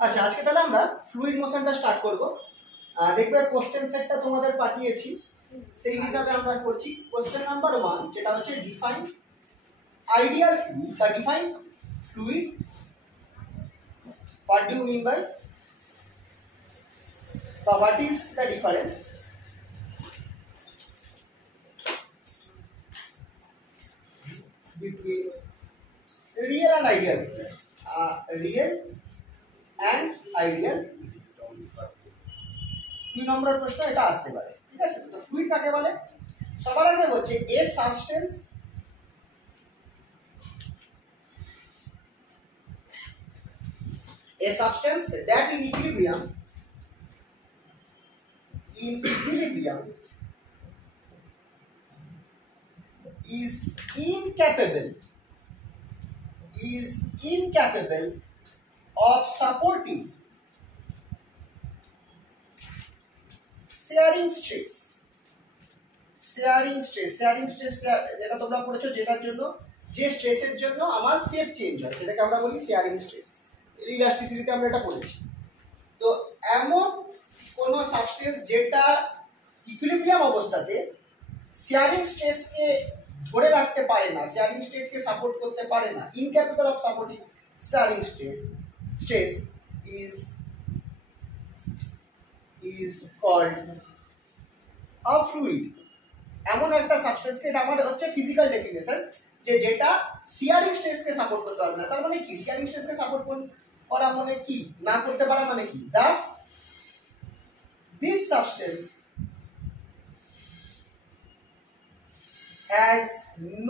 আচ্ছা, আজকে তাহলে আমরা ফ্লুইড মোশনটা স্টার্ট করব। দেখবে কোশ্চেন সেটটা তোমাদের পাঠিয়েছি, সেই হিসাবে আমরা করছি। কোশ্চেন নাম্বার 1 যেটা হচ্ছে ডিফাইন আইডিয়াল ফ্লুইড বা define fluid. What do you mean by বা what is the difference between real and ideal real and ideal। 2 number প্রশ্ন এটা আসতে পারে, ঠিক আছে? তো ফ্লুইড কাকে বলে? সবার আগে হচ্ছে এ substance that in equilibrium is incapable of supporting shearing stress যেটা তোমরা পড়েছো, যেটার জন্য যে স্ট্রেসের জন্য আমার শেপ চেঞ্জ হয় সেটাকে আমরা বলি শেয়ারিং স্ট্রেস। ইলাস্টিসিটিতে আমরা এটা পড়েছি। তো এমন কোন সাবস্টেন্স যেটা ইকুইলিব্রিয়াম অবস্থাতে শেয়ারিং স্ট্রেসকে ধরে রাখতে পারে না, শেয়ারিং স্টেটকে সাপোর্ট করতে পারে না, incapable of supporting sharing stress is called a fluid। এমন একটা সাবস্টেন্সকে, এটা আমার হচ্ছে ফিজিক্যাল ডেফিনেশন, যেটা শিয়ারিং স্ট্রেসকে সাপোর্ট করতে পারবে না। তার মানে কি? শিয়ারিং স্ট্রেসকে সাপোর্ট করা মানে কি? না করতে পারা মানে কি? Thus this substance has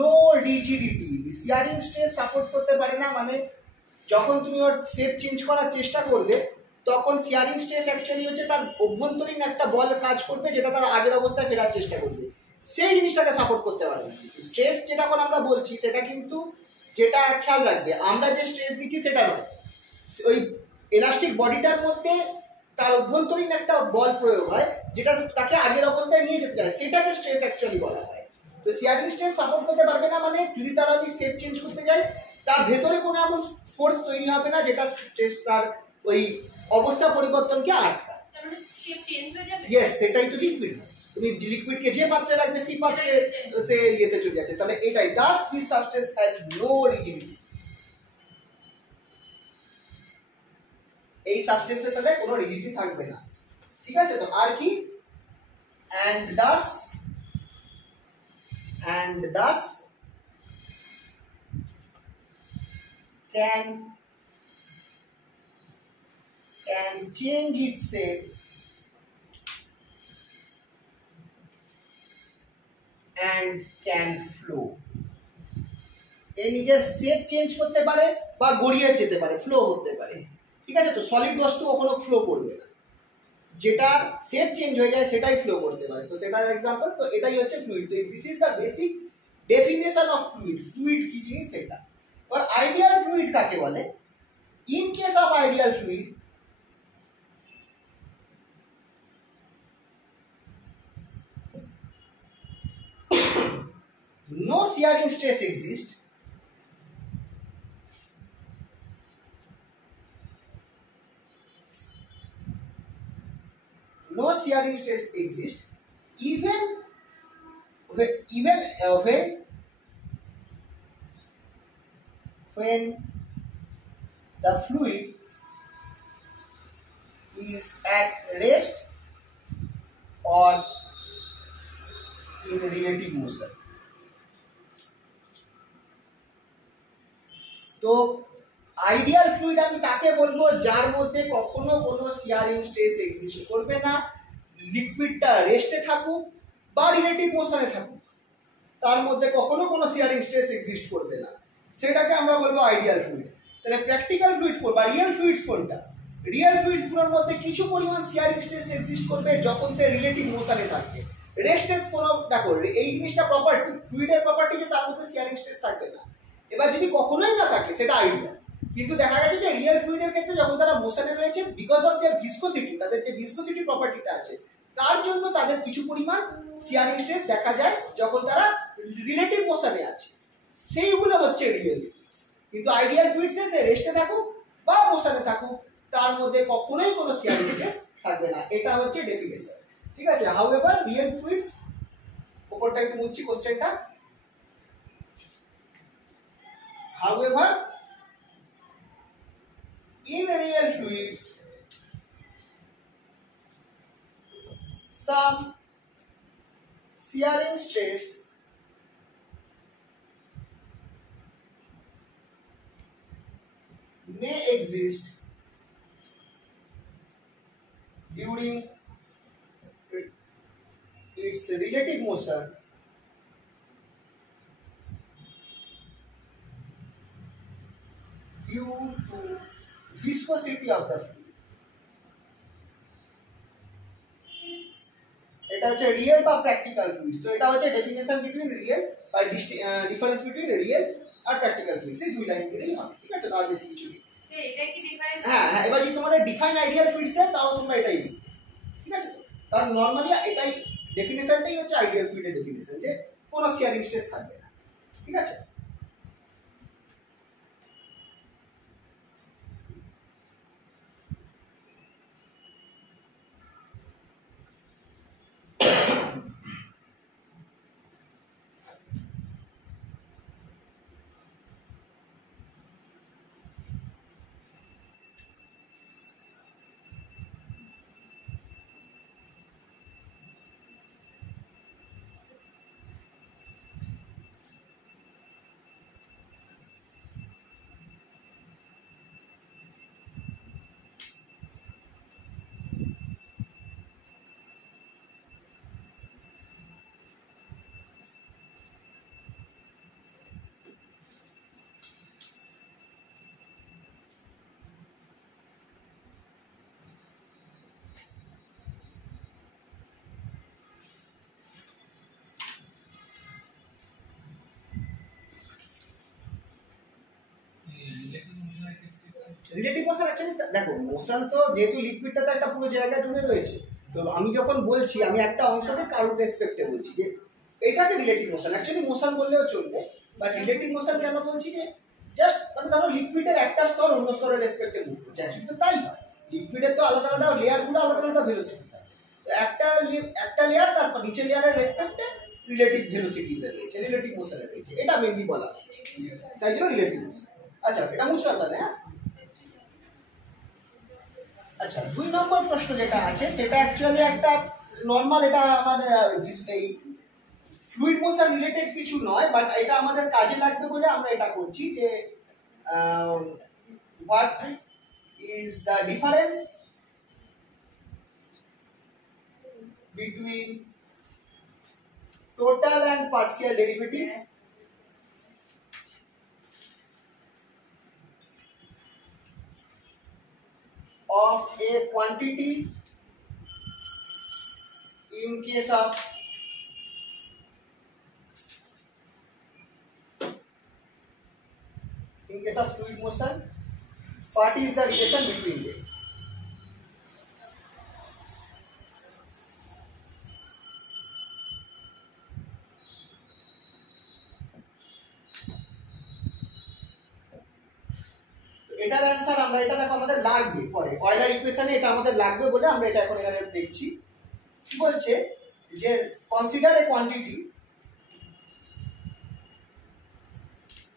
no rigidity। শিয়ারিং stress support করতে পারে না মানে যখন তুমি ওর শেপ চেঞ্জ করার চেষ্টা করবে তখন শিয়ারিং স্ট্রেস অ্যাকচুয়ালি হচ্ছে তার অভ্যন্তরীণ একটা বল কাজ করবে যেটা তার আগের অবস্থায় ফেরার চেষ্টা করবে, সেই জিনিসটাকে সাপোর্ট করতে পারবে না। স্ট্রেস যেটা এখন আমরা বলছি সেটা কিন্তু, যেটা খেয়াল রাখবে, আমরা যে স্ট্রেস দিচ্ছি সেটা নয়, ওই এলাস্টিক বডিটার মধ্যে তার অভ্যন্তরীণ একটা বল প্রয়োগ হয় যেটা তাকে আগের অবস্থায় নিয়ে যেতে চায়, সেটাকে স্ট্রেস অ্যাকচুয়ালি বলা হয়। তো শিয়ারিং স্ট্রেস সাপোর্ট করতে পারবে না মানে যদি তারা আমি শেপ চেঞ্জ করতে যায় তার ভেতরে কোনো এমন ফোর্স তৈরি হবে না যেটা স্ট্রেস তার ওই অবস্থা পরিবর্তনকে আটকায়। তার মানে শেপ চেঞ্জ হয়ে যাবে। ইয়েস, সেটাই তো লিকুইড। তুমি লিকুইডকে যে পাত্রে রাখবে সেই পাত্রে ইয়েতে চলে যাচ্ছে, তাহলে এটাই। Thus this substance has no rigidity। এই সাবস্টেন্সের তাহলে কোনো রিজিডিটি থাকবে না, ঠিক আছে? তো আর কি? and thus can change its shape and can flow। এই নিজের শেপ চেঞ্জ করতে পারে বা গড়িয়ে যেতে পারে, ফ্লো হতে পারে, ঠিক আছে? তো সলিড বস্তু কখনো ফ্লো করবে না, যেটা শেপ চেঞ্জ হয়ে যায় সেটাই ফ্লো করতে পারে। তো সেটার এক্সাম্পল, তো এটাই হচ্ছে ফ্লুইড। তো this is the basic definition of fluid. Fluid কি জিনিস সেটা। আর আইডিয়াল ফ্লুইড কাকে বলে? In case of ideal fluid no shearing stress exists, even when the fluid is at rest or in relative motion। তো ideal fluid আমি তাকে বলবো যার মধ্যে কখনো কোনো শিয়ারিং স্ট্রেস এক্সিস্ট করবে না, লিকুইডটা রেস্টে থাকুক বা রিলেটিভ মোশনে থাকুক, তার মধ্যে কখনো কোনো শিয়ারিং স্ট্রেস এক্সিস্ট করবে না, সেটাকে আমরা বলবো আইডিয়াল ফ্লুইড। তাহলে প্র্যাকটিক্যাল ফ্লুইড বা রিয়েল ফ্লুইডস কোনটা? রিয়েল ফ্লুইডসগুলোর মধ্যে কিছু পরিমাণ শিয়ারিং স্ট্রেস এক্সিস্ট করবে যখন সে রিলেটিভ মোশনে থাকবে। রেস্টের কোনো, দেখো এই জিনিসটা প্রপার্টি, ফ্লুইডের প্রপার্টি যে তার মধ্যে শিয়ারিং স্ট্রেস থাকবে না। এবার যদি কখনোই না থাকে সেটা আইডিয়াল। কিন্তু দেখা গেছে যে রিয়েল ফ্লুইডের ক্ষেত্রে যখন তারা মোশনে রয়েছে, বিকজ অফ দেয়ার ভিসকোসিটি, তাদের যে ভিসকোসিটি প্রপার্টিটা আছে তার জন্য তাদের কিছু পরিমাণ শিয়ারিং স্ট্রেস দেখা যায় যখন তারা রিলেটিভ মোশনে আছে, সেইগুলো হচ্ছে রিয়েল ফ্লুইডস। কিন্তু আইডিয়াল ফ্লুইডসে সে রেস্টে থাকুক বা মোশনে থাকুক তার মধ্যে কখনোই কোনো শিয়ারিং স্ট্রেস থাকবে না। এটা হচ্ছে ডেফিনেশন, ঠিক আছে। হাউএভার রিয়েল ফ্লুইডস, উপরটা একটু মুছছি কোশ্চেনটা। However in real fluids some shearing stress may exist during its relative motion due to viscosity of the fluid. এটা হচ্ছে রিয়েল বা প্র্যাকটিক্যাল ফ্লুইডস। তো এটা হচ্ছে ডেফিনেশন বিটুইন রিয়েল বা ডিফারেন্স বিটুইন রিয়েল আর প্র্যাকটিক্যাল ফ্লুইডস, এই দুই লাইন দিলেই হবে, ঠিক আছে। আর বেশি কিছু নেই। এটা কি ডিফারেন্স? হ্যাঁ হ্যাঁ, এবার যদি তোমাদের ডিফাইন আইডিয়াল ফ্লুইডস দেয় তাও তোমরা এটাই লিখবে, ঠিক আছে। কারণ নরমালি এটাই ডেফিনেশনটাই হচ্ছে আইডিয়াল ফ্লুইডের ডেফিনেশন, যে কোনো শিয়ারিং স্ট্রেস থাকবে না, ঠিক আছে। রিলেটিভ মোশন অ্যাকচুয়ালি দেখো, মোশন তো যেহেতু লিকুইডটা তো একটা পুরো জায়গা জুড়ে রয়েছে, তো আমি যখন বলছি আমি একটা অংশকে কারোর রেসপেক্টে বলছি যে এটাকে রিলেটিভ মোশন, অ্যাকচুয়ালি মোশন বললেও চলবে, বাট রিলেটিভ মোশন কেন বলছি যে জাস্ট মানে ধরো লিকুইডের একটা স্তর অন্য স্তরের রেসপেক্টে মুভ করছে, অ্যাকচুয়ালি তো তাই হয়। লিকুইডের তো আলাদা আলাদা লেয়ারগুলো আলাদা আলাদা ভেলোসিটি থাকে, তো একটা লেয়ার তারপর নিচের লেয়ারের রেসপেক্টে রিলেটিভ ভেলোসিটিতে রয়েছে, রিলেটিভ মোশনে রয়েছে, এটা মেনলি বলা হচ্ছে, তাই জন্য রিলেটিভ মোশন। আচ্ছা, এটা মুছলাম তাহলে। হ্যাঁ, আচ্ছা, 2 নম্বর প্রশ্ন যেটা আছে সেটা অ্যাকচুয়ালি একটা নরমাল, এটা আমার এই ফ্লুইড মোশন রিলেটেড কিছু নয়, বাট এটা আমাদের কাজে লাগবে বলে আমরা এটা করছি যে what is the difference between total and partial derivative of a quantity in case of fluid motion. What is the relation between them? এটার অ্যান্সার আমরা, এটা দেখো আমাদের লাগবে পরে অয়েলার ইকুয়েশনে, এটা আমাদের লাগবে বলে আমরা এটা এখন এখানে দেখছি। কি বলছে যে consider a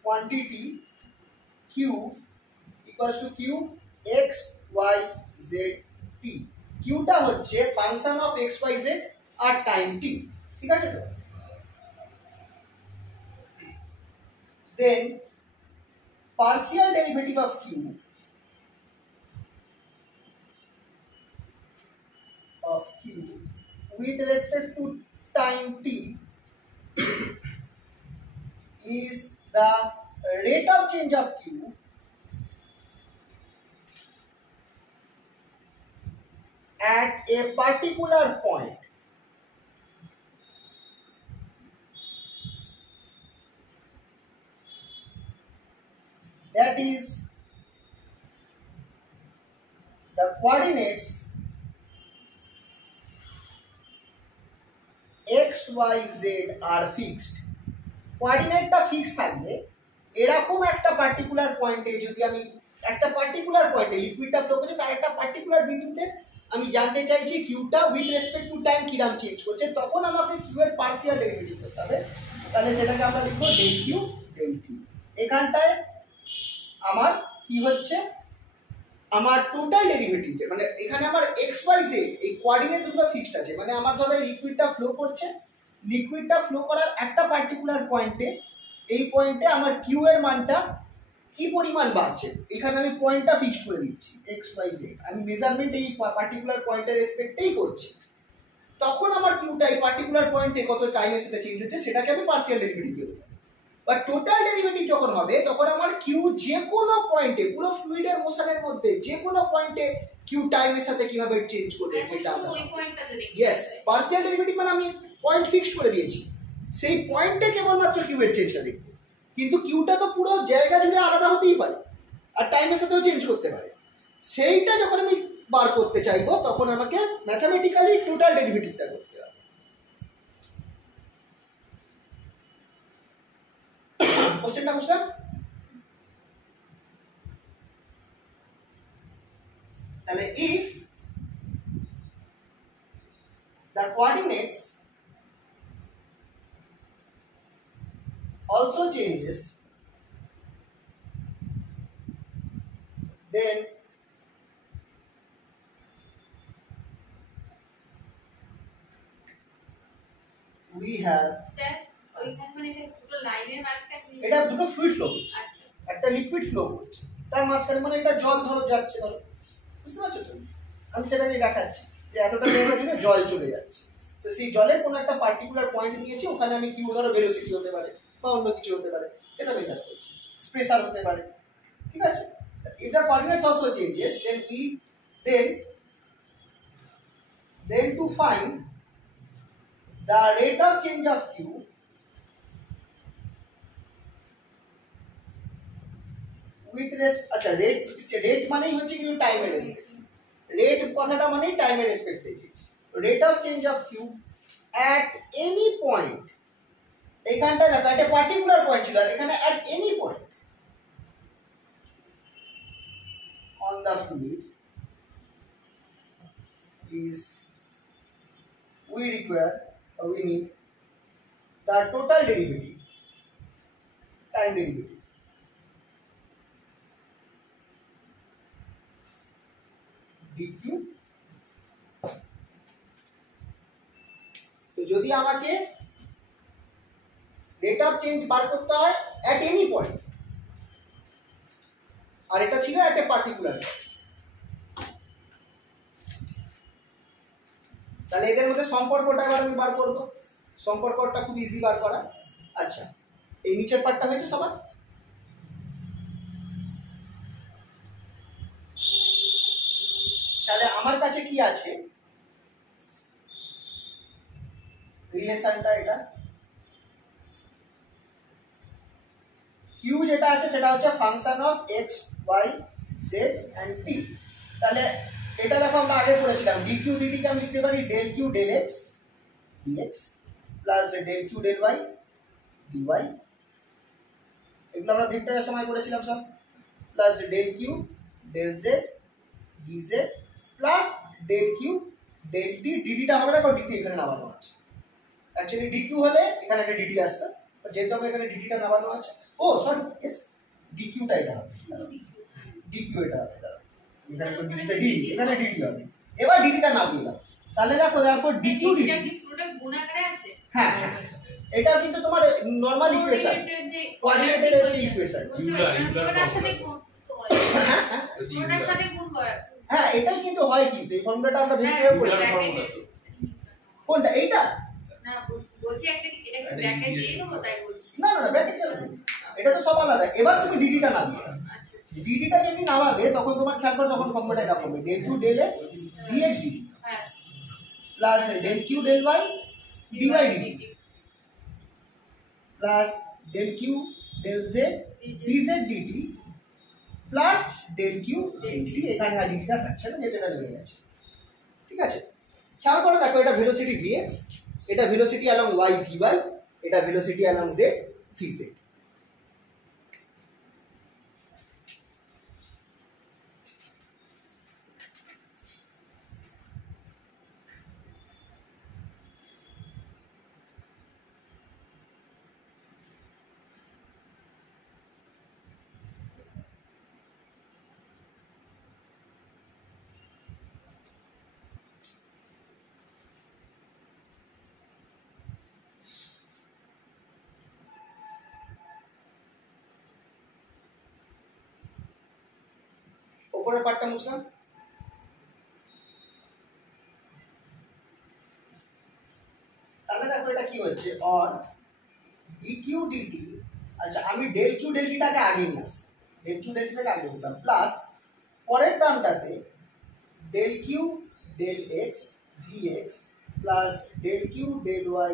quantity q equals to q x y z t। কিউটা হচ্ছে function of x y z আর টাইম t, ঠিক আছে। তো then partial derivative of q with respect to time t is the rate of change of q at a particular point that is the coordinates x y z are fixed। কোঅর্ডিনেটটা fix থাকবে, এরকম একটা particular পয়েন্টে যদি আমি একটা particular পয়েন্টে লিকুইডটা flow করছে, তার একটা পার্টিকুলার বিন্দুতে আমি জানতে চাইছি কিউটা উইথ রেসপেক্ট টু টাইম কিরাম চেঞ্জ করছে, তখন আমাকে কিউ এর পার্সিয়াল ডেরিভেটিভ করতে হবে। তাহলে সেটাকে আমরা লিখবো ডেল কিউ ডেল টি। এখানটায় আমার কি হচ্ছে, আমার টোটাল ডেরিভেটিভ, মানে এখানে আমার এক্স ওয়াই জেড এই কোঅর্ডিনেটগুলো ফিক্সড আছে, মানে আমার ধরো লিকুইডটা ফ্লো করছে, লিকুইডটা ফ্লো করার একটা পার্টিকুলার পয়েন্টে, এই পয়েন্টে আমার কিউ এর মানটা কি পরিমাণ বাড়ছে, এখানে আমি পয়েন্টটা ফিক্স করে দিচ্ছি এক্স ওয়াই জেড, আমি মেজারমেন্ট এই পার্টিকুলার পয়েন্টের রেসপেক্টেই করছি। তখন আমার কিউটা এই পার্টিকুলার পয়েন্টে কত টাইমের সাথে চেঞ্জ হচ্ছে সেটাকে আমি পার্সিয়াল ডেরিভেটিভ দেবো। বা টোটাল ডেরিভেটিভ যখন হবে তখন আমার কিউ যে কোনো পয়েন্টে, পুরো ফ্লুইডের মোশনের মধ্যে যে কোনো পয়েন্টে কিউ টাইমের সাথে কিভাবে চেঞ্জ করবে সেটা আমরা, ইয়েস, পার্সিয়াল ডেরিভেটিভ মানে আমি পয়েন্ট ফিক্সড করে দিয়েছি, সেই পয়েন্টে কেবলমাত্র কিউ এর চেঞ্জটা দেখব, কিন্তু কিউটা তো পুরো জায়গা জুড়ে আলাদা হতেই পারে আর টাইমের সাথেও চেঞ্জ করতে পারে। সেইটা যখন আমি বার করতে চাইবো তখন আমাকে ম্যাথমেটিক্যালি টোটাল ডেরিভেটিভটা করতে হবে। কোশ্চেনটা বুঝলাম? তাহলে if the coordinates also changes, then we have, sir ওইখানে মানে দুটো লাইনের মাঝখানে এটা দুটো ফ্লুইড ফ্লো করছে, আচ্ছা একটা লিকুইড ফ্লো করছে, তার মাঝখানে মানে একটা জল ধরো যাচ্ছে, ধরো, বুঝতে পারছো তো? আমি সেটাকে দেখাচ্ছি যে এতটা জায়গা জুড়ে জল চলে যাচ্ছে, তো সেই জলের কোনো একটা পার্টিকুলার পয়েন্ট নিয়েছি, ওখানে আমি কিউ ধরো ভেলোসিটি হতে পারে বা অন্য কিছু হতে পারে, সেটা মেজার করছি, প্রেসার হতে পারে, ঠিক আছে? if the coordinates also changes, then to find the rate of change of q with আচ্ছা রেট মানেই হচ্ছে কিন্তু টাইমের রেসপেক্ট, রেট কথাটা মানেই টাইমের রেসপেক্টে change, rate of change of q at any point, এখানটা দেখো একটা পার্টিকুলার পয়েন্ট ছিল, আর এখানে at any point on the fluid is we require or we need the total derivative, time derivative, dq। তো যদি আমাকে রেট অফ চেঞ্জ বার করতে হয় অ্যাট এনি পয়েন্ট, আর এটা ছিল একটা পার্টিকুলার, তাহলে এদের মধ্যে সম্পর্কটা এবার আমি বার করবো, সম্পর্কটা খুব ইজি বার করা। আচ্ছা এই নিচের পার্টটা হয়েছে সবার, তাহলে আমার কাছে কি আছে রিলেশনটা, এটা কিউ যেটা আছে সেটা হচ্ছে function of x y z and t. তাহলে এটা দেখো আমরা আগে পড়েছিলাম dq dt কে আমি লিখতে পারি del q del x dx plus del q del y dy, এগুলো আমরা ভেক্টরের সময় পড়েছিলাম সব, plus del q del z dz plus del q del t, ডিটিটা হবে না কারণ ডিটি এখানে নামানো আছে, অ্যাকচুয়ালি ডিকিউ হলে এখানে একটা ডিটি আসতো, যেহেতু আমরা এখানে ডিটিটা নামানো আছে, ও সরি ইয়েস ডিকিউটা এটা হবে, ডিকিউ এটা হবে, এখানে তো ডিটিটা ডি, এখানে ডিটি হবে, এবার ডিটিটা নাম দিলাম, তাহলে দেখো দেখো ডিকিউ ডিটি কি পুরোটা গুণাকারে আছে, হ্যাঁ হ্যাঁ এটা কিন্তু তোমার নরমাল ইকুয়েশন, কোঅর্ডিনেটের যে ইকুয়েশন, ওটার সাথে গুণ, ওটার সাথে গুণ করা, হ্যাঁ এটাই কিন্তু হয়, কিন্তু এই ফর্মুলাটা আমরা ভেক্টরে পড়েছি, ফর্মুলা কোনটা এইটা না বলছি একটা এটা কি ব্র্যাকেট দিয়ে দেবো তাই বলছি, না না ব্র্যাকেট চালাতে হবে, এটা তো সব আলাদা। এবার তুমি ডিটিটা নামিয়ে দাও, আচ্ছা ডিটিটা যখন নামাবে তখন তোমার খেয়াল করো তখন ফর্মুলাটা এটা হবে del q del x dx dt হ্যাঁ plus del q del y dy dt plus del q del z dz dt plus del q del t, এখানে আর ডিটিটা থাকছে না, যেটা নেমে গেছে, ঠিক আছে? খেয়াল করে দেখো এটা ভেলোসিটি vx, এটা ভেলোসিটি অ্যালং y vy, এটা ভেলোসিটি অ্যালং z vz। ওপরের পার্টটা মুছলাম। তাহলে দেখো এটা কি হচ্ছে, অর dq dt, আচ্ছা আমি ডেল কিউ ডেল টিটাকে আগে নিয়ে আসলাম, ডেল কিউ ডেল টিটাকে আগে নিয়ে আসলাম, প্লাস পরের টার্মটাতে del q del x vx plus del q del y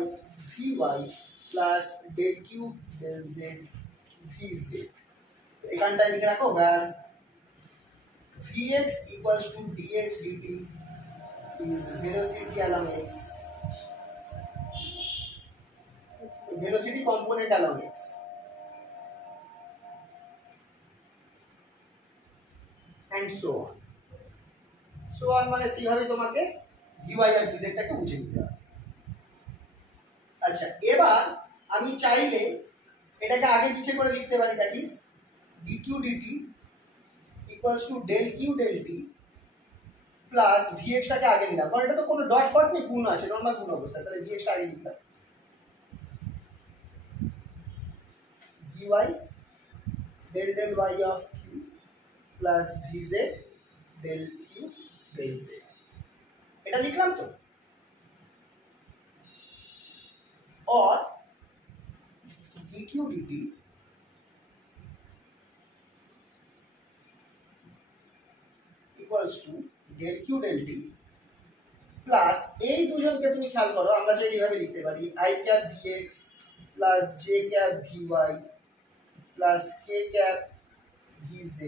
vy plus del q del z vz। এখানটায় লিখে রাখো where vx equals to dx dt is velocity along x, velocity component along x, and so on. So on মানে সেইভাবে তোমাকে vy আর dz টাকে বুঝে নিতে হবে। আচ্ছা এবার আমি চাইলে এটাকে আগে পিছে করে লিখতে পারি, that is dq dt equals to del q del t plus vx টাকে আগে নিলাম, কারণ এটা তো কোনো ডট ফট নেই, গুণ আছে, নরমাল গুণ অবস্থা, তাহলে vx টা আগে লিখলাম, vy del del y of q plus vz del q del z, এটা লিখলাম তো। और dq dt equals to del q del t plus এই দুজনকে তুমি খেয়াল করো, আমরা যে এইভাবে লিখতে পারি i cap vx plus j cap vy plus k cap vz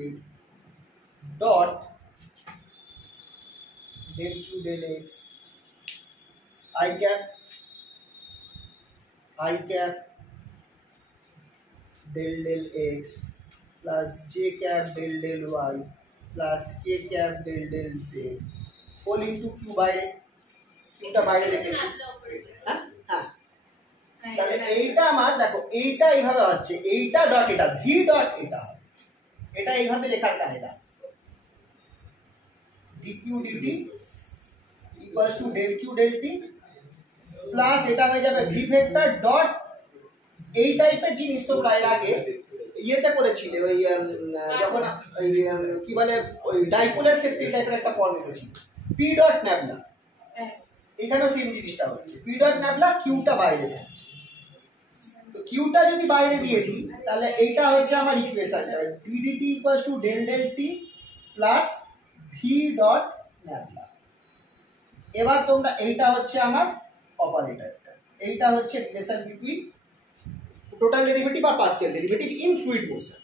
dot del q del x i cap del del x plus j cap del del y plus k cap del del z whole into q বাইরে, এটা বাইরে রেখেছি, হ্যাঁ হ্যাঁ, তাহলে এইটা আমার দেখো এইটা এইভাবে হচ্ছে, এইটা ডট এটা v ডট এটা এইভাবে লেখার কায়দা, dq dt equals to del q del t plus এটা হয়ে যাবে ভি ভেক্টর ডট এই টাইপের জিনিস তোমরা এর আগে ইয়েতে করেছিলে, ওই যখন ওই কি বলে ওই ডাইপোলের ক্ষেত্রে এই টাইপের একটা ফর্ম এসেছিল পি ডট ন্যাবলা, এখানেও সেম জিনিসটা হচ্ছে, পি ডট ন্যাবলা কিউটা বাইরে থাকছে, তো কিউটা যদি বাইরে দিয়ে দিই তাহলে এইটা হচ্ছে আমার ইকুয়েশনটা, ddt equals to del del t plus v dot nabla. এবার তোমরা এইটা হচ্ছে আমার অপারেটরটা, এইটা হচ্ছে রিলেশন বিটুইন টোটাল ডেরিভেটিভ আর partial derivative in fluid motion,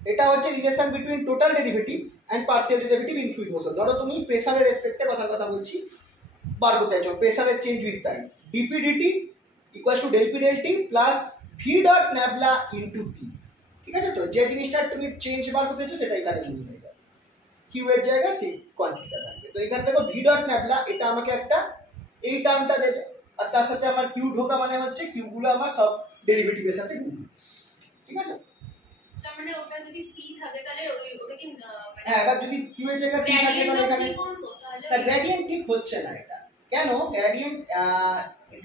এটা হচ্ছে relation between total derivative and partial derivative in fluid motion. ধরো তুমি প্রেসারের রেসপেক্টে কথা বলছি, বার করতে চাইছো প্রেসারের change with time, dp dt equals to del p del t plus v dot nabla into p, ঠিক আছে, তো যে জিনিসটা তুমি চেঞ্জ বার করতে চাইছো সেটা এখানে লিখে হয়ে যাবে, কিউ এর জায়গায় সি কোয়ান্টিটিটা থাকবে, তো এখান থেকে ভি ডট ন্যাবলা এটা আমাকে একটা এই টার্মটা দেবে, আর তার সাথে আমার কিউ ঢোকা মানে হচ্ছে কিউ গুলো আমার সব ডেরিভেটিভের সাথে গুণ, ঠিক আছে, তার মানে ওটা যদি টি থাকে তাহলে ওটা কি হ্যাঁ, এবার যদি কিউ এর জায়গায় টি থাকে তাহলে এখানে না, গ্রেডিয়েন্ট ঠিক হচ্ছে না, এটা কেন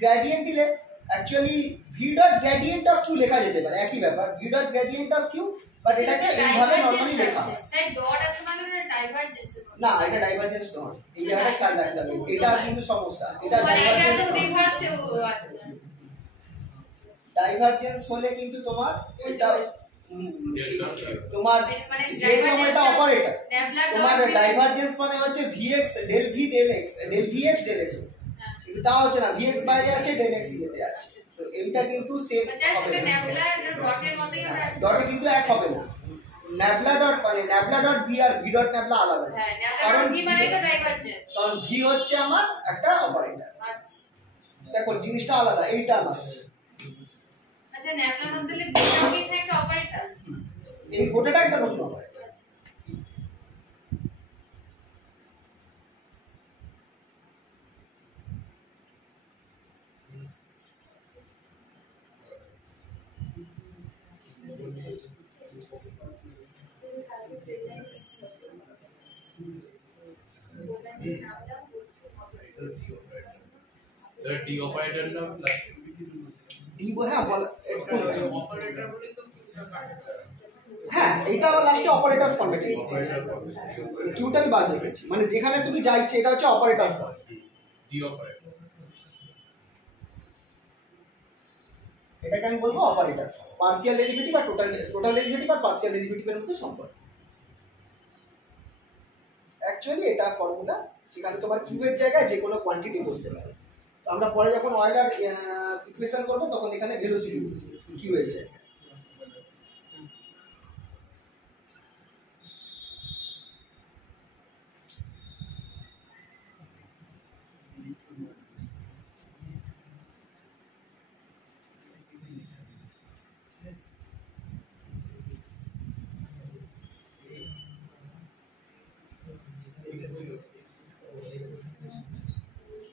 গ্রেডিয়েন্ট দিলে actually v dot gradient of q লেখা যেতে পারে, একই ব্যাপার v dot gradient of q, but এটাকে এইভাবে নরমালি লেখা হয়, স্যার ডট আছে মানে এটা ডাইভারজেন্স না, এটা ডাইভারজেন্স নয়, এই জায়গাটা খেয়াল রাখতে হবে, এটা কিন্তু সমস্যা, এটা ডাইভারজেন্স হলে কিন্তু তোমার এটা তোমার যেহেতু আমার এটা অপারেটর, তোমার ডাইভারজেন্স মানে হচ্ছে vx del v del x del vx del x, কিন্তু তা হচ্ছে না, vx বাইরে আছে del x ইয়েতে আছে, তো এইটা কিন্তু সেম হবে না, ডটের মতই হবে, ডটে কিন্তু এক হবে না, ন্যাবলা ডট মানে ন্যাবলা ডট ভি আর ভি ডট ন্যাবলা আলাদা, কারণ ভি মানে তো ডাইভারজেন্স, কারণ ভি হচ্ছে আমার একটা অপারেটর, আচ্ছা দেখো জিনিসটা আলাদা, এইটা আসছে, আচ্ছা ন্যাবলার মধ্যে লিখবো কি এখানে একটা অপারেটর, এই গোটাটা একটা নতুন অপারেটর, ডি অপারেটর না প্লাস ডি হ্যাঁ বল অপারেটর বলে তো কিছু হ্যাঁ, এটা আবার লাস্টে অপারেটর ফর্মেটে অপারেটর ফর্ম কিউটা আমি বাদ রেখেছি, মানে যেখানে তুমি যা ইচ্ছে এটা হচ্ছে অপারেটর ফর্ম। ডি অপারেটর এটাকে আমি বলবো অপারেটর ফর্ম, পার্সিয়াল ডেরিভেটিভ আর টোটাল ডেরিভেটিভ আর পার্সিয়াল ডেরিভেটিভের মধ্যে সম্পর্ক। অ্যাকচুয়ালি এটা ফর্মুলা যেখানে তোমার কিউ এর জায়গায় যে কোনো কোয়ান্টিটি বসতে পারে। তো আমরা পরে যখন অয়েলার ইকুয়েশন করব তখন এখানে ভেলোসিটি বসবে কিউ এর জায়গায়।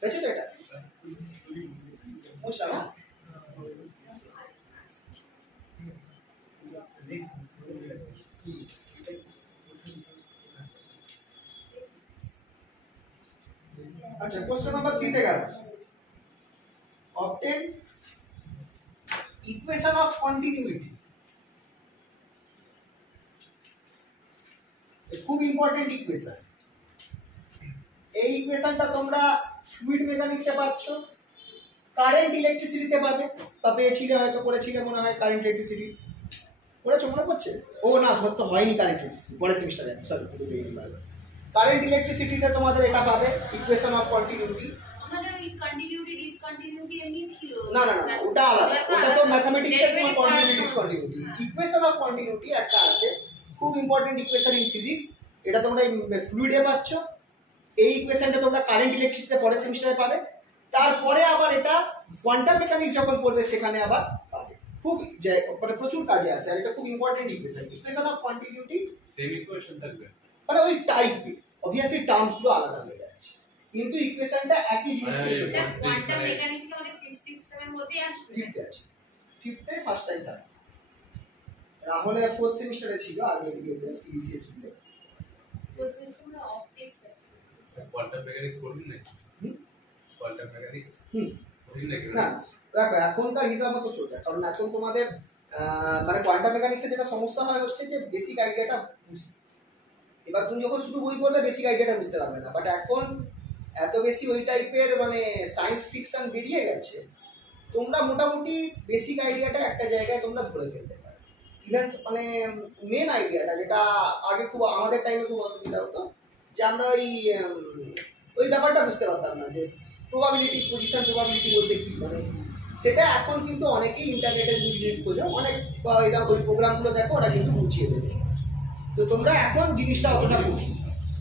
বুঝছো তো এটা? বুঝলাম না? আচ্ছা, কোশ্চেন নাম্বার 3 তে গেল। obtain equation of continuity। খুব ইম্পর্টেন্ট ইকুয়েশন। এই ইকুয়েশনটা তোমরা ফ্লুইড মেকানিক্সে পাচ্ছ, কারেন্ট ইলেকট্রিসিটিতে পাবে, বা পেয়েছিলে হয়তো, করেছিলে মনে হয় কারেন্ট ইলেকট্রিসিটি করেছো মনে পড়ছে? ও না, তোমার তো হয়নি কারেন্ট ইলেকট্রিসিটি, পরের সেমিস্টারে, সরি। কারেন্ট ইলেকট্রিসিটিতে তোমাদের এটা পাবে, ইকুয়েশন অফ কন্টিনিউটি। আমাদের ওই কন্টিনিউটি ডিসকন্টিনিউটি এমনি ছিল। না না না, ওটা আলাদা, ওটা তো ম্যাথমেটিক্সের তোমার continuity discontinuity. Equation of continuity একটা আছে, খুব ইম্পর্টেন্ট ইকুয়েশন ইন ফিজিক্স। এটা তোমরা ফ্লুইডে পাচ্ছ। এই ইকুয়েশনটা তোমরা কারেন্ট ইলেকট্রিসিটিতে পরের সেমিস্টারে পাবে। তারপরে আবার এটা কোয়ান্টাম মেকানিক্স যখন পড়বে সেখানে আবার পাবে। খুব মানে প্রচুর কাজে আসে, আর এটা খুব important equation. Equation of continuity same equation থাকবে, মানে ওই টাইপ, অবভিয়াসলি টার্মস গুলো আলাদা হয়ে যাচ্ছে, কিন্তু ইকুয়েশনটা একই জিনিস। কোয়ান্টাম মেকানিক্স আমাদের 5 6 7 এর মধ্যেই আসবে। ফিফথে আছে, ফিফথে ফার্স্ট টাইম থাকে, রাহুলে ফোর্থ সেমিস্টারে ছিল আগে ইয়েতে সিবিসিএস স্কুলে। প্রসেসগুলো অপটিক্স কোয়ান্টাম মেকানিক্স করবি নাকি? কোয়ান্টাম মেকানিক্স করবি নাকি? না দেখো, এখনকার হিসাব মতো সোজা, কারণ এখন তোমাদের মানে কোয়ান্টাম মেকানিক্সে যেটা সমস্যা হয় হচ্ছে যে বেসিক আইডিয়াটা বুঝতে। এবার তুমি যখন শুধু বই পড়বে বেসিক আইডিয়াটা বুঝতে পারবে না, বাট এখন এত বেশি ওই টাইপের মানে সায়েন্স ফিকশন বেরিয়ে গেছে, তোমরা মোটামুটি বেসিক আইডিয়াটা একটা জায়গায় তোমরা ধরে ফেলতে পারো। ইভেন মানে মেন আইডিয়াটা যেটা আগে খুব আমাদের টাইমে খুব অসুবিধা হতো, যে আমরা ওই ব্যাপারটা বুঝতে পারতাম না যে প্রবাবিলিটি, পজিশন প্রবাবিলিটি বলতে কি, মানে সেটা এখন কিন্তু অনেকেই ইন্টারনেটে খোঁজো, অনেক এটা ওই প্রোগ্রামগুলো দেখো, ওরা কিন্তু বুঝিয়ে দেবে। তো তোমরা এখন জিনিসটা অতটা কঠিন।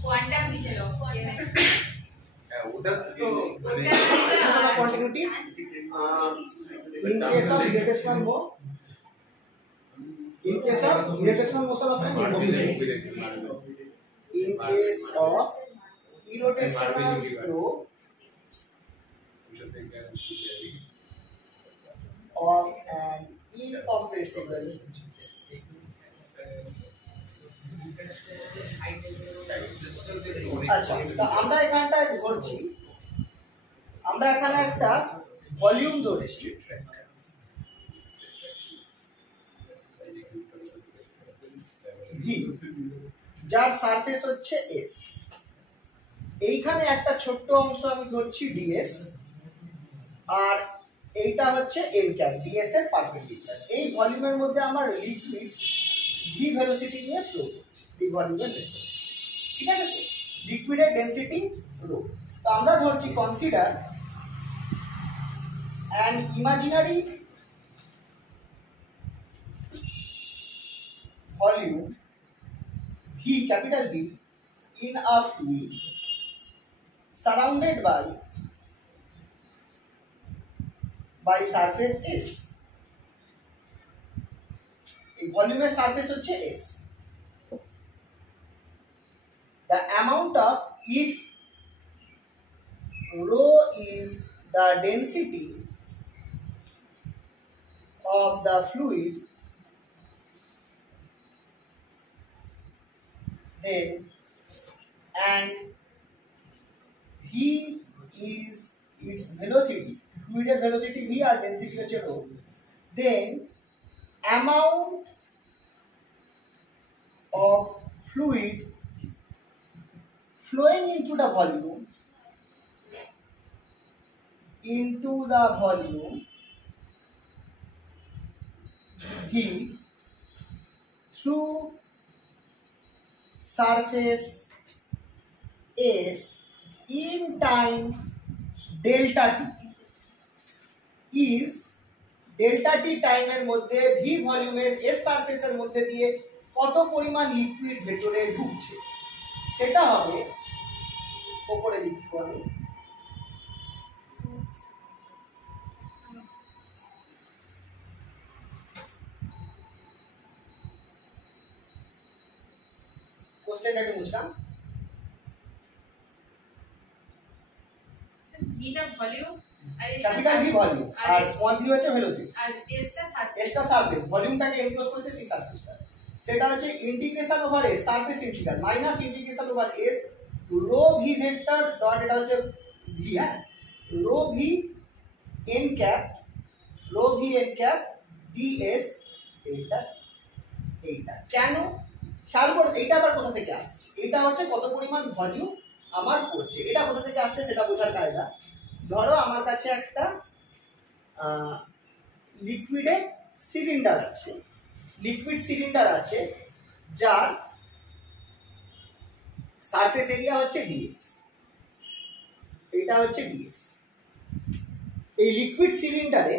কোয়ান্টাম ছিল হ্যাঁ, ওটা তো মানে Equation of continuity in case of gravitational mo, in case of gravitational motion of an incomplete, in case of irrotational flow of an incompressible আচ্ছা, তো আমরা এখানটায় ধরছি, আমরা এখানে একটা ভলিউম ধরছি, ভি, যার সারফেস হচ্ছে এস। এইখানে একটা ছোট্ট অংশ আমি ধরছি ডিএস, আর এইটা হচ্ছে এন ক্যাপ, ডিএস এর পারপেন্ডিকুলার। এই ভলিউমের মধ্যে আমার লিকুইড ভি ভেলোসিটি নিয়ে ফ্লো করছে, এই ভলিউমের ভেতরে, ঠিক আছে? তো লিকুইডের ডেনসিটি রো। তো আমরা ধরছি consider an imaginary volume V, capital V, in a fluid surrounded by surface S. এই ভলিউমের সারফেস হচ্ছে S. The amount of, if rho is the density of the fluid, then and v is its velocity, fluid velocity v R density হচ্ছে rho, then amount of fluid flowing into the volume V through surface S in time delta t is delta t টাইমের মধ্যে v ভলিউমের s সারফেসের মধ্যে দিয়ে কত পরিমাণ liquid ভেতরে ঢুকছে সেটা হবে উপরে লিখব আমি কোশ্চেনটা একটু বুঝলাম এটা ভলিউম আর ক্যাপিটাল ভি ভলিউম আর স্মল ভি হচ্ছে ভেলোসিটি আর এসটা সারফেস ভলিউমটাকে এনক্লোজ করেছে সেই সারফেসটা সেটা হচ্ছে integration over s surface integral minus integration over s rho v vector dot এটা হচ্ছে ভি হ্যাঁ rho v n cap ds এটা এইটা কেন খেয়াল করে এইটা আবার কোথা থেকে আসছে এটা হচ্ছে কত পরিমাণ ভলিউম আমার পড়ছে এটা কোথা থেকে আসছে সেটা বোঝার কায়দা ধরো আমার কাছে একটা লিকুইডের সিলিন্ডার আছে লিকুইড সিলিন্ডার আছে যার সারফেস এরিয়া হচ্ছে ডিএস এটা হচ্ছে ডিএস এই লিকুইড সিলিন্ডারে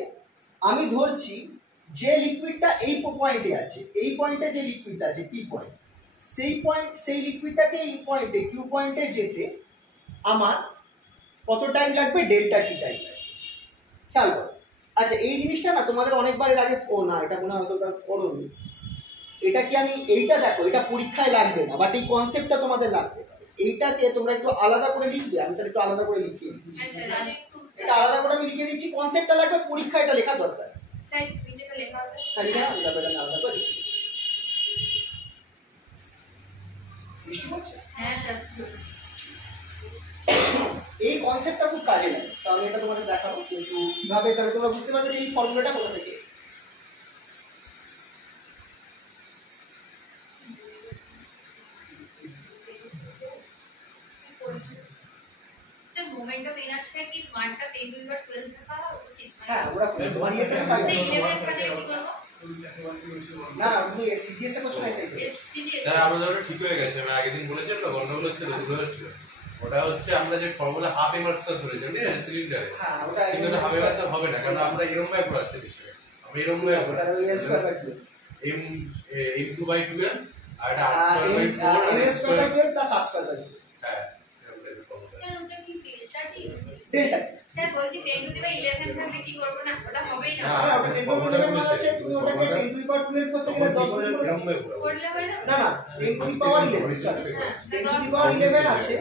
আমি ধরছি যে লিকুইডটা এই পয়েন্টে আছে এই পয়েন্টে যে লিকুইডটা আছে পি পয়েন্ট সেই লিকুইডটাকে এই পয়েন্টে কিউ পয়েন্টে যেতে আমার কত টাইম লাগবে ডেল্টা টি টাইম লাগবে খেয়াল করো আচ্ছা এই জিনিসটা না তোমাদের অনেকবার এর আগে ও না এটা মনে হয় অতটা পড়োনি এটা কি আমি এইটা দেখো এটা পরীক্ষায় লাগবে না বাট এই কনসেপ্টটা তোমাদের লাগবে এইটাকে তোমরা একটু আলাদা করে লিখবে আমি তাহলে একটু আলাদা করে লিখিয়ে দিচ্ছি এটা আলাদা করে আমি লিখে দিচ্ছি কনসেপ্টটা লাগবে পরীক্ষা এটা লেখা দরকার স্যার নিচেটা লেখা আছে খালি না এটা বেটা আলাদা করে লিখে দিচ্ছি বুঝতে পারছো হ্যাঁ স্যার এই কনসেপ্টটা খুব কাজে লাগে তো আমি এটা তোমাদের দেখাবো কিন্তু কিভাবে তাহলে তোমরা বুঝতে পারবে যে এই ফর্মুলাটা কোথা থেকে মোমেন্ট অফ ইনার্শিয়া কি মানটা 10^12 থাকা উচিত হ্যাঁ ওরা বাড়িয়ে দেবে কাজ 11 খানে কি করব না না তুমি সিজিএস এর কোশ্চেন আছে সিরিয়াস স্যার আমাদের ওটা ঠিক হয়ে গেছে আমি আগের দিন বলেছিলাম না গন্ডগোল হচ্ছে দূর হচ্ছে ওটা হচ্ছে আমরা যে ফর্মুলা হাফ ইমার্সটা ধরেছি ঠিক আছে সিলিন্ডারে হ্যাঁ ওটা কিন্তু হাফ ইমার্স হবে না কারণ আমরা এরকম ভাবে পড়াচ্ছি বিষয়ে আমরা এরকম ভাবে পড়াচ্ছি m m2/2 আর এটা m2/12 প্লাস r2/2 হ্যাঁ স্যার ওটা কি ডেল্টা টি ডেল্টা স্যার বলছি 10^11 থাকলে কি করব না ওটা হবেই না না ওটা 10^11 আছে তুমি ওটাকে 10^12 করতে গেলে 10 গুণ এরকম ভাবে করলে হয় না না না 10^11 সরি 10^11 আছে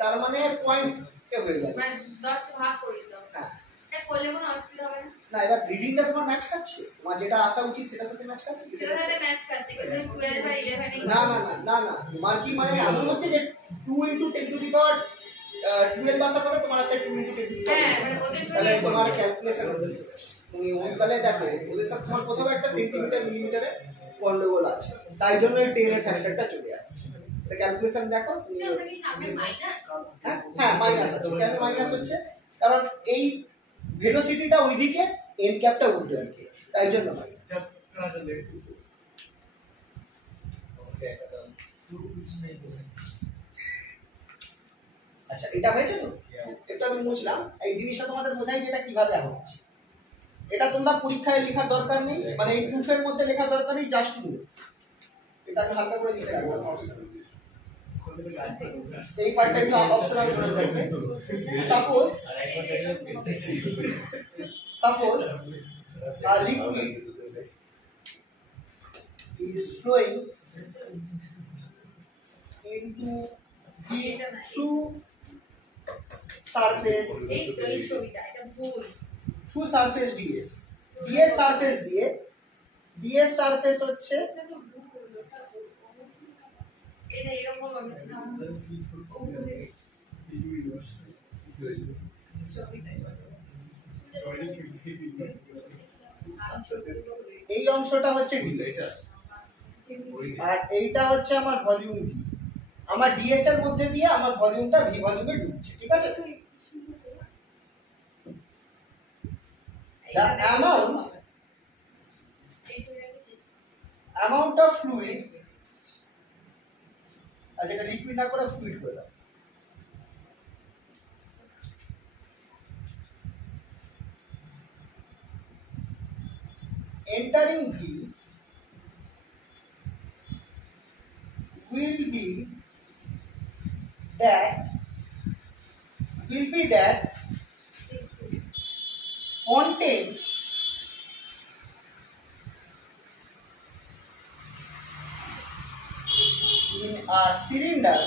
তার মানে পয়েন্ট কে হয়ে গেল মানে 10 ভাগ করে দাও হ্যাঁ এটা করলে কোনো অসুবিধা হবে না না এবার রিডিংটা তোমার ম্যাচ খাচ্ছে তোমার যেটা আসা উচিত সেটার সাথে ম্যাচ খাচ্ছে সেটার সাথে ম্যাচ খাচ্ছে কিন্তু 12 আর 11 না না না না না তোমার কি মানে এমন হচ্ছে যে 2 × 10^12 আসার পরে তোমার আছে 2 × 10^12 হ্যাঁ মানে ওদের তাহলে সঙ্গে তোমার ক্যালকুলেশন হবে তুমি তাহলে দেখো ওদের সাথে তোমার কোথাও একটা সেন্টিমিটার মিলিমিটারে গন্ডগোল আছে তাই জন্য এই 10 এর ফ্যাক্টরটা চলে আসছে এটা ক্যালকুলেশন দেখো স্যার ওটা কি সামনে মাইনাস হ্যাঁ হ্যাঁ মাইনাস আছে কেন মাইনাস হচ্ছে কারণ এই ভেলোসিটিটা ওইদিকে এন ক্যাপটা উল্টো দিকে তাই জন্য মাইনাস আচ্ছা এটা হয়েছে তো এটা আমি বুঝলাম এই জিনিসটা তোমাদের বোঝাই যে এটা কিভাবে হচ্ছে এটা তোমরা পরীক্ষায় লেখার দরকার নেই মানে এই প্রুফের মধ্যে লেখার দরকার নেই জাস্ট টু এটা আমি হালকা করে লিখে রাখবো এই পার্টটা একটু অপশনাল করে রাখবে suppose a liquid is flowing into the through surface এই তো এই ছবিটা এটা ভুল through surface ds সারফেস দিয়ে ds সারফেস হচ্ছে এটা তো ভুল হলো এটা এরকম হবে এই অংশটা হচ্ছে ds আর এইটা হচ্ছে আমার ভলিউম ভি। আমার ডিএস এর মধ্যে দিয়ে আমার ভলিউমটা ভি ভলিউমে ঢুকছে, ঠিক আছে? The amount of fluid, আচ্ছা এটা লিকুইড না করে ফ্লুইড করে দাও। Entering V will be that content in a cylinder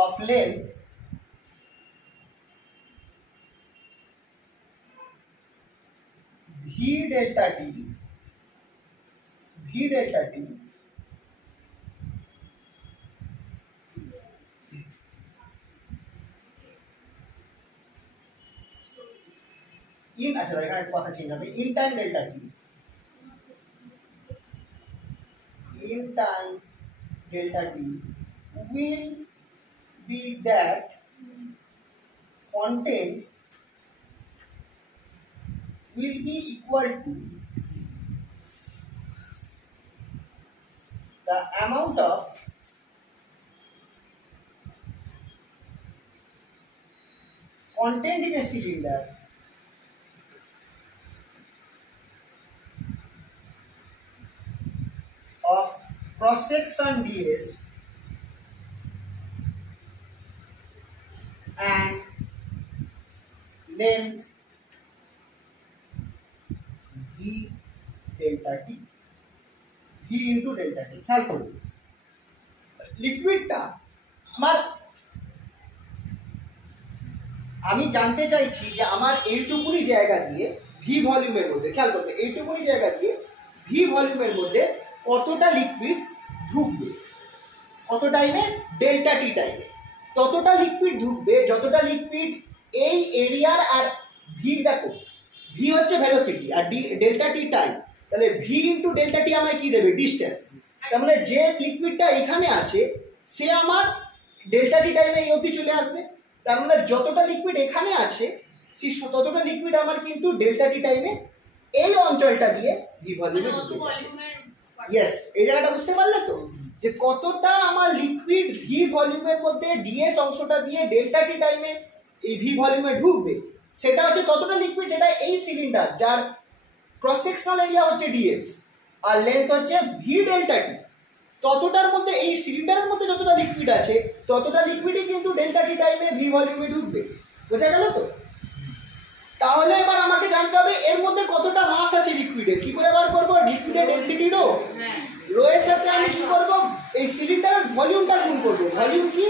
of length V delta T in, আচ্ছা এখানে কথা চেঞ্জ হবে, in time delta T will be that content will be equal to the amount of content in a cylinder of cross section ds and length v delta t, v into delta t। খেয়াল করুন লিকুইডটা আমার, আমি জানতে চাইছি যে আমার এইটুকুনি জায়গা দিয়ে ভি ভলিউমের মধ্যে, খেয়াল করবে এইটুকুনি জায়গা দিয়ে ভি ভলিউমের মধ্যে কতটা লিকুইড ঢুকবে, কত টাইমে, ডেল্টা টি টাইমে ততটা লিকুইড ঢুকবে যতটা লিকুইড এই এরিয়ার, আর ভি দেখো ভি হচ্ছে ভেলোসিটি আর ডেল্টা টি টাইম, তাহলে ভি ইন্টু ডেল্টা টি আমায় কি দেবে, ডিস্টেন্স। তার মানে যে লিকুইডটা এখানে আছে সে আমার ডেল্টা টি টাইমে এই অবধি চলে আসবে, তার মানে যতটা লিকুইড এখানে আছে ততটা লিকুইড আমার কিন্তু ডেল্টা টি টাইমে এই অঞ্চলটা দিয়ে ভি ভলিউমে ঢুকে যাবে। ইয়েস, এই জায়গাটা বুঝতে পারলে তো, যে কতটা আমার লিকুইড ভি ভলিউমের মধ্যে ডিএস অংশটা দিয়ে ডেল্টা টি টাইমে এই ভি ভলিউমে ঢুকবে, সেটা হচ্ছে ততটা লিকুইড যেটা এই সিলিন্ডার যার ক্রস সেকশনাল এরিয়া হচ্ছে ডিএস আর লেন্থ হচ্ছে ভি ডেল্টা টি, ততটার মধ্যে এই সিলিন্ডারের মধ্যে যতটা লিকুইড আছে ততটা লিকুইডই কিন্তু ডেল্টা টি টাইমে ভি ভলিউমে ঢুকবে। বোঝা গেল তো? তাহলে এবার আমাকে জানতে হবে এর মধ্যে কতটা মাস আছে লিকুইডের। কি করে বার করবো? লিকুইডের ডেনসিটি রো, রো এর সাথে আমি কি করব, এই সিলিন্ডারের ভলিউমটা গুণ করব। ভলিউম কি,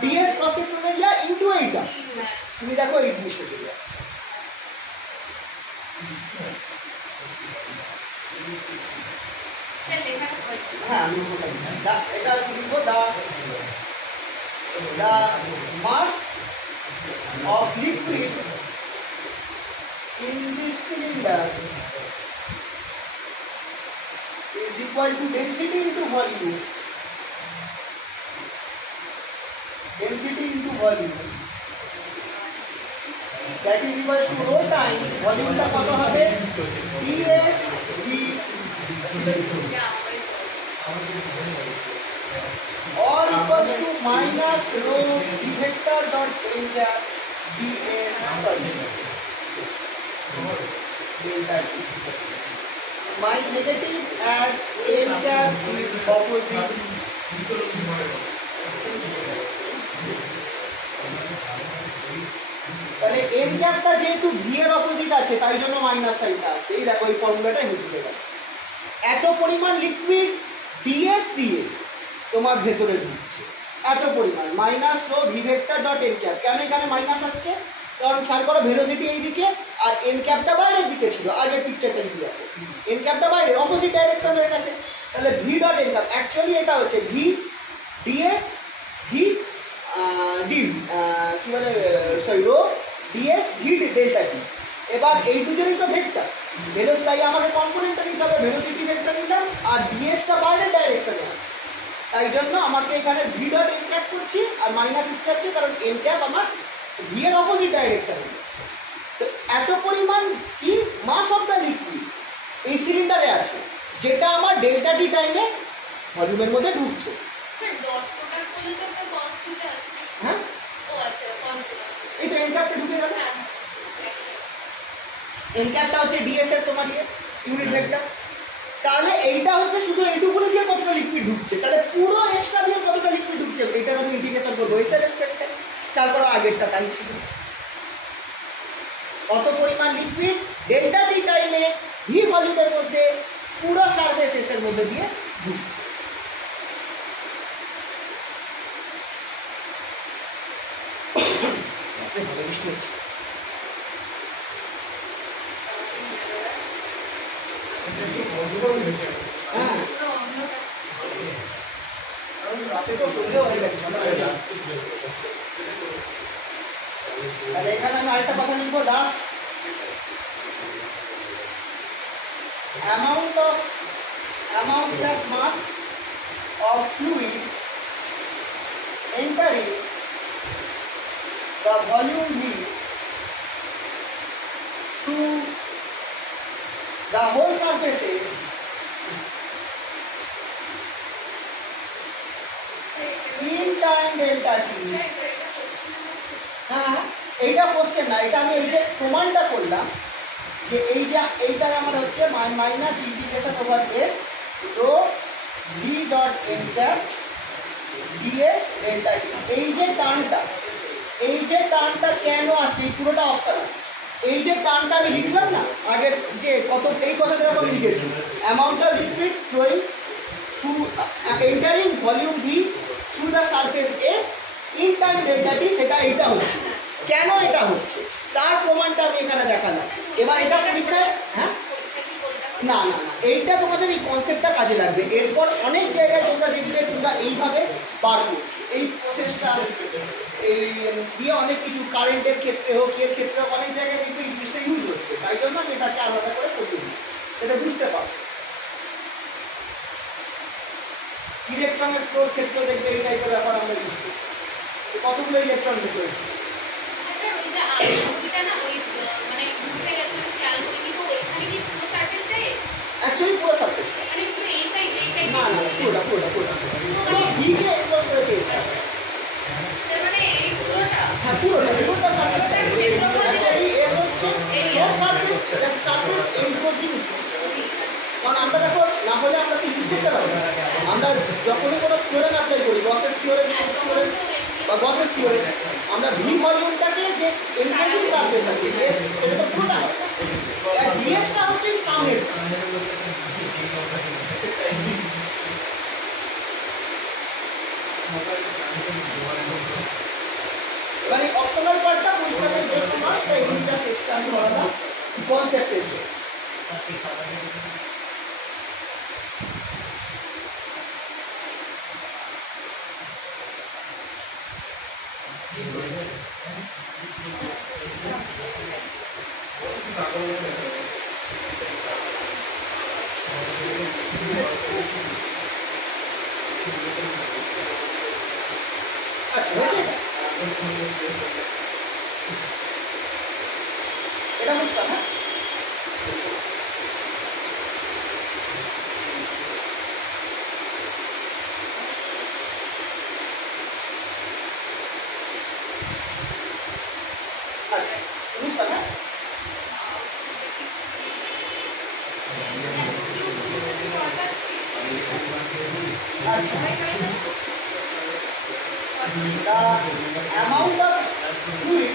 DS cross sectional area into এইটা। তুমি দেখো এই জিনিসটা চলে আসছে। হ্যাঁ আমি এটা লিখবো, the mass of liquid in this cylinder is equal to density into volume. Density into volume. That is equal to rho times volume টা কত হবে? ds v or equals to minus rho v vector dot n cap ds delta t. My negative as n cap is opposite. তাহলে n ক্যাপটা যেহেতু v এর opposite আছে তাই জন্য মাইনাস সাইনটা আছে। এই দেখো এই ফর্মুলাটা বুঝতে গেল। এত পরিমাণ লিকুইড ds দিয়ে তোমার ভেতরে ঢুকছে, এত পরিমাণ minus rho v vector dot n cap. কেন এখানে মাইনাস আসছে? কারণ খেয়াল করো ভেলোসিটি এই দিকে আর n ক্যাপটা বাইরের দিকে ছিল। আগের পিকচারটা কি দেখো, n ক্যাপটা বাইরে অপোজিট ডাইরেকশন হয়ে গেছে। তাহলে v dot n cap actually এটা হচ্ছে v ds v ডি কি বলে, sorry rho ds v delta t। এবার এই দুজনেই তো ভেক্টর, তাই আমাকে কম্পোনেন্টটা নিতে হবে, ভেলোসিটি ভেক্টর নিলাম, আর ডিএসটা বাইরের ডাইরেকশনে আছে, তাই জন্য আমাকে এখানে ভি ডট এন ক্যাপ করছি আর মাইনাস যাচ্ছে, কারণ এন ক্যাপ আমার ভি এর অপোজিট ডাইরেকশনে যাচ্ছে। তো এত পরিমাণ কি মাস অফ দ্য লিকুইড এই সিলিন্ডারে আছে, যেটা আমার ডেল্টা টি টাইমে ভলিউমের মধ্যে ঢুকছে। হ্যাঁ, এই তো এন ক্যাপটা ঢুকে গেল। এন ক্যাপটা হচ্ছে ডিএস এর তোমার ইউনিট ভেক্টর। তাহলে এইটা হচ্ছে শুধু এইটুকুনি দিয়ে কতটা লিকুইড ঢুকছে, তাহলে পুরো এসটা দিয়ে কতটা লিকুইড ঢুকছে এটার আমি ইন্টিগ্রেশন করবো এসের রেসপেক্টে, তারপর আগেরটা তাই ছিল। কত পরিমাণ লিকুইড ডেল্টা টি টাইমে ভি ভলিউমের মধ্যে পুরো সারফেস এসের মধ্যে দিয়ে ঢুকছে। ভালো বৃষ্টি হচ্ছে। এখানে আমি আরেকটা কথা লিখবো, Das amount plus mass of fluid entering the volume V through the whole surfaces in time delta t। হ্যাঁ, এইটা কোশ্চেন না, এটা আমি এই যে প্রমাণটা করলাম যে এইটা আমার হচ্ছে minus integration over s rho v dot n cap ds delta t. এই যে টার্মটা কেন আসছে, এই পুরোটা অপশন আছে। এই যে টার্মটা আমি লিখলাম না আগের যে কত, এই কথাটা আমি লিখেছি, amount of liquid flowing through entering volume v through the surface s in time delta t, সেটা এইটা হচ্ছে। কেন এটা হচ্ছে তার প্রমাণটা আমি এখানে দেখালাম। এবার এটা পরীক্ষায়, হ্যাঁ না না না, এইটা তোমাদের এই কনসেপ্টটা কাজে লাগবে। এরপর অনেক জায়গায় তোমরা দেখবে তোমরা এইভাবে বার করছো, এই প্রসেসটা এই দিয়ে অনেক কিছু কারেন্টের ক্ষেত্রে হোক, এর ক্ষেত্রে হোক, অনেক জায়গায় দেখবে এই জিনিসটা ইউজ হচ্ছে। তাই জন্য আমি এটাকে আলাদা করে করতে দিই, এটা বুঝতে পারো। ইলেকট্রনের ফ্লোর ক্ষেত্রে দেখবে এই টাইপের ব্যাপার আমরা ইউজ করি। কতগুলো ইলেকট্রন ঢুকে অ্যাকচুয়ালি পুরো সারফেসটা না না পুরোটা ভিকে এক্সপোজ করে পেয়েছে। হ্যাঁ পুরোটা সারফেসটা অ্যাকচুয়ালি এর হচ্ছে সারফেস এনক্লোজিং। কারণ আমরা দেখো না হলে আমরা কি ইউজ করতে পারবো, আমরা যখনই কোনো থিওরেম অ্যাপ্লাই করি, গসের থিওরেম বা গসের থিওরেম, আমরা ভি ভলিউমটাকে যে এনক্লোজিং সারফেস আছে সেটা তো পুরোটা হয়, আর ডিএসটা হচ্ছে সামনের। এবার এই অপশনাল পার্টটা পরীক্ষাতে জন্য নয়, তাই এই জাস্ট এক্সট্রা আমি বললাম কনসেপ্টের জন্য। আচ্ছা এটা বুঝলাম। হ্যাঁ আচ্ছা বুঝলাম। হ্যাঁ আচ্ছা, the amount of fluid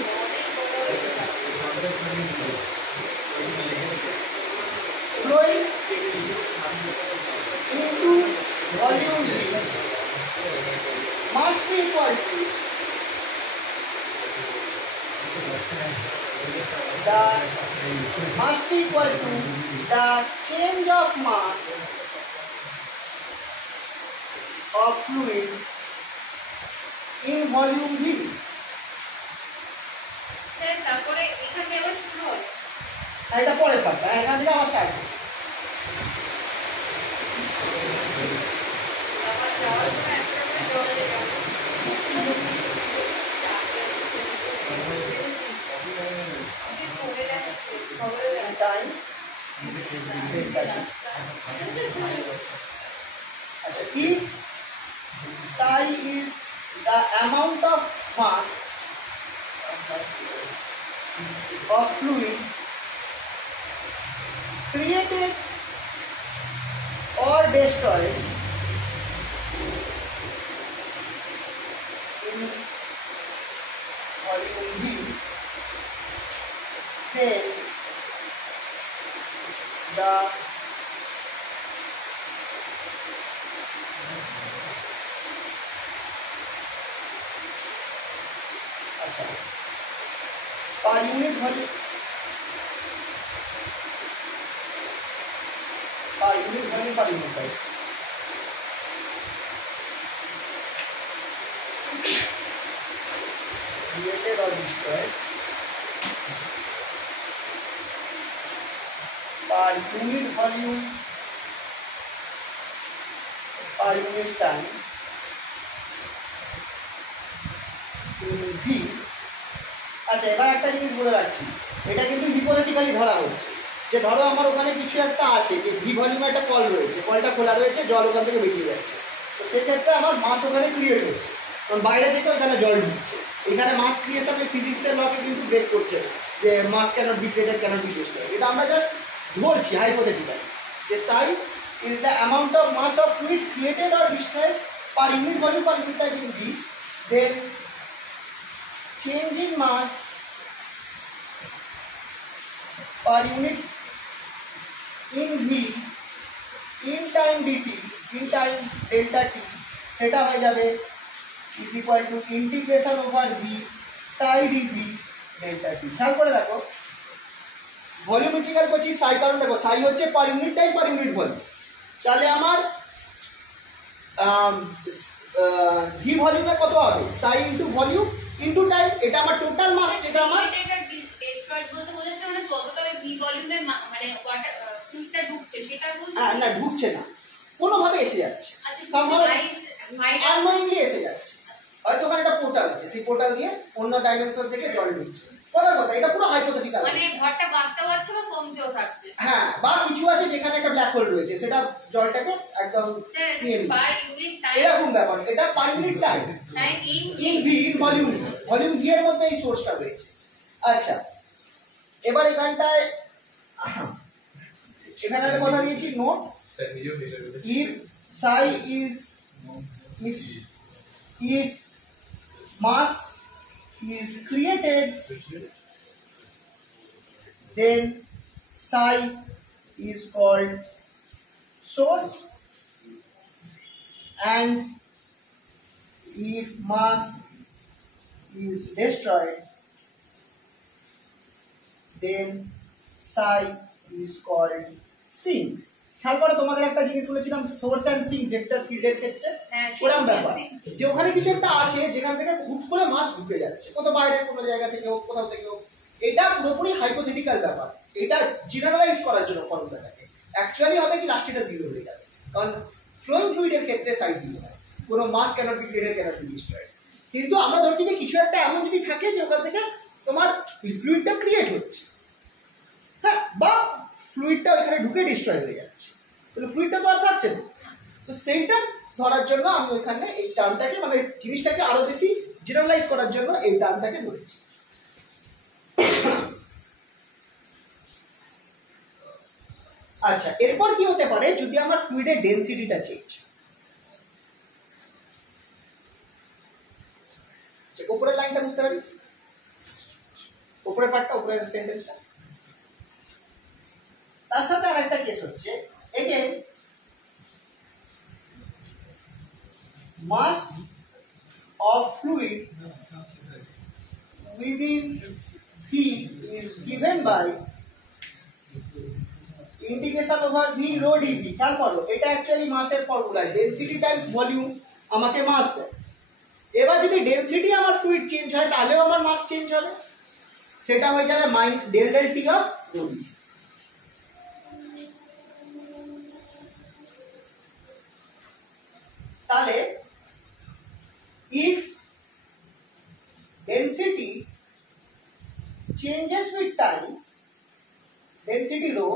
flowing into volume V must be equal to the change of mass of fluid in volume V। তারপরে এখানে আবার শুরু হয় আর এটা পরের পার্টটা, এখান থেকে আবার স্টার্ট করছি। আচ্ছা, if psi is the amount of mass of fluid created or destroyed in volume V, then the अच्छा per unit volume created or destroyed per unit volume per unit time in V। আচ্ছা, এবার একটা জিনিস বলে রাখছি, এটা কিন্তু হিপোথেটিক্যালি ধরা হচ্ছে যে ধরো আমার ওখানে কিছু একটা আছে, যে ভি ভলিউমে একটা কল রয়েছে, কলটা খোলা রয়েছে, জল ওখান থেকে বেরিয়ে যাচ্ছে, তো সেক্ষেত্রে আমার মাস ওখানে ক্রিয়েট হচ্ছে, কারণ বাইরে থেকে ওখানে জল ঢুকছে। এখানে মাস ক্রিয়েশনের ফিজিক্সের লকে কিন্তু ব্রেক করছে না, যে mass cannot be created cannot be destroyed. এটা আমরা জাস্ট ধরছি হাইপোথেটিক্যালি যে psi is the amount of mass of fluid created or destroyed per unit volume per unit time in v, then change in mass per unit in V in time dt in time delta t সেটা হয়ে যাবে is equal to integration over V psi dV delta t। খেয়াল করে দেখো, volume integral করছি সাই, কারণ দেখো সাই হচ্ছে পার ইউনিট টাইম পার ইউনিট ভলিউম, তাহলে আমার ভি ভলিউমে কত হবে, সাই ইনটু ভলিউম ইনটু টাইম, এটা আমার টোটাল মাস, যেটা আমার ডেস্ট্রয়েড বলতে বোঝাচ্ছে মানে যতটা ভি ভলিউমে মানে ওয়াটার ফ্লুইডটা ঢুকছে সেটা বলছে। না, ঢুকছে না, কোনোভাবে এসে যাচ্ছে, আননোয়িংলি এসে যাচ্ছে। হয়তো ওখানে একটা পোর্টাল আছে, সেই পোর্টাল দিয়ে অন্য ডাইমেনশন থেকে জল ঢুকছে, কথা এটা পুরো হাইপোথেটিক্যাল, মানে ঘরটা বাড়তেও যাচ্ছে বা কমতেও থাকছে। হ্যাঁ, বা কিছু আছে যেখানে একটা ব্ল্যাক হোল রয়েছে, সেটা জলটাকে একদম নিয়ে নিচ্ছে, এরকম ব্যাপার। এটা পার unit time in V in volume, volume V এর মধ্যে এই সোর্সটা রয়েছে। আচ্ছা, এবার এখানটায় এখানে একটা কথা দিয়েছি note, if psi is if mass is created, then psi is called source, and if mass is destroyed, then psi is called sink। খেয়াল করো, তোমাদের একটা জিনিস বলেছিলাম সোর্স অ্যান্ড সিঙ্ক ভেক্টর ফিল্ডের ক্ষেত্রে, ওরকম ব্যাপার যে ওখানে কিছু একটা আছে যেখান থেকে হুট করে মাস ঢুকে যাচ্ছে, কোথাও বাইরে কোনো জায়গা থেকে হোক, কোথাও থেকে হোক, এটা পুরোপুরি হাইপোথেটিক্যাল ব্যাপার, এটা জেনারেলাইজ করার জন্য ফর্মুলাটাকে। অ্যাকচুয়ালি হবে কি লাস্টে এটা জিরো হয়ে যাবে, কারণ ফ্লোয়িং ফ্লুইডের ক্ষেত্রে সাই জিরো হয়, কোনো mass cannot be created cannot be destroyed. কিন্তু আমরা ধরছি যে কিছু একটা এমন যদি থাকে যে ওখান থেকে তোমার ফ্লুইডটা ক্রিয়েট হচ্ছে, হ্যাঁ, বা ফ্লুইডটা ওইখানে ঢুকে ডিস্ট্রয় হয়ে যাচ্ছে, তাহলে ফ্লুইডটা তো আর থাকছে না। তো সেইটা ধরার জন্য আমি ওইখানে এই টার্মটাকে, মানে জিনিসটাকে আরো বেশি জেনারেলাইজ করার জন্য এই টার্মটাকে ধরেছি। আচ্ছা, এরপর কি হতে পারে যদি আমার ফ্লুইডের ডেনসিটিটা চেঞ্জ, উপরের লাইনটা বুঝতে পারি, উপরের পার্টটা, উপরের সেন্টেন্সটা, তার সাথে আরেকটা কেস হচ্ছে again mass of fluid within V is given by integration over V rho dV। খেয়াল করো, এটা অ্যাকচুয়ালি মাসের ফর্মুলা, ডেনসিটি টাইমস ভলিউম আমাকে মাস দেয়। এবার যদি ডেনসিটি আমার ফ্লুইড চেঞ্জ হয় তাহলেও আমার মাস চেঞ্জ হবে, সেটা হয়ে যাবে del del t of rho d. তাহলে if density changes with time, density rho,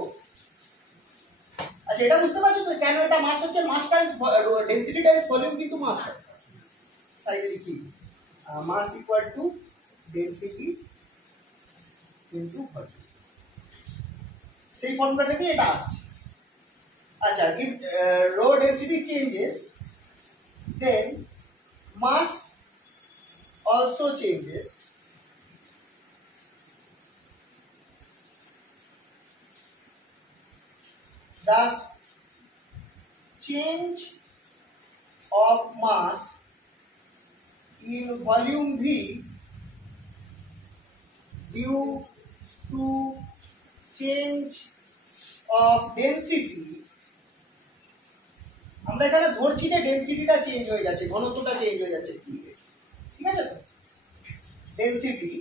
আচ্ছা এটা বুঝতে পারছো তো কেন এটা মাস হচ্ছে mass times density times volume কিন্তু মাস হয় সাইডে লিখি mass equal to density into volume সেই ফর্মুলা থেকে এটা আসছে আচ্ছা if rho density changes then mass also changes thus change of mass in volume V due to change of density আমরা এখানে ধরছি যে ডেনসিটিটা চেঞ্জ হয়ে যাচ্ছে ঘনত্বটা চেঞ্জ হয়ে যাচ্ছে ঠিক আছে তো ডেনসিটি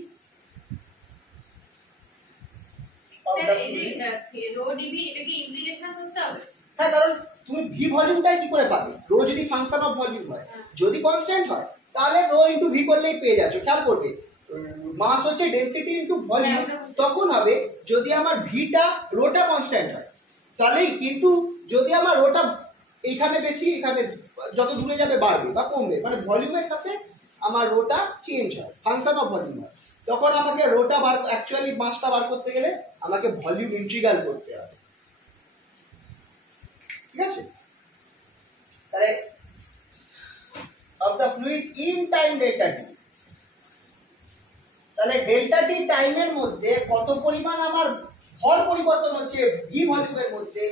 হ্যাঁ কারণ তুমি ভি ভলিউমটাই কি করে পাবে রো যদি ফাংশন অফ ভলিউম হয় যদি কনস্ট্যান্ট হয় তাহলে রো ইনটু ভি করলেই পেয়ে যাচ্ছ খেয়াল করবে মাস হচ্ছে ডেনসিটি ইনটু ভলিউম তখন হবে যদি আমার ভিটা রোটা কনস্ট্যান্ট হয় তাহলেই কিন্তু যদি আমার রোটা এইখানে বেশি এখানে যত দূরে যাবে বাড়বে বা কমবে মানে ভলিউমের সাথে আমার রোটা চেঞ্জ হয় ফাংশন অফ ভলিউম হয় তখন আমাকে রোটা বার অ্যাকচুয়ালি মাসটা বার করতে গেলে আমাকে ভলিউম ইন্টিগ্রাল করতে হবে ঠিক আছে তাহলে of the fluid in time delta t তাহলে ডেল্টা টি টাইমের মধ্যে কত পরিমাণ আমার ভর পরিবর্তন হচ্ছে ভি ভলিউমের মধ্যে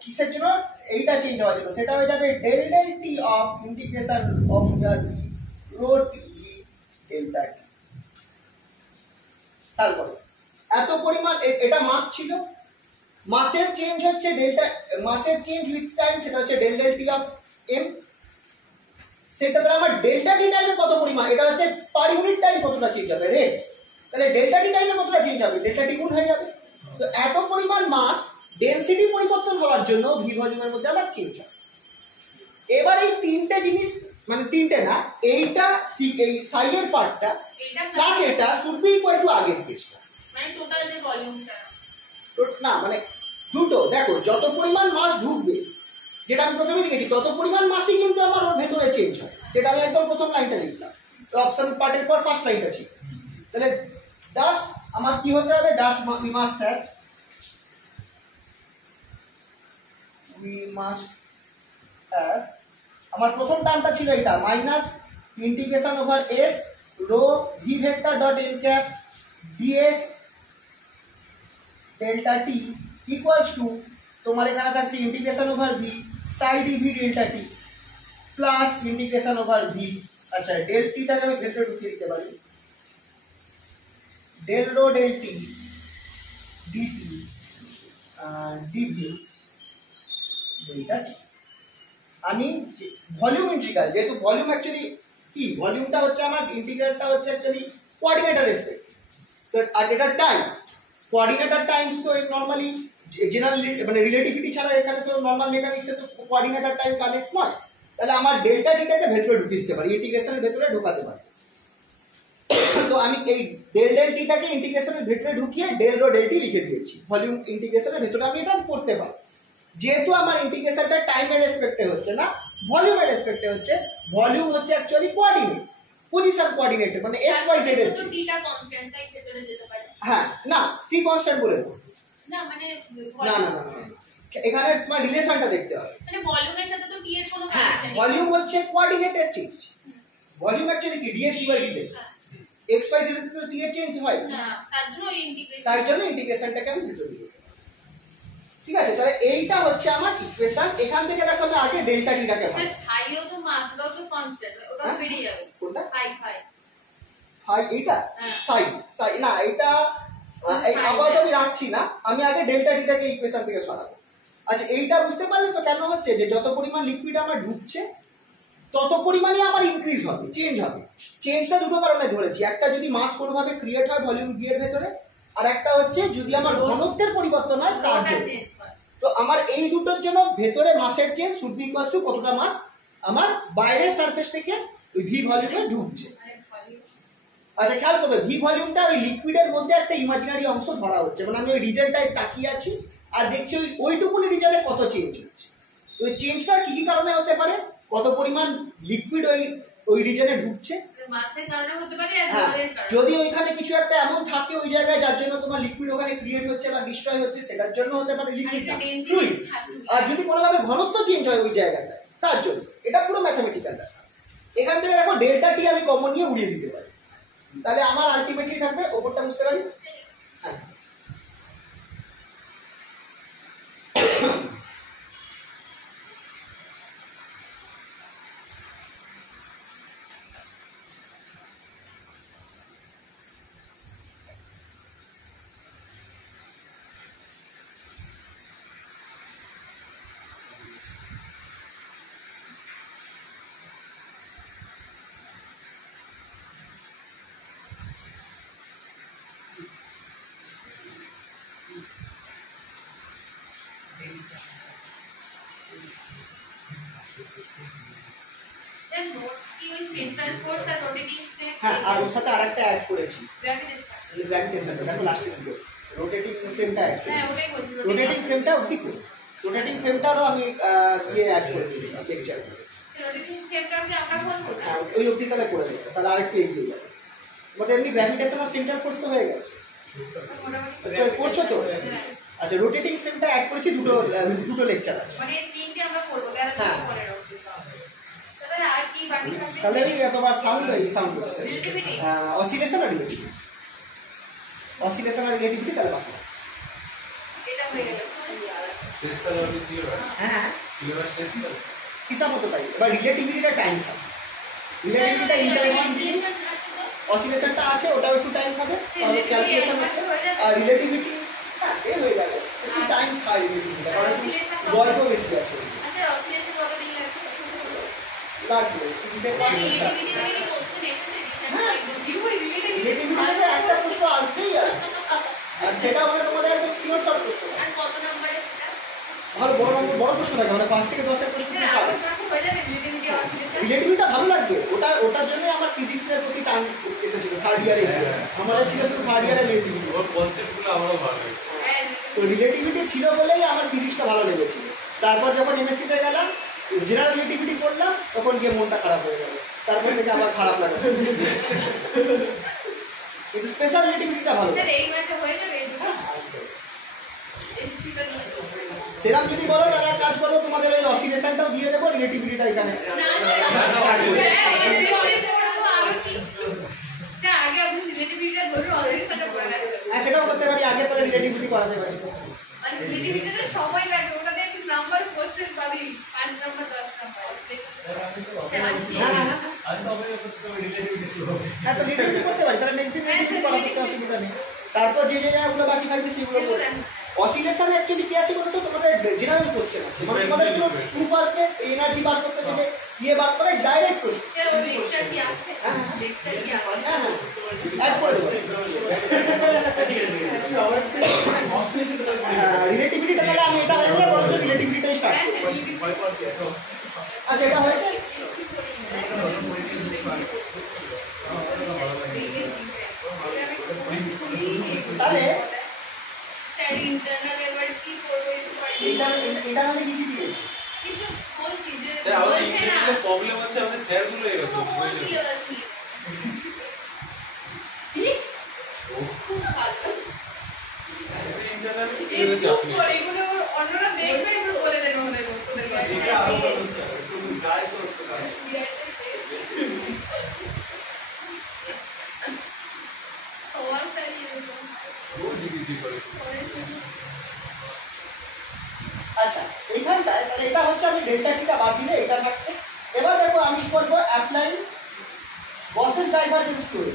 কিসের জন্য এইটা চেঞ্জ হওয়ার জন্য সেটা হয়ে যাবে del del t of integration of the rho t delta t তারপর এত পরিমাণ এটা মাস ছিল মাসের চেঞ্জ হচ্ছে ডেল্টা মাসের চেঞ্জ উইথ টাইম সেটা হচ্ছে del del t of m সেটা তাহলে আমার ডেল্টা টি টাইমে কত পরিমাণ এটা হচ্ছে পার ইউনিট টাইম কতটা চেঞ্জ হবে রেট তাহলে ডেল্টা টি টাইমে কতটা চেঞ্জ হবে ডেল্টা টি গুণ হয়ে যাবে তো এত পরিমাণ মাস ডেনসিটি পরিবর্তন হওয়ার জন্য ভি ভলিউমের মধ্যে আবার চেঞ্জ হয় এবার এই তিনটে জিনিস মানে তিনটে না এইটা এই সাই এর পার্টটা প্লাস এটা শুড বি ইকুয়াল টু আগের কেসটা মানে টোটাল যে ভলিউমটা না মানে দুটো দেখো যত পরিমাণ মাস ঢুকবে যেটা আমি প্রথমে লিখেছি তত পরিমাণ মাসই কিন্তু আমার ওর ভেতরে চেঞ্জ হয় যেটা আমি একদম প্রথম লাইনটা লিখলাম তো অপশন পার্টের পর ফার্স্ট লাইনটা ছিল তাহলে দাস আমার কি হতে হবে দাস উই মাস্ট হ্যাভ আমার প্রথম টার্মটা ছিল এটা minus integration over s rho v vector dot n cap ds delta t equals to তোমার এখানে থাকছে integration over v psi d v delta t plus integration over v আচ্ছা ডেল টিটাকে আমি ভেতরে ঢুকিয়ে দিতে পারি del rho del t dt dv delta t আমি ভলিউম ইন্টিগ্রাল যেহেতু ভলিউম অ্যাকচুয়ালি কি ভলিউমটা হচ্ছে আমার ইন্টিগ্রালটা হচ্ছে অ্যাকচুয়ালি কোঅর্ডিনেটর রেসপেক্ট তো আর এটা টাইম কোঅর্ডিনেটর টাইমস তো নরমালি জেনারেল মানে রিলেটিভিটি ছাড়া এখানে তো নরমাল মেকানিক্সে তো কোঅর্ডিনেটর টাইম কানেক্ট নয় তাহলে আমার ডেল্টা টিটাকে ভেতরে ঢুকিয়ে দিতে পারি ইন্টিগ্রেশনের ভেতরে ঢোকাতে পারি তো আমি এই ডেল ডেল টিটাকে ইন্টিগ্রেশনের ভেতরে ঢুকিয়ে ডেল রো ডেল টি লিখে দিয়েছি ভলিউম ইন্টিগ্রেশনের ভেতরে আমি এটা করতে পারি যেহেতু আমার ইন্টিগ্রেশনটা টাইমের রেসপেক্টে হচ্ছে না ভলিউমের রেসপেক্টে হচ্ছে ভলিউম হচ্ছে অ্যাকচুয়ালি কোঅর্ডিনেট পজিশন কোঅর্ডিনেট মানে এক্স ওয়াই জেড এর টিটা কনস্ট্যান্ট তাই ভেতরে যেতে পারে হ্যাঁ না টি কনস্ট্যান্ট বলে না মানে না না না এখানে তোমার রিলেশনটা দেখতে হবে মানে ভলিউমের সাথে তো টি এর কোনো হ্যাঁ কানেকশন নেই ভলিউম হচ্ছে কোঅর্ডিনেটের চেঞ্জ ভলিউম অ্যাকচুয়ালি কি dx by dz x y z এর সাথে টি এর চেঞ্জ হয় না তার জন্য ওই ইন্টিগ্রেশন তার জন্য ইন্টিগ্রেশনটাকে আমি ভেতরে দিয়ে ঠিক আছে তাহলে এইটা হচ্ছে আমার ইকুয়েশন এখান থেকে দেখো আমি আগে ডেল্টা টিটাকে ভাগ হাইও তো মাসটাও তো কনস্ট্যান্ট ওটা বেরিয়ে যাবে কোনটা হাই হাই হাই এটা সাই সাই না এটা এই আপাতত আমি রাখছি না আমি আগে ডেল্টা টিটাকে ইকুয়েশন থেকে সরাবো আচ্ছা এইটা বুঝতে পারলে তো কেন হচ্ছে যে যত পরিমাণ লিকুইড আমার ঢুকছে তত পরিমাণই আমার ইনক্রিজ হবে চেঞ্জ হবে চেঞ্জটা দুটো কারণে ধরেছি একটা যদি মাস কোনোভাবে ক্রিয়েট হয় ভলিউম ভি এর ভেতরে আর একটা হচ্ছে যদি আমার ঘনত্বের পরিবর্তন হয় তার জন্য তো আমার এই দুটোর জন্য ভেতরে মাসের change should be equal to কতটা মাস আমার বাইরের সারফেস থেকে ওই ভি ভলিউমে ঢুকছে। আচ্ছা খেয়াল করবে ভি ভলিউমটা ওই লিকুইডের মধ্যে একটা ইমাজিনারি অংশ ধরা হচ্ছে, মানে আমি ওই রিজনটায় তাকিয়ে আছি আর দেখছি ওইটুকুনি রিজনে কত চেঞ্জ হচ্ছে। ওই চেঞ্জটা কি কি কারণে হতে পারে, কত পরিমাণ লিকুইড ওই রিজনে ঢুকছে, হ্যাঁ যদি ওইখানে কিছু একটা এমন থাকে ওই জায়গায় যার জন্য তোমার লিকুইড ওখানে ক্রিয়েট হচ্ছে বা ডিস্ট্রয় হচ্ছে, সেটার জন্য হতে পারে লিকুইড না ফ্লুইড। আর যদি কোনোভাবে ঘনত্ব চেঞ্জ হয় ওই জায়গাটায় তার জন্য, এটা পুরো ম্যাথমেটিক্যাল ব্যাপার। এখান থেকে দেখো ডেল্টা টি আমি কমন নিয়ে উড়িয়ে দিতে পারি, তাহলে আমার আলটিমেটলি থাকবে ওপরটা বুঝতে পারি। হ্যাঁ হ্যাঁ, আর ওর সাথে আরেকটা অ্যাড করেছি গ্র্যাভিটেশন, দেখো লাস্টে দিকে রোটেটিং ফ্রেমটা অ্যাড করেছি। রোটেটিং ফ্রেমটা অবধি করি, রোটেটিং ফ্রেমটারও আমি অ্যাড করে দিয়েছি লেকচার। হ্যাঁ ওই অবধি তাহলে করে দেবো, তাহলে আরেকটু এগিয়ে যাবে। বাট এমনি গ্র্যাভিটেশন আর সেন্টার ফোর্স তো হয়ে গেছে, করছো তো? আচ্ছা রোটেটিং ফ্রেমটা অ্যাড করেছি, দুটো লেকচার আছে। হ্যাঁ তাহলে এই তোমার সাউন্ড করছে অসিলেশন আর রিলেটিভিটি, অসিলেশন আর রিলেটিভিটি তাহলে বাকি হ্যাঁ হিসাব হতে পারি। এবার রিলেটিভিটিটা টাইম খাবে, রিলেটিভিটিটা ইন্টারেস্টিং জিনিস, অসিলেশনটা আছে ওটাও একটু টাইম খাবে, তাহলে ক্যালকুলেশন আছে। আর রিলেটিভিটি হ্যাঁ সে হয়ে যাবে, একটু টাইম খায় রিলেটিভিটিটা, কারণ গল্প বেশি আছে লাগবে। একটা প্রশ্ন আসবেই আর সেটা মানে তোমাদের একদম সিওর সব প্রশ্ন, ভালো বড় প্রশ্ন থাকে, মানে 5 থেকে 10 এর প্রশ্ন। রিলেটিভিটিটা ভালো লাগবে, ওটার জন্য আমার ফিজিক্সের প্রতি টান এসেছিল থার্ড ইয়ারে, আমাদের ছিল শুধু থার্ড ইয়ারে রিলেটিভিটি, ওর কনসেপ্টগুলো আমারও ভালো লাগে। তো রিলেটিভিটি ছিল বলেই আমার ফিজিক্সটা ভালো লেগেছিল। তারপর যখন এমএসসিতে গেলাম জেনারেল রিলেটিভিটি পড়লাম, তখন গিয়ে মনটা খারাপ হয়ে গেল, তারপর থেকে আবার খারাপ লাগে। কিন্তু স্পেশাল রিলেটিভিটিটা ভালো সেরকম যদি বলো তাহলে এক কাজ করবো, তোমাদের ওই অসিলেশনটাও দিয়ে দেবো, রিলেটিভিটিটা এখানে হ্যাঁ সেটাও করতে পারি, আগে তাহলে রিলেটিভিটি করাতে পারি। সময় লাগবে, ওটাতে একটু নাম্বার কোশ্চেন পাবি 5 নাম্বার 10 নাম্বার। হ্যাঁ তো রিলেটিভিটি করতে পারি, তাহলে নেক্সট দিন রিলেটিভিটি করাতে অসুবিধা নেই। তারপর যে জায়গাগুলো বাকি থাকবে সেগুলো করবে। অসিলেশন অ্যাকচুয়ালি কি আছে বলতো, তোমাদের জেনারেল কোশ্চেন আছে, মানে তোমাদের কোনো প্রুফ আসবে, এনার্জি বার করতে দেবে, বার করে ডাইরেক্ট প্রশ্ন। লেকচার কি আছে? লেকচার কি আছে? হ্যাঁ হ্যাঁ অ্যাড করে দেবো। রিলেটিভিটিটা তাহলে আমি এটা হয়ে গেলে বলতো রিলেটিভিটিটাই স্টার্ট করব। আচ্ছা এটা হয়েছে। তাহলে ইন্টারনাল এবার কি করব, ইন্টারনালে কি কি দিয়েছে কিছু বলছি যে আমাদের ইন্টারনালে প্রবলেম আছে, আমাদের স্যারগুলো এরকম খুব ভালো ইন্টারনাল এগুলো অন্যরা দেখবে, এগুলো বলে দেবে মনে হয় তোদের কাছে। আচ্ছা এইখানটায় তাহলে এটা হচ্ছে আমি ডেল্টা টিটা বাদ দিলে এটা থাকছে। এবার দেখো আমি কি করবো, apply Gauss's divergence theory.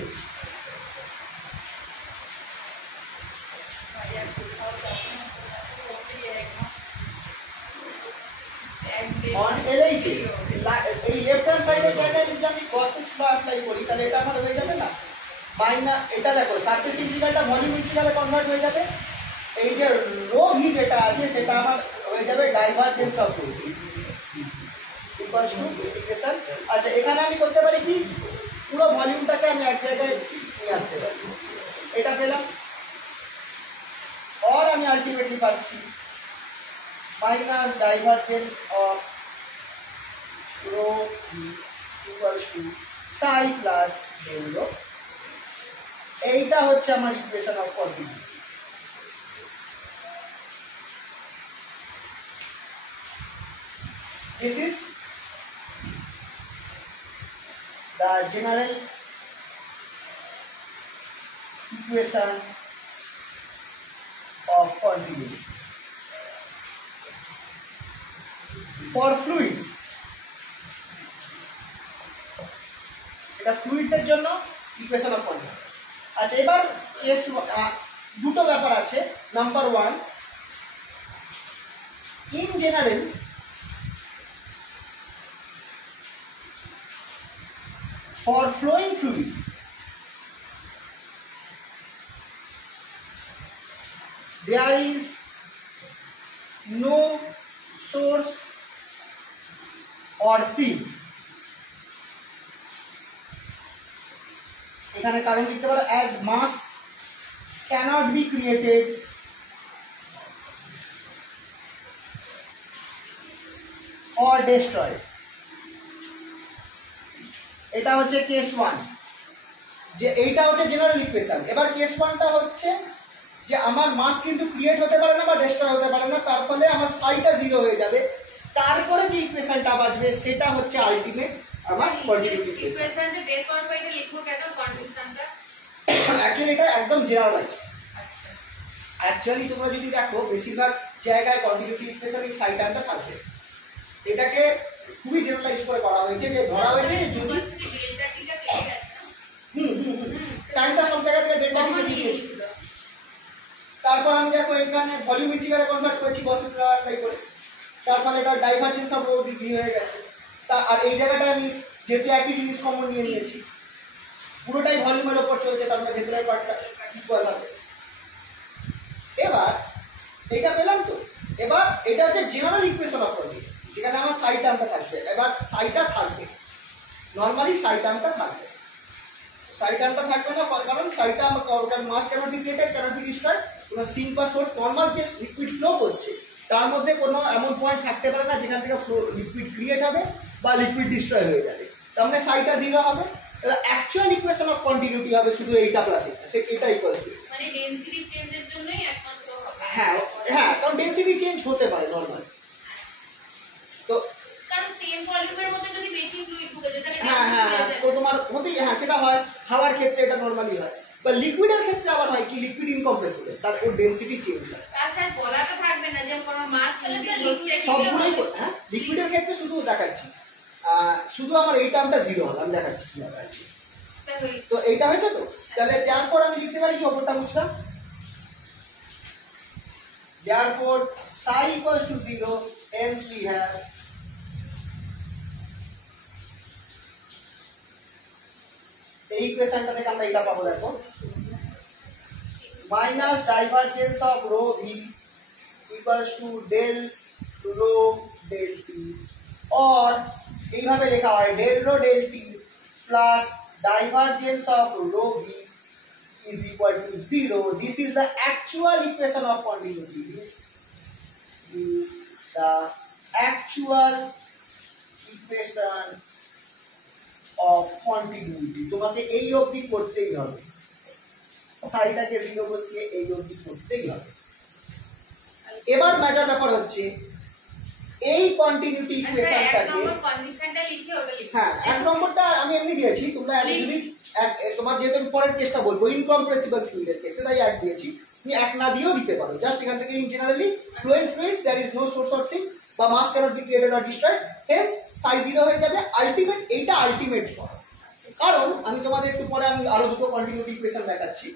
on LHS এই লেফট হ্যান্ড সাইডের জায়গায় যদি আমি গসেস ল অ্যাপ্লাই করি তাহলে এটা আমার হয়ে যাবে না মাইনাস, এটা দেখো সারফেস ইন্টিগ্রালটা ভলিউম ইন্টিগ্রালে কনভার্ট হয়ে যাবে। এই যে রো ভি যেটা আছে সেটা আমার হয়ে যাবে divergence of rho. Equals two integration. আচ্ছা এখানে আমি করতে পারি কি পুরো ভলিউমটাকে আমি এক জায়গায় নিয়ে আসতে পারি, এটা পেলাম। और আমি আলটিমেটলি পাচ্ছি minus divergence of rho equals two Sai plus del rho. এইটা হচ্ছে আমার equation of continuity. This is the general equation of continuity for fluids. এটা ফ্লুইডস এর জন্য ইকুয়েশন অফ কন্টিনিউটি। আচ্ছা এবার কেস দুটো ব্যাপার আছে। Number 1, in general for flowing fluids there is no source or sink। এখানে কারণ লিখতে পারো as mass cannot be created or destroyed। এটা হচ্ছে কেস 1, যে এইটা হচ্ছে জেনারেল ইকুয়েশন। এবার কেস 1টা হচ্ছে যে আমার মাস কিন্তু ক্রিয়েট হতে পারে না বা ডেস্ট্রয় হতে পারে না, তার ফলে আমার সাইটা 0 হয়ে যাবে। তারপরে যে ইকুয়েশনটা বাজবে সেটা হচ্ছে আলটিমেট আমার কন্টিনিউটি ইকুয়েশন। ইকুয়েশনটা বের করার পর এটা লিখবো কেন কন্টিনিউশনটা? অ্যাকচুয়ালি এটা একদম জেনারেলাইজ। অ্যাকচুয়ালি তোমরা যদি দেখো বেশিরভাগ জায়গায় কন্টিনিউটি ইকুয়েশন এই সাই টার্মটা থাকবে। এটাকে খুবই জেনারেলাইজ করে করা হয়েছে, যে ধরা হয়েছে যে যদি ডেল্টা টিটা কেটে গেছে না? টাইমটা সব জায়গা থেকে ডেল্টা টি কেটে গিয়েছে। তারপর আমি দেখো এখানে ভলিউম ইন্টিগ্রালে কনভার্ট করেছি বসেস অ্যাপ্লাই করে, তার ফলে এটা ডাইভারজেন্স অফ রো ডিগ্রি হয়ে গেছে। আর এই জায়গাটায় আমি যেহেতু একই জিনিস কমন নিয়ে নিয়েছি, পুরোটাই ভলিউমের ওপর চলছে, তার মানে ভেতরের পার্টটা ইকুয়াল হবে। এবার এটা পেলাম তো। এবার এটা হচ্ছে জেনারেল ইকুয়েশন অফ কন্টিনিউটি, যেখানে আমার সাই টার্মটা থাকছে। এবার সাইটা থাকবে, নর্মালি সাই টার্মটা থাকবে। সাই টার্মটা থাকবে না কারণ সাইটা আমার mass cannot be created, cannot be destroyed. কোনো সিঙ্ক বা সোর্স নর্মাল যে লিকুইড ফ্লো করছে তার মধ্যে কোনো এমন পয়েন্ট থাকতে পারে না যেখান থেকে লিকুইড ক্রিয়েট হবে বা লিকুইড ডিস্ট্রয় হয়ে যাবে, তার মানে সাইটা 0 হবে। তাহলে অ্যাকচুয়াল ইকুয়েশন অফ কন্টিনিউটি হবে শুধু এইটা প্লাস এটা, এটা ইকুয়াল টু মানে ডেনসিটি চেঞ্জের জন্যই একমাত্র হবে। হ্যাঁ হ্যাঁ, কারণ ডেনসিটি চেঞ্জ হতে পারে নরমাল। তো কারণ সেম ভলিউমের মধ্যে যদি বেশি ফ্লুইড ঢুকে যায় তাহলে হ্যাঁ হ্যাঁ হ্যাঁ, তো তোমার হতেই, হ্যাঁ সেটা হয়। হাওয়ার ক্ষেত্রে এটা নরমালি হয়, বা লিকুইডের ক্ষেত্রে আবার হয় কি লিকুইড ইনকম্প্রেসিবল, তার ওর ডেনসিটি চেঞ্জ হয়। তার সাথে বলা তো থাকবে না যে কোনো মাস হচ্ছে সবগুলোই হ্যাঁ, লিকুইডের ক্ষেত্রে শুধু দেখাচ্ছি, শুধু আমার এই টার্মটা 0 হবে, আমি দেখাচ্ছি কি হবে। তো এইটা হয়েছে তো, তাহলে তারপর আমি লিখতে পারি কি ওপরটা বুঝলাম। therefore psi equals to 0, hence we have এই ইকুয়েশনটা থেকে আমরা এটা পাবো, দেখো minus divergence of rho v equals to del rho del t, or এইভাবে লেখা হয় del rho del t plus divergence of rho v is equal to 0. This is the actual equation of continuity. This is the actual equation of continuity. তোমাকে এই অবধি করতেই হবে, সাইটাকে 0 বসিয়ে এই অবধি করতেই হবে। এবার ম্যাটার ব্যাপার হচ্ছে এই কন্টিনিউটি ইকুয়েশনটাকে হ্যাঁ, এক নম্বরটা আমি এমনি দিয়েছি, তোমরা যদি তোমার যেহেতু আমি পরের কেসটা বলবো ইনকম্প্রেসিবল ফ্লুইডের ক্ষেত্রে তাই এক দিয়েছি, তুমি এক না দিয়েও দিতে পারো। জাস্ট এখান থেকে in generally flowing fluids there is no source of sink বা mass cannot be created or destroyed, hence psi 0 হয়ে যাবে। আলটিমেট এইটা আলটিমেট ফর্ম, কারণ আমি তোমাদের একটু পরে আমি আরো দুটো কন্টিনিউটি ইকুয়েশন দেখাচ্ছি।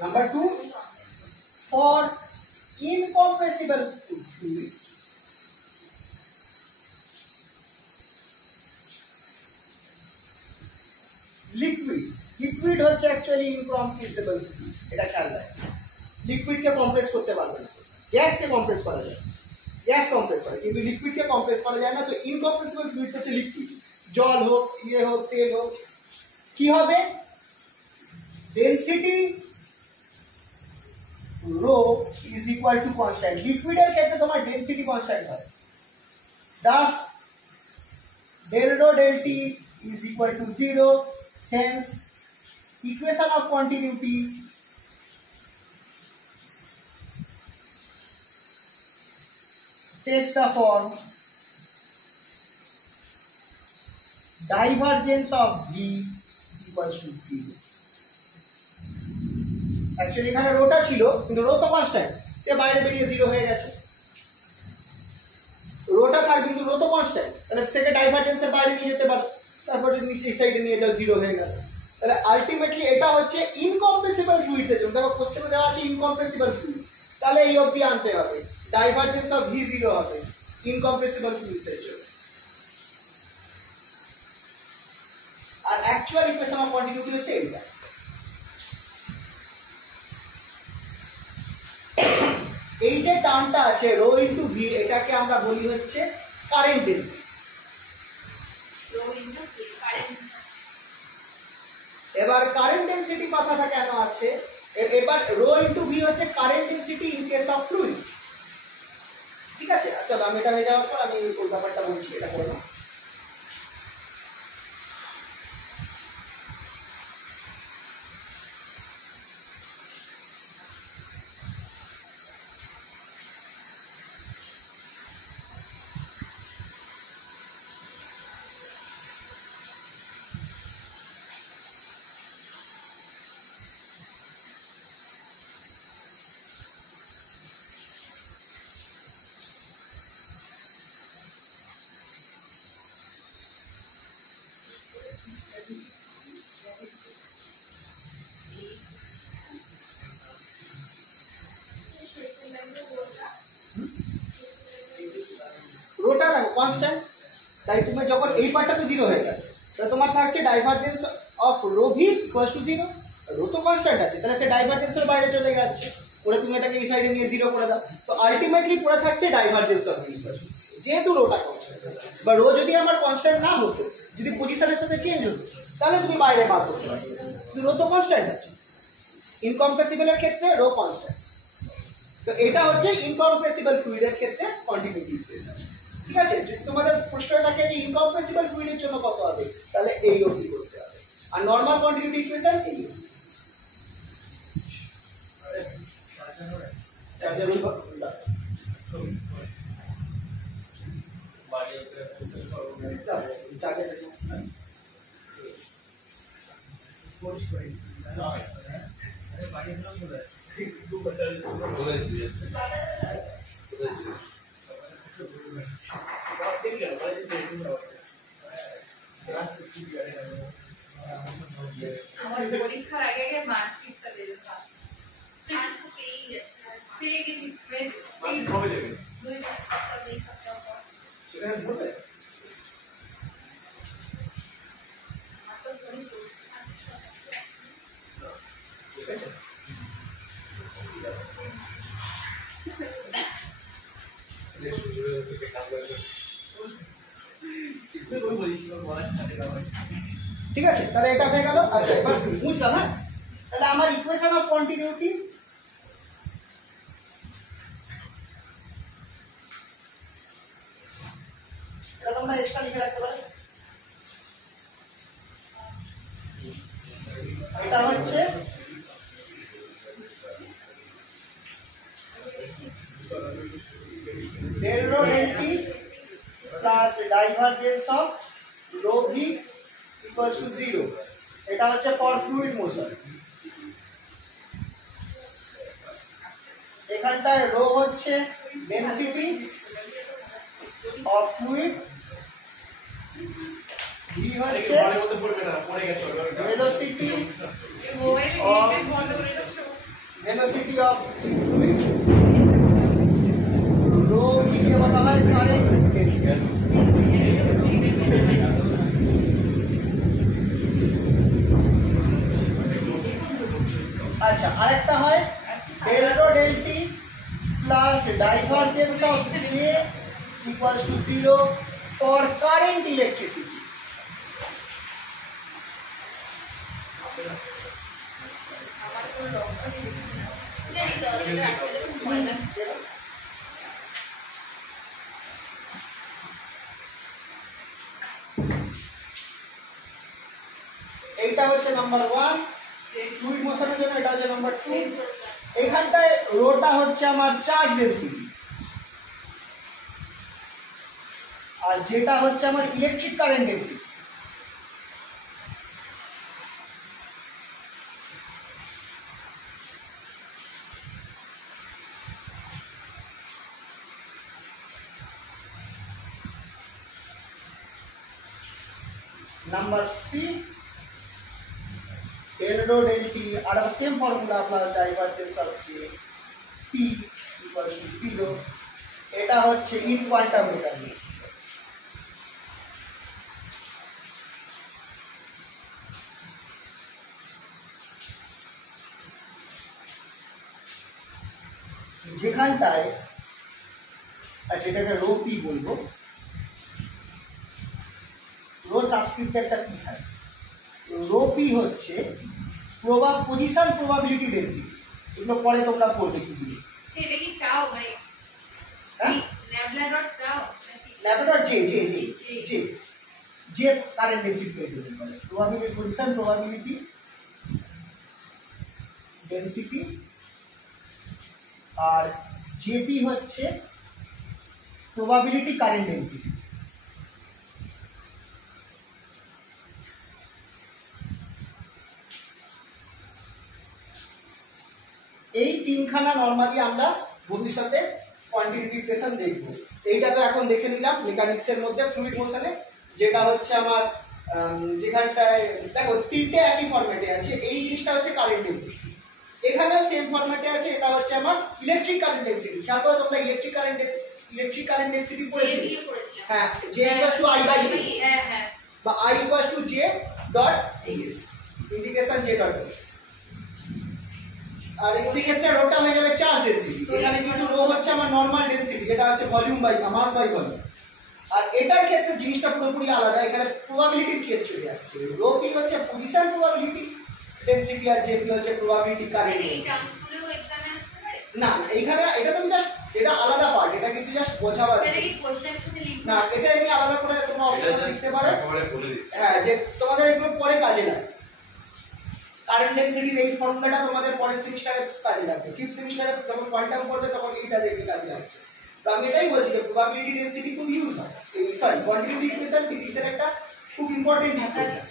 Number 2, for incompressible fluids, liquid হচ্ছে অ্যাকচুয়ালি ইনকম্প্রেসিবল ফ্লুইড, এটা খেয়াল রাখবেন। লিকুইডকে কম্প্রেস করতে পারবে না, গ্যাসকে কম্প্রেস করা যায়, গ্যাস কম্প্রেস করে কিন্তু লিকুইডকে কম্প্রেস করা যায় না। তো ইনকম্প্রেসিবল ফ্লুইড হচ্ছে লিকুইড, জল হোক, ইয়ে হোক, তেল হোক। কি হবে? Density rho is equal to constant. লিকুইডের ক্ষেত্রে তোমার ডেনসিটি কনস্ট্যান্ট হয়, thus del rho del T is equal to 0. Hence equation of continuity takes the form divergence of V equals to 0. Actually এখানে রোটা ছিল কিন্তু রো তো constant, সে বাইরে বেরিয়ে 0 হয়ে গেছে। রোটা থাকবে কিন্তু রো তো কনস্ট্যান্ট, তাহলে সেকে ডাইভারজেন্সের বাইরে নিয়ে যেতে পারো, তারপর যদি নিচে এই সাইডে নিয়ে যাও 0 হয়ে গেল। তাহলে আলটিমেটলি এটা হচ্ছে ইনকম্প্রেসিবল ফ্লুইডস এর জন্য। দেখো কোশ্চেনে দেওয়া আছে ইনকম্প্রেসিবল ফ্লুইড, তাহলে এই অবধি আনতে হবে, ডাইভারজেন্স অফ ভি 0 হবে ইনকম্প্রেসিবল ফ্লুইডস এর জন্য। আর অ্যাকচুয়াল ইকুয়েশন অফ কন্টিনিউটি হচ্ছে এইটা। এই যে টার্মটা আছে রো ইনটু ভি, এটাকে আমরা বলি হচ্ছে কারেন্ট ডেনসিটি। এবার কারেন্ট ডেনসিটি কথাটা কেন আছে? এবার রো ইনটু ভি হচ্ছে current density in case of fluid, ঠিক আছে? আচ্ছা আমি এটা হয়ে যাওয়ার পর আমি ওই ব্যাপারটা বলছি, এটা করবো। রোটা দেখো কনস্ট্যান্ট, তাই তুমি যখন এই পার্টটা 0 হয়ে গেল, তাহলে তোমার থাকছে divergence of rho v equals to 0। Rho তো কনস্ট্যান্ট আছে, তাহলে সে ডাইভারজেন্সের বাইরে চলে যাচ্ছে, ওরা তুমি এটাকে এই সাইডে নিয়ে 0 করে দাও। তো আলটিমেটলি পুরো থাকছে divergence of V equals two, যেহেতু রোটা কনস্ট্যান্ট। বা রো যদি আমার কনস্ট্যান্ট না হতো, যদি পজিশনের সাথে চেঞ্জ হতো, তাহলে তুমি বাইরে বার করতে পারবে, কিন্তু রো তো কনস্ট্যান্ট আছে। ইনকম্প্রেসিবলের ক্ষেত্রে রো কনস্ট্যান্ট। তো এটা হচ্ছে ইনকম্প্রেসিবল ফ্লুইডের ক্ষেত্রে কন্টিনিউটি ইকুয়েশন, ঠিক আছে? যদি তোমাদের প্রশ্ন থাকে যে ইনকম্প্রেসিবল ফ্লুইডের জন্য কত হবে, তাহলে এই অবধি করতে হবে। আর নরমাল কন্টিনিউটি ইকুয়েশন এই চার্জার ওই আমার পরীক্ষার আগে আগে মার্কশিটটা দিয়ে দিতাম, পেয়ে গেছি, কবে দেবে? 2 সপ্তাহ 3 সপ্তাহ পর। সেখানে বলবে ঠিক আছে। ঠিক আছে, তাহলে এটা হয়ে গেল। আচ্ছা এবার বুঝলাম, হ্যাঁ? তাহলে আমার ইকুয়েশন অফ কন্টিনিউটি এটা তোমরা এক্সট্রা লিখে রাখতে পারো। এটা হচ্ছে del rho del T plus divergence of rho v equals to 0. এটা হচ্ছে ফর ফ্লুইড মোশন। এখানটায় রো হচ্ছে ডেনসিটি অফ ফ্লুইড, ভি হচ্ছে ভেলোসিটি মোবাইলে of নেট বন্ধ করে দাও। Velocity of fluid, rho v কে বলা হয় কারেন্ট ডেন্সিটি। আচ্ছা, আরেকটা হয় del rho del t plus divergence of j equals to 0 for current electricity. এইটা হচ্ছে নাম্বার 1 ফ্লুইড মোশনের জন্য, এটা হচ্ছে নাম্বার 2। এইখানটায় রোটা হচ্ছে আমার চার্জ ডেন্সিটি, আর যেটা হচ্ছে আমার electric current density. Number 3, del rho del T are the same formula plus divergence of J, P equals to 0. এটা হচ্ছে in quantum mechanics। যেখানটায় আচ্ছা এটাকে রো পি বলবো, রো সাবস্ক্রিপ্টে একটা পি থাকে। রো পি হচ্ছে পজিশন প্রবাবিলিটি ডেন্সিটি, এগুলো পরে তোমরা পড়বে কি দিয়ে। এটা কি চাও ভাই? হ্যাঁ, ল্যাবলা ডট চাও ল্যাবডট j j j j j current density তৈরি করে, প্রবাবিলিটি পজিশন প্রবাবিলিটি ডেন্সিটি, আর জেপি হচ্ছে প্রবাবিলিটি কারেন্ট ডেন্সিটি। এই তিনখানা নরমালি আমরা ভবিষ্যতে কোয়ান্টিটেটিভ ইকুয়েশন দেখব। এইটা তো এখন দেখে নিলাম মেকানিক্সের মধ্যে ফ্লুইড মোশনে, যেটা হচ্ছে আমার যেখানটায় দেখো তিনটে একই ফরম্যাটে আছে। এই জিনিসটা হচ্ছে কারেন্ট ডেন্সিটি, এখানেও সেম ফরম্যাটে আছে, এটা হচ্ছে আমার ইলেকট্রিক কারেন্ট ডেন্সিটি। খেয়াল করো তোমরা ইলেকট্রিক কারেন্ট ডেন্সিটি পড়েছিলে। হ্যাঁ, J equals to I by A, হ্যাঁ হ্যাঁ, বা I equals to J dot AS, integration J dot AS। আর এই ক্ষেত্রে রোটা হয়ে যাবে চার্জ ডেন্সিটি। এখানে কিন্তু রো হচ্ছে আমার নরমাল ডেন্সিটি, যেটা হচ্ছে volume by mass by volume. আর এটার ক্ষেত্রে জিনিসটা পুরোপুরি আলাদা, এখানে প্রবাবিলিটির কেস চলে যাচ্ছে। রো পি হচ্ছে পজিশন প্রবাবিলিটি ডেন্সিটি, আর জেপি হচ্ছে প্রবাবিলিটি কারেন্ট। এই চান্সগুলো এক্সামে আসতে পারে না না, এইখানে এটা তুমি জাস্ট এটা আলাদা পার্ট, এটা কিন্তু জাস্ট বোঝাবার। এটা কি কোশ্চেন থেকে লিখব না, এটা এমনি আলাদা করে তোমরা অপশন লিখতে পারো। একেবারে বলে দিচ্ছি। হ্যাঁ, যে তোমাদের এগুলো পরে কাজে লাগে। কারেন্ট ডেন্সিটির এই ফর্মুলাটা তোমাদের পরের সেমিস্টারে কাজে লাগবে। 5th সেমিস্টারে যখন কোয়ান্টাম পড়বে তখন এইটা দেখে কাজে লাগছে। তো আমি এটাই বলছি যে প্রবাবিলিটি ডেন্সিটি খুব ইউজ হয়, সরি কোয়ান্টিটেটিভ ইকুয়েশন ফিজিক্সের একটা খুব ইম্পর্টেন্ট ইকুয়েশন।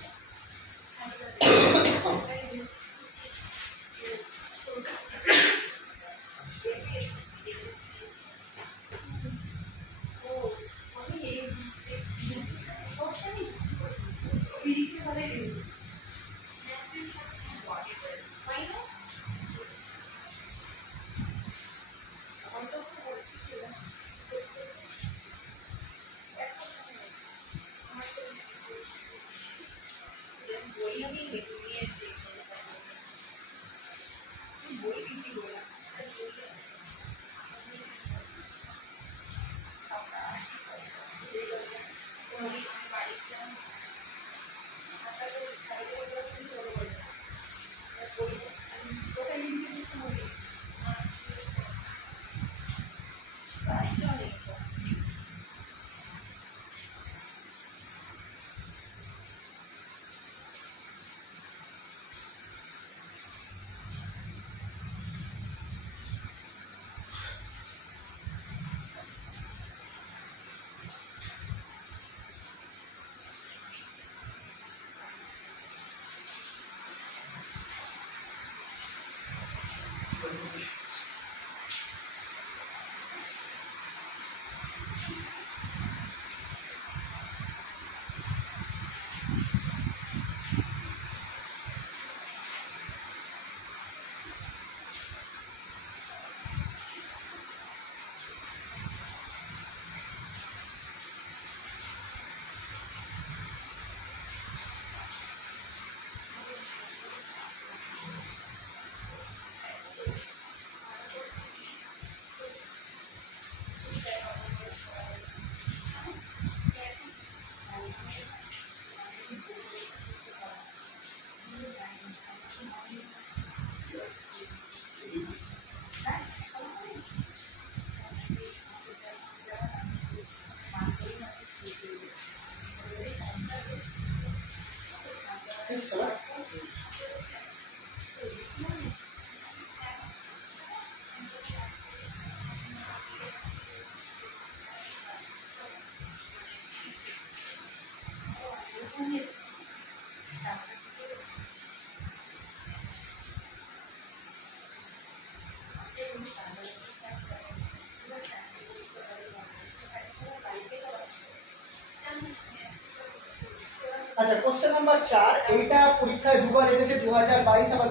আচ্ছা, কোশ্চেন নাম্বার 4, এইটা পরীক্ষায় দুবার এসেছে, 2022 আবার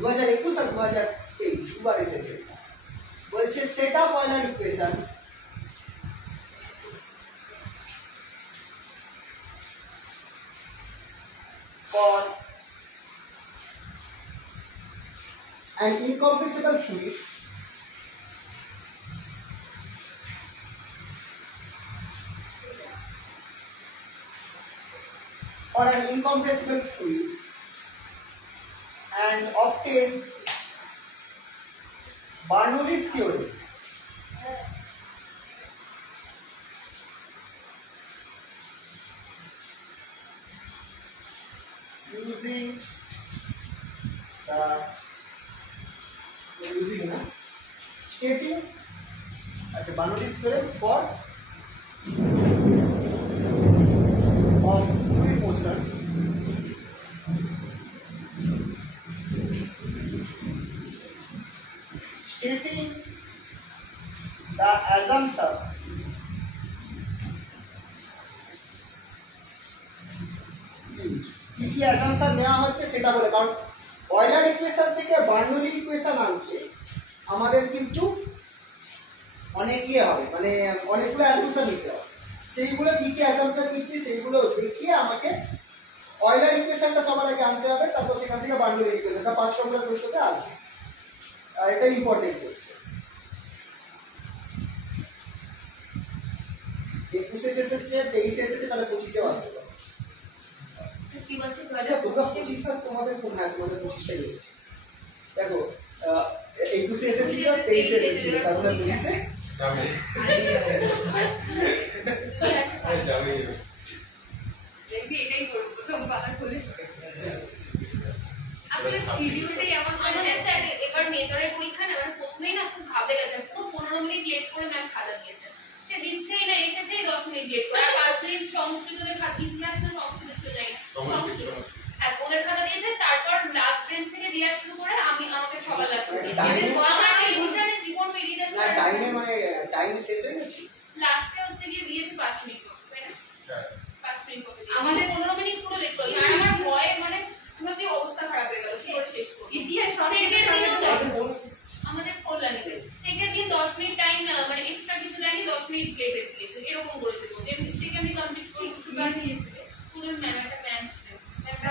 2021 আর 2023 দুবার এসেছে। বলছে set up Euler equation for an incompressible fluid and obtain Bernoulli's theorem. Using stating Bernoulli's theorem for of fluid motion stating the assumptions used. কি অ্যাসাম্পশন নেওয়া হচ্ছে সেটা বলে, কারণ অয়লার ইকুয়েশন থেকে বার্নৌলি ইকুয়েশন আনতে আমাদের কিন্তু অনেক হবে, মানে অনেকগুলো অ্যাসাম্পশন নিতে হবে। সেইগুলো কি কি অ্যাসাম্পশন নিচ্ছি সেইগুলো দেখিয়ে আমাকে অয়লার ইকুয়েশনটা সবার আগে আনতে হবে, তারপর সেখান থেকে বার্নৌলি ইকুয়েশনটা 5 নম্বরের প্রশ্নতে আসবে। আর এটা ইম্পর্টেন্ট কোশ্চেন। 21 এসেছে, 23 এসেছে, তাহলে 25 আসতে পারে। কি বলছে তোমরা 25 টা তোমাদের কোন হ্যাঁ তোমাদের 25 টাই হয়েছে। দেখো 21 এসেছিল, 23 এসেছিল, তাহলে 23 এ যাবে যাবে দেখবি এটাই করব প্রথম কথা খুলে। আসলে শিডিউলটাই এমন করে যাচ্ছে, এবার মেজরের পরীক্ষা না, মানে প্রথমেই না খুব ভাবে গেছে, পুরো 15 মিনিট লেট করে ম্যাম খাতা দিয়েছে। সে দিচ্ছেই না, এসেছেই 10 মিনিট লেট করে, আর 5 মিনিট সংস্কৃতদের খাতা, ইতিহাস না সংস্কৃত চলে যায় না, হ্যাঁ ওদের খাতা দিয়েছে। তারপর লাস্ট বেঞ্চ থেকে দেওয়া শুরু করে আমাকে সবার লাস্ট আমার ওই বুঝানে জীবন পেরিয়ে যাচ্ছে। না টাইমে মানে টাইম শেষ হয়ে গেছে, লাস্টে হচ্ছে গিয়ে দিয়েছে 5 মিনিট তাই না? 5 মিনিট আমাদের 15 মিনিট পুরো লেট করেছে। আর আমার ভয়ে মানে আমার যে অবস্থা খারাপ হয়ে গেল, কি করে শেষ করব। ইতিহাস সেকেন্ড আমাদের কল্যাণীতে সেকেন্ড দিন 10 মিনিট টাইম মানে এক্সট্রা কিছু দেয়নি, 10 মিনিট লেট দিয়েছে, এরকম করেছে। তো যে মিস্টেক আমি কমপ্লিট করি সুপার দিয়েছে পুরো ম্যাম, একটা ম্যাম ছিল একটা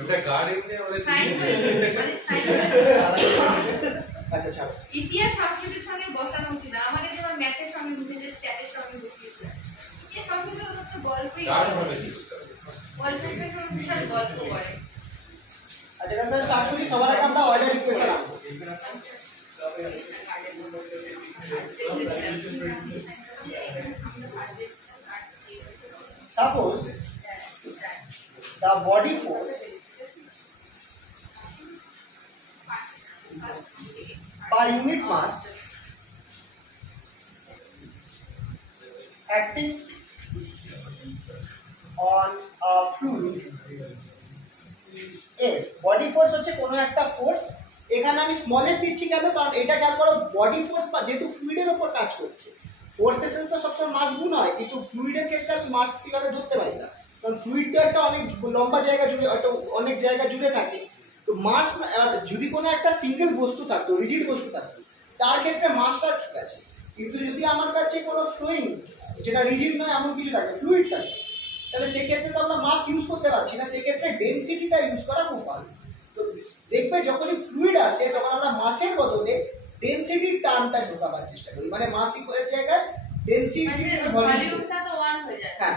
ওটা গার্ডেন নে বলে আচ্ছা ছাড়ো। ইতিহাস সংস্কৃতির সঙ্গে বসানো উচিত না, আমাদের যেমন ম্যাথের সঙ্গে বুঝে যে স্ট্যাটের সঙ্গে বসিয়েছে। ইতিহাস সংস্কৃতি তো গল্পই গার্ড বলে কি গল্পের পেছনে বিশাল গল্প করে। আচ্ছা এখান থেকে স্টার্ট করি, সবার আগে আমরা অয়লার ইকুয়েশন আনবো। Suppose the body force per unit mass acting on a fluid is F. Body force হচ্ছে কোনো একটা ফোর্স, এখানে আমি স্মল এফ দিচ্ছি কেন, কারণ এটা খেয়াল করো বডি ফোর্স যেহেতু ফ্লুইডের উপর কাজ করছে, ফোর্সের সাথে তো সবসময় মাস গুণ হয়, কিন্তু ফ্লুইডের ক্ষেত্রে আমি মাস কিভাবে ধরতে পারি না, কারণ ফ্লুইডটা একটা অনেক লম্বা জায়গা জুড়ে, অনেক জায়গা জুড়ে থাকে। তো মাস যদি কোনো একটা সিঙ্গেল বস্তু থাকতো, রিজিড বস্তু থাকতো, তার ক্ষেত্রে মাসটা ঠিক আছে, কিন্তু যদি আমার কাছে কোনো ফ্লোয়িং যেটা রিজিড নয় এমন কিছু থাকে, ফ্লুইড থাকে, তাহলে সেক্ষেত্রে তো আমরা মাস ইউজ করতে পারছি না, সেক্ষেত্রে ডেনসিটিটা ইউজ করা খুব ভালো। তো দেখবে যখনই ফ্লুইড আসে তখন আমরা মাসের বদলে ডেনসিটির টার্মটা ঢোকাবার চেষ্টা করি, মানে মাস ইকুয়ালের জায়গায় ডেনসিটি ভলিউমটা তো 1 হয়ে যায়। হ্যাঁ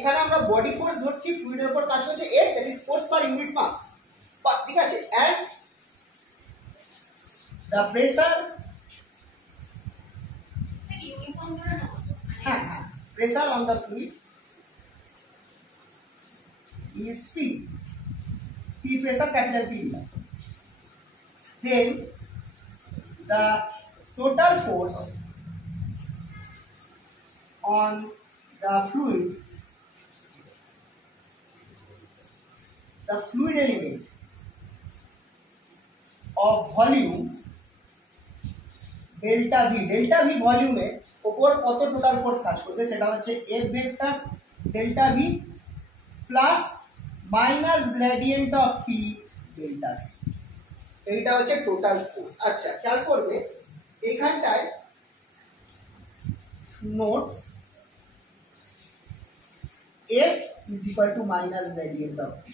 এখানে আমরা বডি ফোর্স ধরছি, ফ্লুইডের উপর কাজ করছে F, that is force per unit mass, ঠিক আছে, এন্ড দ্য প্রেসার, ইউনিফর্ম ধরে নেব তো হ্যাঁ হ্যাঁ, pressure on the fluid is P. P pressure, capital P. Then the total force on the fluid element of volume delta V ভলিউমে উপর কত total force কাজ করবে সেটা হচ্ছে F vector delta V plus minus gradient of P delta V, এইটা হচ্ছে total force. আচ্ছা খেয়াল করবে এইখানটায় note F is equal to minus gradient of P,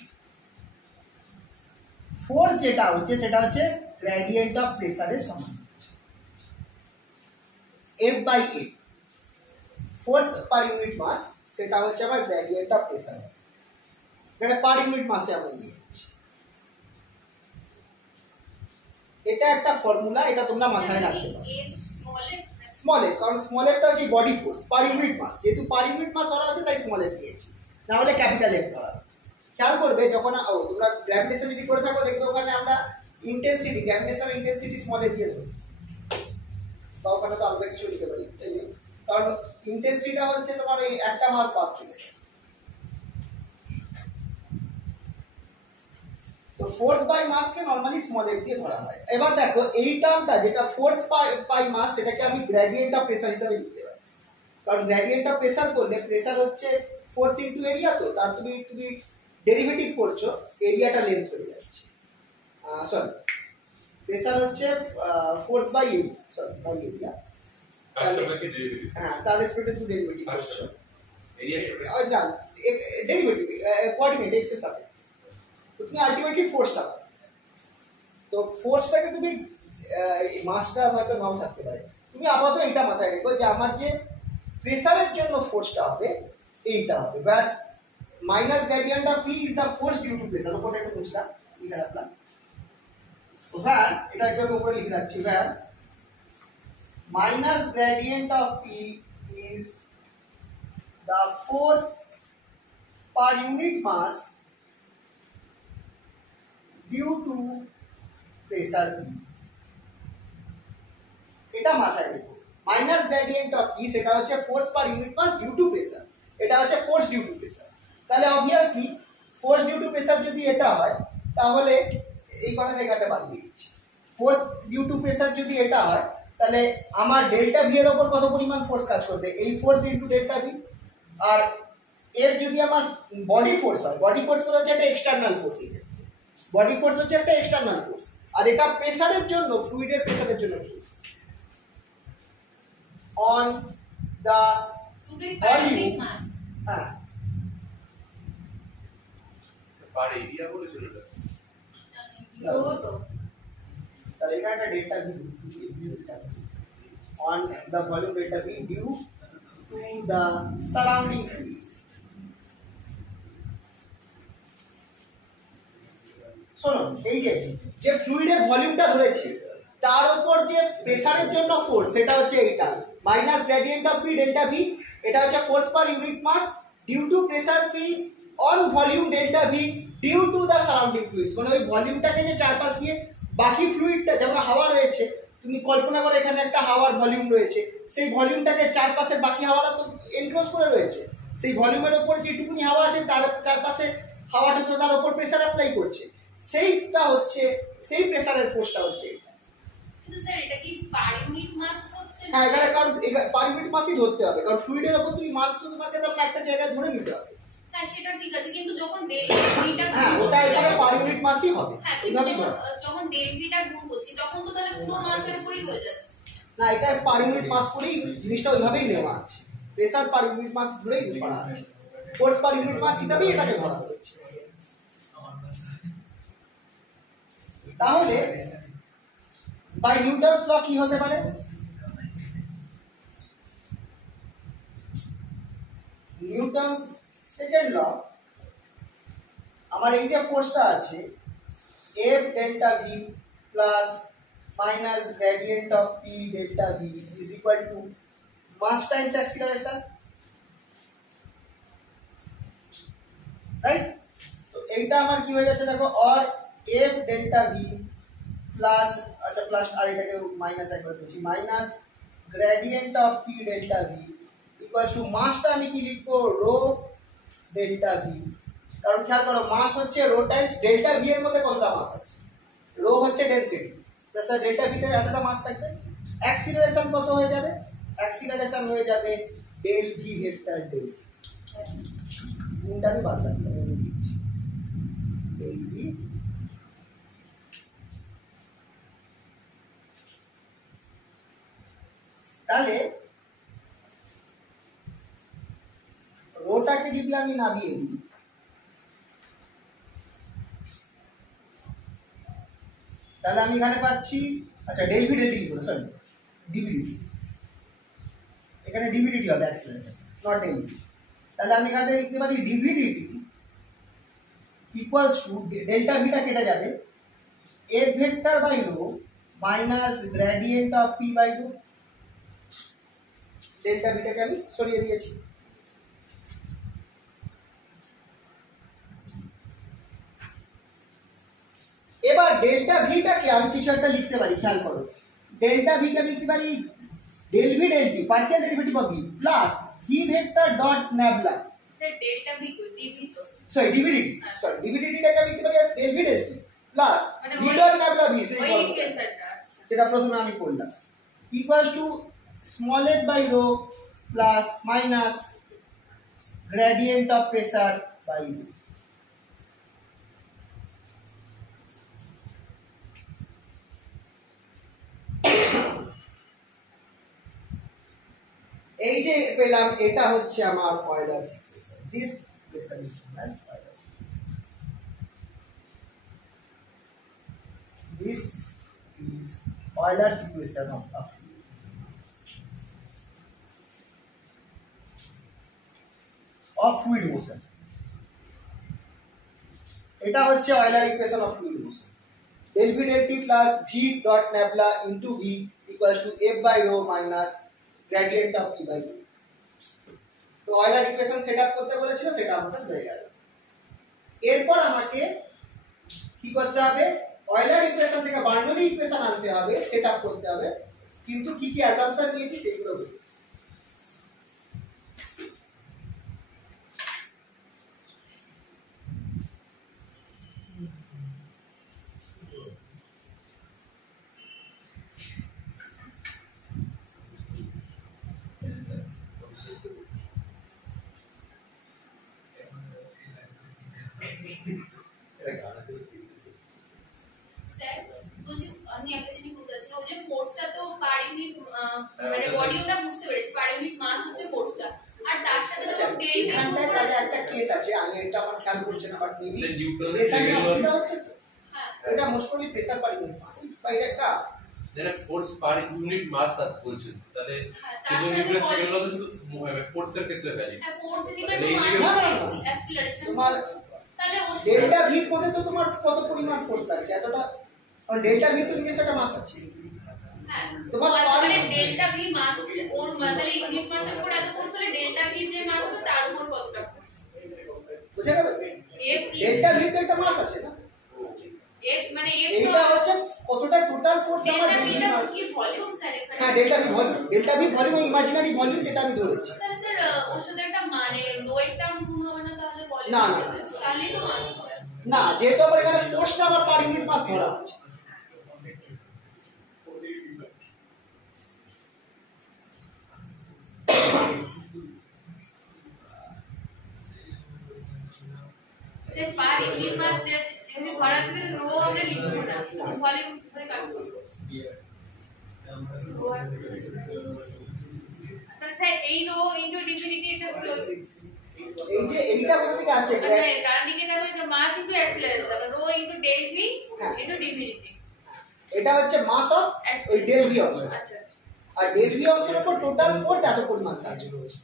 force যেটা হচ্ছে সেটা হচ্ছে গ্রেডিয়েন্ট অফ প্রেসারের সমান, F by A force per unit mass, সেটা হচ্ছে আমার গ্রেডিয়েন্ট অফ প্রেসার, এখানে পার ইউনিট মাসে আমরা নিয়ে যাচ্ছি। এটা একটা ফর্মুলা, এটা তোমরা মাথায় রাখতে পারো। স্মল এফ, কারণ স্মল এফটা হচ্ছে বডি ফোর্স পার ইউনিট মাস, যেহেতু পার ইউনিট মাস ধরা হচ্ছে তাই স্মল এফ নিয়েছি, না হলে ক্যাপিটাল এফ ধরা। খেয়াল করবে যখন তোমরা গ্র্যাভিটেশন যদি করে থাকো দেখবে ওখানে আমরা intensity, gravitational intensity small f দিয়ে ধরি, বা ওখানে তো আলাদা কিছু লিখতে পারি, কারণ ইন্টেন্সিটিটা হচ্ছে তোমার এই একটা মাস বাদ চলে যায়। তো ফোর্স বাই মাস কে নরমালি স্মল এফ দিয়ে ধরা হয়। এবার দেখো এই টার্মটা যেটা ফোর্স বাই মাস, সেটাকে আমি গ্রেডিয়েন্ট অফ প্রেসার হিসেবে লিখতে পারি, কারণ গ্রেডিয়েন্ট অফ প্রেসার করলে প্রেসার হচ্ছে ফোর্স ইনটু এরিয়া, তো তার তুমি ডেরিভেটিভ করছো, এরিয়াটা লেন্থ হয়ে যাচ্ছে, সরি প্রেসার হচ্ছে force by area, sorry by area, হ্যাঁ তার রেসপেক্টে তুমি ডেরিভেটিভ করছো, এরিয়া না ডেরিভেটিভ কোঅর্ডিনেট এক্স এর সাথে, তুমি আলটিমেটলি ফোর্সটা পাবে। তো ফোর্সটাকে তুমি মাসটা হয়তো নাও থাকতে পারে, তুমি আপাতত এটা মাথায় রেখো যে আমার যে প্রেসারের জন্য ফোর্সটা হবে এইটা হবে, but minus gradient of P is the force due to pressure. ওপরে একটু বুঝলাম লিখে রাখলাম, ভ্যার এটা একটু উপরে লিখে রাখছি, ভ্যার minus gradient of P is the force per unit mass due to pressure P, এটা মাথায় রেখো। মাইনাস গ্রেডিয়েন্ট অফ P সেটা হচ্ছে force per unit mass due to pressure, এটা হচ্ছে ফোর্স ডিউ টু প্রেসার। তাহলে obviously force due to pressure যদি এটা হয় তাহলে এই কথাটা এখানে বাদ দিয়ে দিচ্ছি, ফোর্স ডিউ টু প্রেসার যদি এটা হয় তাহলে আমার ডেল্টা ভি এর উপর কত পরিমাণ ফোর্স কাজ করবে, এই ফোর্স ইনটু ডেল্টা ভি। আর এর যদি আমার বডি ফোর্স হয়, বডি ফোর্স করে হচ্ছে একটা এক্সটার্নাল ফোর্স, বডি ফোর্স হচ্ছে একটা এক্সটার্নাল ফোর্স, আর এটা প্রেসারের জন্য, ফ্লুইডের প্রেসারের জন্য ফোর্স অন দা ভলিউম, হ্যাঁ পার এরিয়া বলেছিল এটা, তো তাহলে এখানে একটা delta v on the volume delta v due to the surrounding fluids. শোনো এই যে ফ্লুইডের ভলিউমটা ধরেছি তার উপর যে প্রেসারের জন্য ফোর্স সেটা হচ্ছে এইটা minus gradient of P delta V, এটা হচ্ছে force per unit mass due to pressure P on volume delta V due to the surrounding fluids. মানে ওই ভলিউমটাকে যে চারপাশ দিয়ে বাকি ফ্লুইডটা, যেমন হাওয়া রয়েছে, তুমি কল্পনা করো এখানে একটা হাওয়ার ভলিউম রয়েছে, সেই ভলিউমটাকে চারপাশের বাকি হাওয়াটা তো এনক্লোজ করে রয়েছে, সেই ভলিউমের উপর যেটুকুনি হাওয়া আছে তার চারপাশে হাওয়াটা তো তার উপর প্রেসার অ্যাপ্লাই করছে, সেইটা হচ্ছে সেই প্রেসারের ফোর্সটা হচ্ছে এটা। কিন্তু স্যার এটা কি পার ইউনিট মাস হচ্ছে? হ্যাঁ এখানে কারণ পার ইউনিট মাসই ধরতে হবে, কারণ ফ্লুইডের উপর তুমি মাস তো তোমাকে তখন একটা জায়গায় ধরে নিতে হবে। হ্যাঁ সেটা ঠিক আছে, কিন্তু যখন ডেলিভারিটা হ্যাঁ ওটা এখানে পার ইউনিট মাসই হবে, হ্যাঁ এইভাবেই ধরো। যখন ডেলিভারিটা গুণ করছি তখন তো তাহলে পুরো মাসের উপরই হয়ে যাচ্ছে। না এটা পার ইউনিট মাস করেই জিনিসটা ওইভাবেই নেওয়া আছে, প্রেসার পার ইউনিট মাস ধরেই করা আছে, ফোর্স পার ইউনিট মাস হিসাবেই এটাকে ধরা হয়েছে। তাহলে বাই নিউটনস ল কি হতে পারে? নিউটনস সেকেন্ড ল, আমার এই যে ফোর্সটা আছে F delta V plus minus gradient of P delta V is equal to mass times acceleration, right? তো এইটা আমার কি হয়ে যাচ্ছে দেখো, or F delta V plus, আচ্ছা প্লাস আর এটাকে মাইনাস একবার করছি, minus gradient of P delta V equals to মাসটা আমি কি লিখবো, রো ডেল্টা V। কারণ খেয়াল করো মাস হচ্ছে রো টাইমস ডেল্টা ভি এর মধ্যে কতটা মাস আছে, রো হচ্ছে ডেনসিটি প্লাস ডেল্টা ভি তে এতটা মাস থাকবে। অ্যাক্সিলারেশন কত হয়ে যাবে, অ্যাক্সিলারেশন হয়ে যাবে ডেল ভি ভেক্টর ডেল, কোনটা আমি বাদ রাখতে হবে দিচ্ছি, ডেল ভি তাহলে রোটাকে যদি আমি নামিয়ে দিই, তাহলে আমি এখানে পাচ্ছি, আচ্ছা ডেল ভি ডেল ডি করে, সরি ডিভিডিটি, এখানে ডিভিডিটি হবে অ্যাক্সিলারেশন নট ডেল ভি। তাহলে আমি এখানে লিখতে পারি ডিভিডিটি ইকুয়ালস টু ডেল্টা ভিটা কেটে যাবে f vector by rho minus gradient of p by rho, delta ভিটাকে আমি সরিয়ে দিয়েছি। এবার ডেল্টা ভিটাকে আমি কিছু একটা লিখতে পারি, খেয়াল করো ডেল্টা ভিকে আমি লিখতে পারি del v del t partial derivative of v plus v vector dot nabla, delta v কো ডিভি তো সরি ডিভিডিটি, সরি ডিভিডিটিটাকে আমি লিখতে পারি as del v del t plus v dot nabla v, ওই ইকুয়েশনটা যেটা প্রথমে আমি করলাম, equals to small f by rho plus minus gradient of pressure by rho. এই যে পেলাম এটা হচ্ছে আমার Euler's equation, this equation is known as Euler's equation, this is Euler's equation of fluid motion, এটা হচ্ছে Euler equation of fluid motion, del v del t plus v dot nabla into v equals to f by rho minus gradient of p by v। তো Euler equation setup করতে বলেছিল, সেটা আমাদের হয়ে গেল। এরপর আমাকে কি করতে হবে, অয়েলার ইকুয়েশন থেকে বার্নৌলি ইকুয়েশন আনতে হবে, সেটআপ করতে হবে, কিন্তু কি কি অ্যাসাম্পশন নিয়েছি সেগুলো বলি। স্যার বলছি আমি একটা জিনিস বুঝতে পারছি না, ওই যে ফোর্সটা তো পার ইউনিট মানে বডি ওটা বুঝতে পেরেছি, পার ইউনিট মাস হচ্ছে ফোর্সটা, আর তার সাথে যখন ডেল এখানটায় তাহলে একটা কেস আছে, আমি এটা আমার খেয়াল করছি না, but maybe The Newton's pressure second law. অসুবিধা হচ্ছে তো, হ্যাঁ এটা most probably pressure per unit mass, বা এটা একটা There are force per unit mass আর বলছেন, তাহলে তার কিন্তু সাথে নিউটন বল- সেকেন্ড ল তো শুধু ফোর্সের ক্ষেত্রে ভ্যালিড। হ্যাঁ ফোর্স ইজ ইকুয়াল এই টু দিকে মাস না, অ্যাক্সিলারেশন, তোমার তাহলে ও ডেল্টা ভি পদে তো তোমার কত পরিমাণ ফোর্স লাগছে এতটা, কারণ ডেল্টা ভি তো নিজস্ব একটা মাস আছে, হ্যাঁ তোমার তোমার পার- মানে ডেল্টা ভি মাস ওর তাহলে ইউনিট মাসের উপর এত ফোর্স হলে ডেল্টা ভি যে মাস হবে তার উপর কতটা ফোর্স, বুঝে গেল? এফ ডেল্টা ভি তো একটা মাস আছে না, এফ মানে এফ তো এইটা হচ্ছে কতটা টোটাল ফোর্স আমার ডেল্টা ডেল্টা ভিটা ভি, কি ভলিউম স্যার এখানে, হ্যাঁ delta V volume imaginary volume যেটা আমি ধরেছি, তাহলে স্যার ওর সাথে একটা মানে লোয়ের টার্ম গুণ হবে না, তাহলে ভলিউম না, না। তাহলেই তো মাস হবে। না যেহেতু আমার এখানে ফোর্সটা আমার পার ইউনিট মাস ধরা আছে, স্যার পার ইউনিট মাস যেমনি ধরা আছে রো আমরা লিখব না, ভলিউম ধরে কাজ করব। তাহলে স্যার এই রো ইনটু ডিফিনিটি এটা কি হবে? এই যে এইটা কোথা থেকে আসছে, মানে ডান দিকে না তো মাস ইনটু অ্যাক্সিলারেশন, তাহলে rho into del v into ডিফিনিটি, এটা হচ্ছে মাস অফ ওই ডেল ভি অংশ, আচ্ছা আর ডেল ভি অংশের উপর টোটাল ফোর্স এত পরিমাণ কাজ রয়েছে।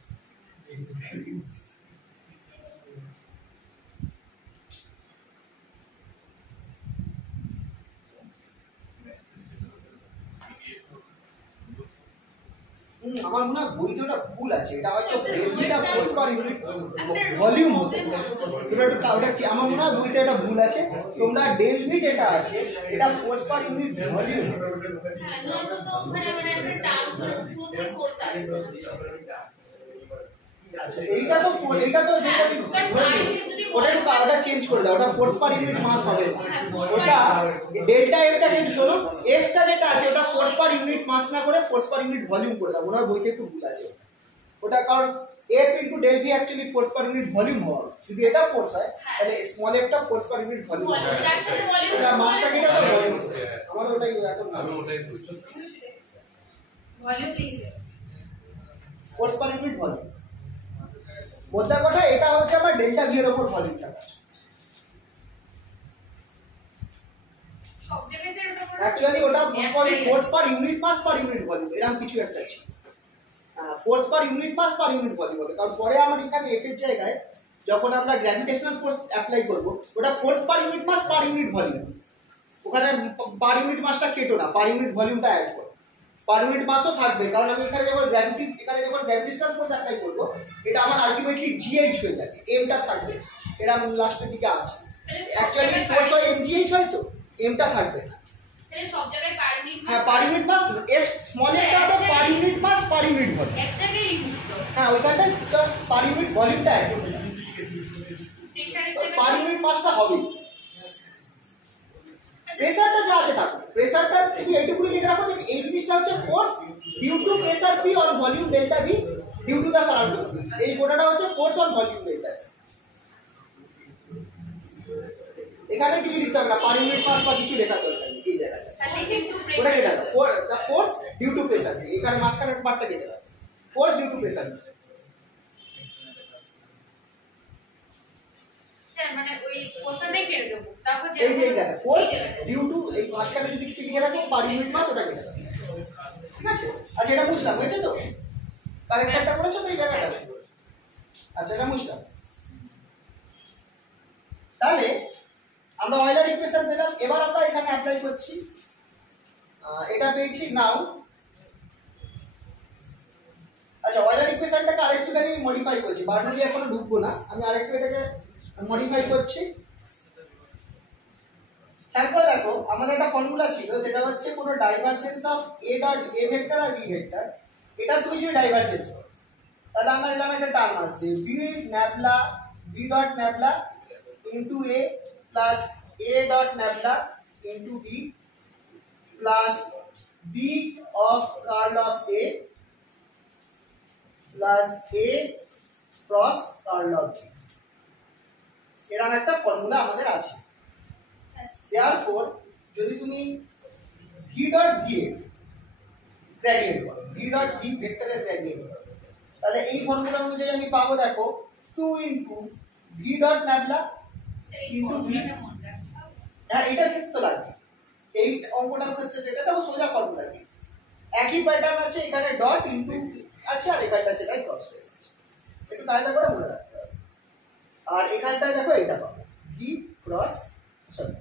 আমার মনে হয় বইতে ওটা ভুল আছে, এটা হয়তো delta force per unit volume হতে পারে, আমার মনে হয় বইতে এটা ভুল আছে। তোমরা ডেল ভি যেটা আছে এটা ফোর্স পার ইউনিট ভলিউম। হ্যাঁ নয়তো তো ওখানে মানে একটা টার্ম পুরোপুরি ফোর্স আসছে। আচ্ছা এইটা তো যেটা ওটা চেঞ্জ করে দাও, ওটা ফোর্স পার ইউনিট মাস হবে না, ওটা ডেল্টা এফটা কিন্তু শোনো, এফটা যেটা আছে ওটা ফোর্স পার ইউনিট মাস না করে ফোর্স পার ইউনিট ভলিউম করে দাও। ওনার বইতে একটু ভুল আছে ওটা, কারণ f into del v actually force per unit volume হওয়া, যদি এটা ফোর্স হয় তাহলে স্মল এফটা ফোর্স পার ইউনিট ভলিউম, তার সাথে ভলিউম এটা মাসটা কি এটা ভলিউম, আমার ওটাই এখন আমি ওটাই বলছি ভলিউম লিখে ফোর্স পার ইউনিট ভলিউম। মোদ্দা কথা এটা হচ্ছে আমার ডেল্টা ভি এর উপর ভলিউমটা। সব জায়গায় এর উপর অ্যাকচুয়ালি ওটা ফোর্স পার ইউনিট মাস পার ইউনিট ভলিউম এরকম কিছু একটা ছিল, ফোর্স পার ইউনিট মাস পার ইউনিট ভলিউম হবে। কারণ পরে আমার এখানে এফ এর জায়গায় যখন আমরা গ্র্যাভিটেশনাল ফোর্স অ্যাপ্লাই করব ওটা ফোর্স পার ইউনিট মাস পার ইউনিট ভলিউম, ওখানে পার ইউনিট মাসটা কেটো না, পার ইউনিট ভলিউমটা অ্যাড করো। পার ইউনিট মাসও থাকবে, কারণ আমি এখানে যখন গ্র্যাভিটেশনাল ফোর্স অ্যাপ্লাই করব এটা আমার আলটিমেটলি জিএইচ হয়ে যাবে, এমটা থাকবে, এটা লাস্টের দিকে আছে। অ্যাকচুয়ালি ফোর্স হয় এমজিএইচ হয়, তো এমটা থাকবে না। তাহলে সব জায়গায় পার ইউনিট হ্যাঁ পার ইউনিট মাস, এফ স্মল এফটা তো পার ইউনিট মাস পার ইউনিট ভলিউম, এক জায়গায় লিখছ তো হ্যাঁ ওইখানটা জাস্ট পার ইউনিট ভলিউমটা অ্যাড করতে হবে, পার ইউনিট মাসটা হবে। প্রেসারটা যা আছে থাকবে, প্রেসারটা তুমি এইটুকুই লিখে রাখো যে এই জিনিসটা হচ্ছে force due to pressure p on volume delta v due to the surrounding, এই গোটাটা হচ্ছে ফোর্স অন ভলিউম ডেল্টা। এখানে কিছু লিখতে হবে না, পার ইউনিট মাস বা কিছু লেখা দরকার নেই এই জায়গাটা, খালি একটু ওটা কেটে প্রেসার দাও, the force due to pressure, এখানে মাঝখানের পার্টটা কেটে দাও, ফোর্স ডিউ টু প্রেসার। মানে ওই পোর্শনটাই কেটে দেব, তারপর এই যে এইখানে ফোর্স ডিউ টু এই মাঝখানে যদি কিছু লিখে রাখো পার ইউনিট মাস ওটা কেটে দাও, ঠিক আছে? আচ্ছা এটা বুঝলাম, হয়েছে তো? কারেকশনটা করেছো তো এই জায়গাটা? আচ্ছা এটা বুঝলাম। তাহলে আমরা অয়েলার ইকুয়েশন পেলাম, এবার আমরা এখানে অ্যাপ্লাই করছি, এটা পেয়েছি নাও। আচ্ছা অয়েলার ইকুয়েশনটাকে আরেকটুখানি আমি মডিফাই করছি, বার্নৌলি এখনো ঢুকবো না, আমি আরেকটু এটাকে মডিফাই করছি। তারপর দেখো আমাদের একটা ফর্মুলা ছিল, সেটা হচ্ছে কোনো divergence of a dot a vector আর বি ভেক্টর, এটা তুমি যদি ডাইভারজেন্স করো তাহলে আমার এরকম একটা টার্ম আসবে b nabla b dot nabla into a plus a dot nabla into b plus b of curl of a plus a cross curl of b, এরকম একটা ফর্মুলা আমাদের আছে। Therefore, যদি তুমি v dot v এর gradient করো, v dot v ভেক্টরের gradient করো, তাহলে এই ফর্মুলা অনুযায়ী আমি পাবো দেখো 2 into v dot nabla into v, হ্যাঁ এটার ক্ষেত্রে তো লাগবে, এই অঙ্কটার ক্ষেত্রে যেটা দেখো সোজা ফর্মুলা কি একই প্যাটার্ন আছে, এখানে ডট ইনটু আছে আর এখানটা সেটাই ক্রস হয়ে গেছে, একটু কায়দা করে মনে রাখতে হবে। আর এখানটায় দেখো এটা পাবো v ক্রস সরি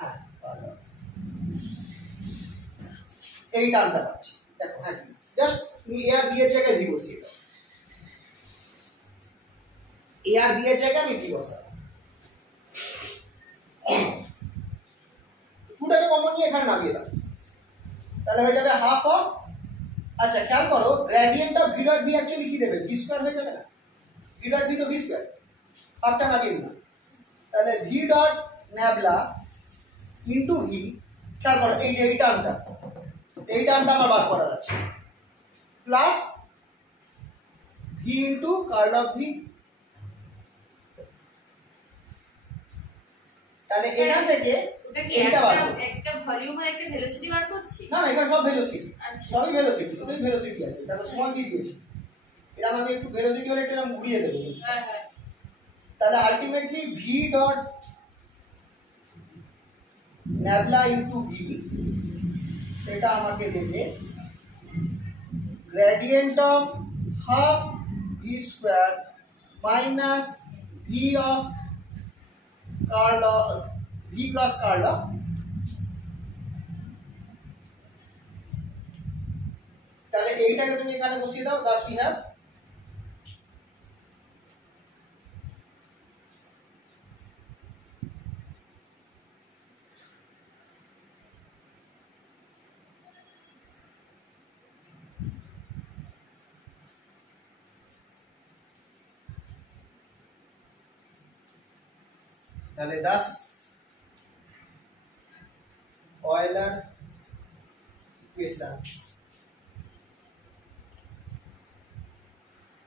হ্যাঁ এই টার্মটা পাচ্ছি দেখো, হ্যাঁ জাস্ট তুমি এ আর বি এর জায়গায় ভি বসিয়ে দাও, এ আর বি এর জায়গায় আমি ভি বসাবো, টুটাকে কমন নিয়ে এখানে নামিয়ে দাও, তাহলে হয়ে যাবে হাফ অফ, আচ্ছা খেয়াল করো gradient of V dot V actually কি দেবে, ভি স্কয়ার হয়ে যাবে না, ভি ডট ভি তো ভি স্কয়ার, হাফটা নামিয়ে দিলাম, তাহলে V dot nabla into V, খেয়াল করো এই যে এই টার্মটা আমার বার করার আছে, plus v into curl of v, তাহলে এখান থেকে ওটা কি এটা বার একটা ভলিউম আর একটা ভেলোসিটি বার করছি? না এখানে সব ভেলোসিটি, আচ্ছা। সবই ভেলোসিটি, দুটোই ভেলোসিটি আছে, তাহলে স্মল দিয়ে দিয়েছি, এরকম আমি একটু ভেলোসিটি হলে একটু এরকম ঘুরিয়ে দেবো, হ্যাঁ হ্যাঁ, তাহলে ultimately v dot nabla into v সেটা আমাকে দেবে gradient of half v square minus v of curl v cross curl তাহলে এইটাকে তুমি এখানে বসিয়ে দাও, thus we have তাহলে thus Euler equation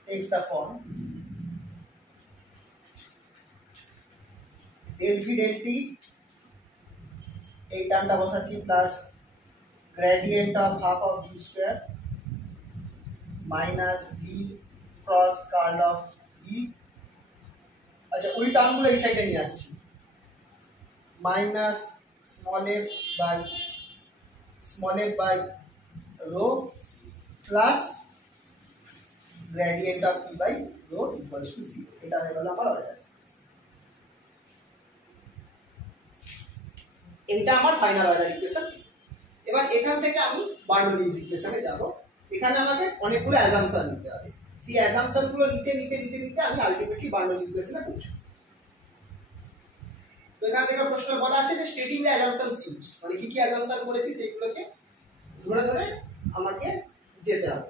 takes the form del v del t, এই টার্মটা বসাচ্ছি, plus gradient of half of v square minus v cross curl of e। আচ্ছা ওই টার্মগুলো এই সাইডে নিয়ে আসছি, minus small f by rho plus gradient of e by rho equals to 0। এটা হয়ে গেল আমার অর্ডার। এটা আমার ফাইনাল অর্ডার ইকুয়েশন। এবার এখান থেকে আমি বার্নৌলিজ ইকুয়েশনে যাব। এখানে আমাকে অনেকগুলো অ্যাজাম্পশন নিতে হবে, সেই অ্যাজাম্পশন গুলো নিতে আমি আলটিমেটলি বার্নৌলি ইকুয়েশনে পৌঁছাবো। তো এখান থেকে প্রশ্ন বলা আছে যে স্টেটিং দ্য অ্যাজাম্পশনস ইউজড, মানে কি কি অ্যাজাম্পশন করেছি সেইগুলোকে ধরে ধরে আমাকে যেতে হবে।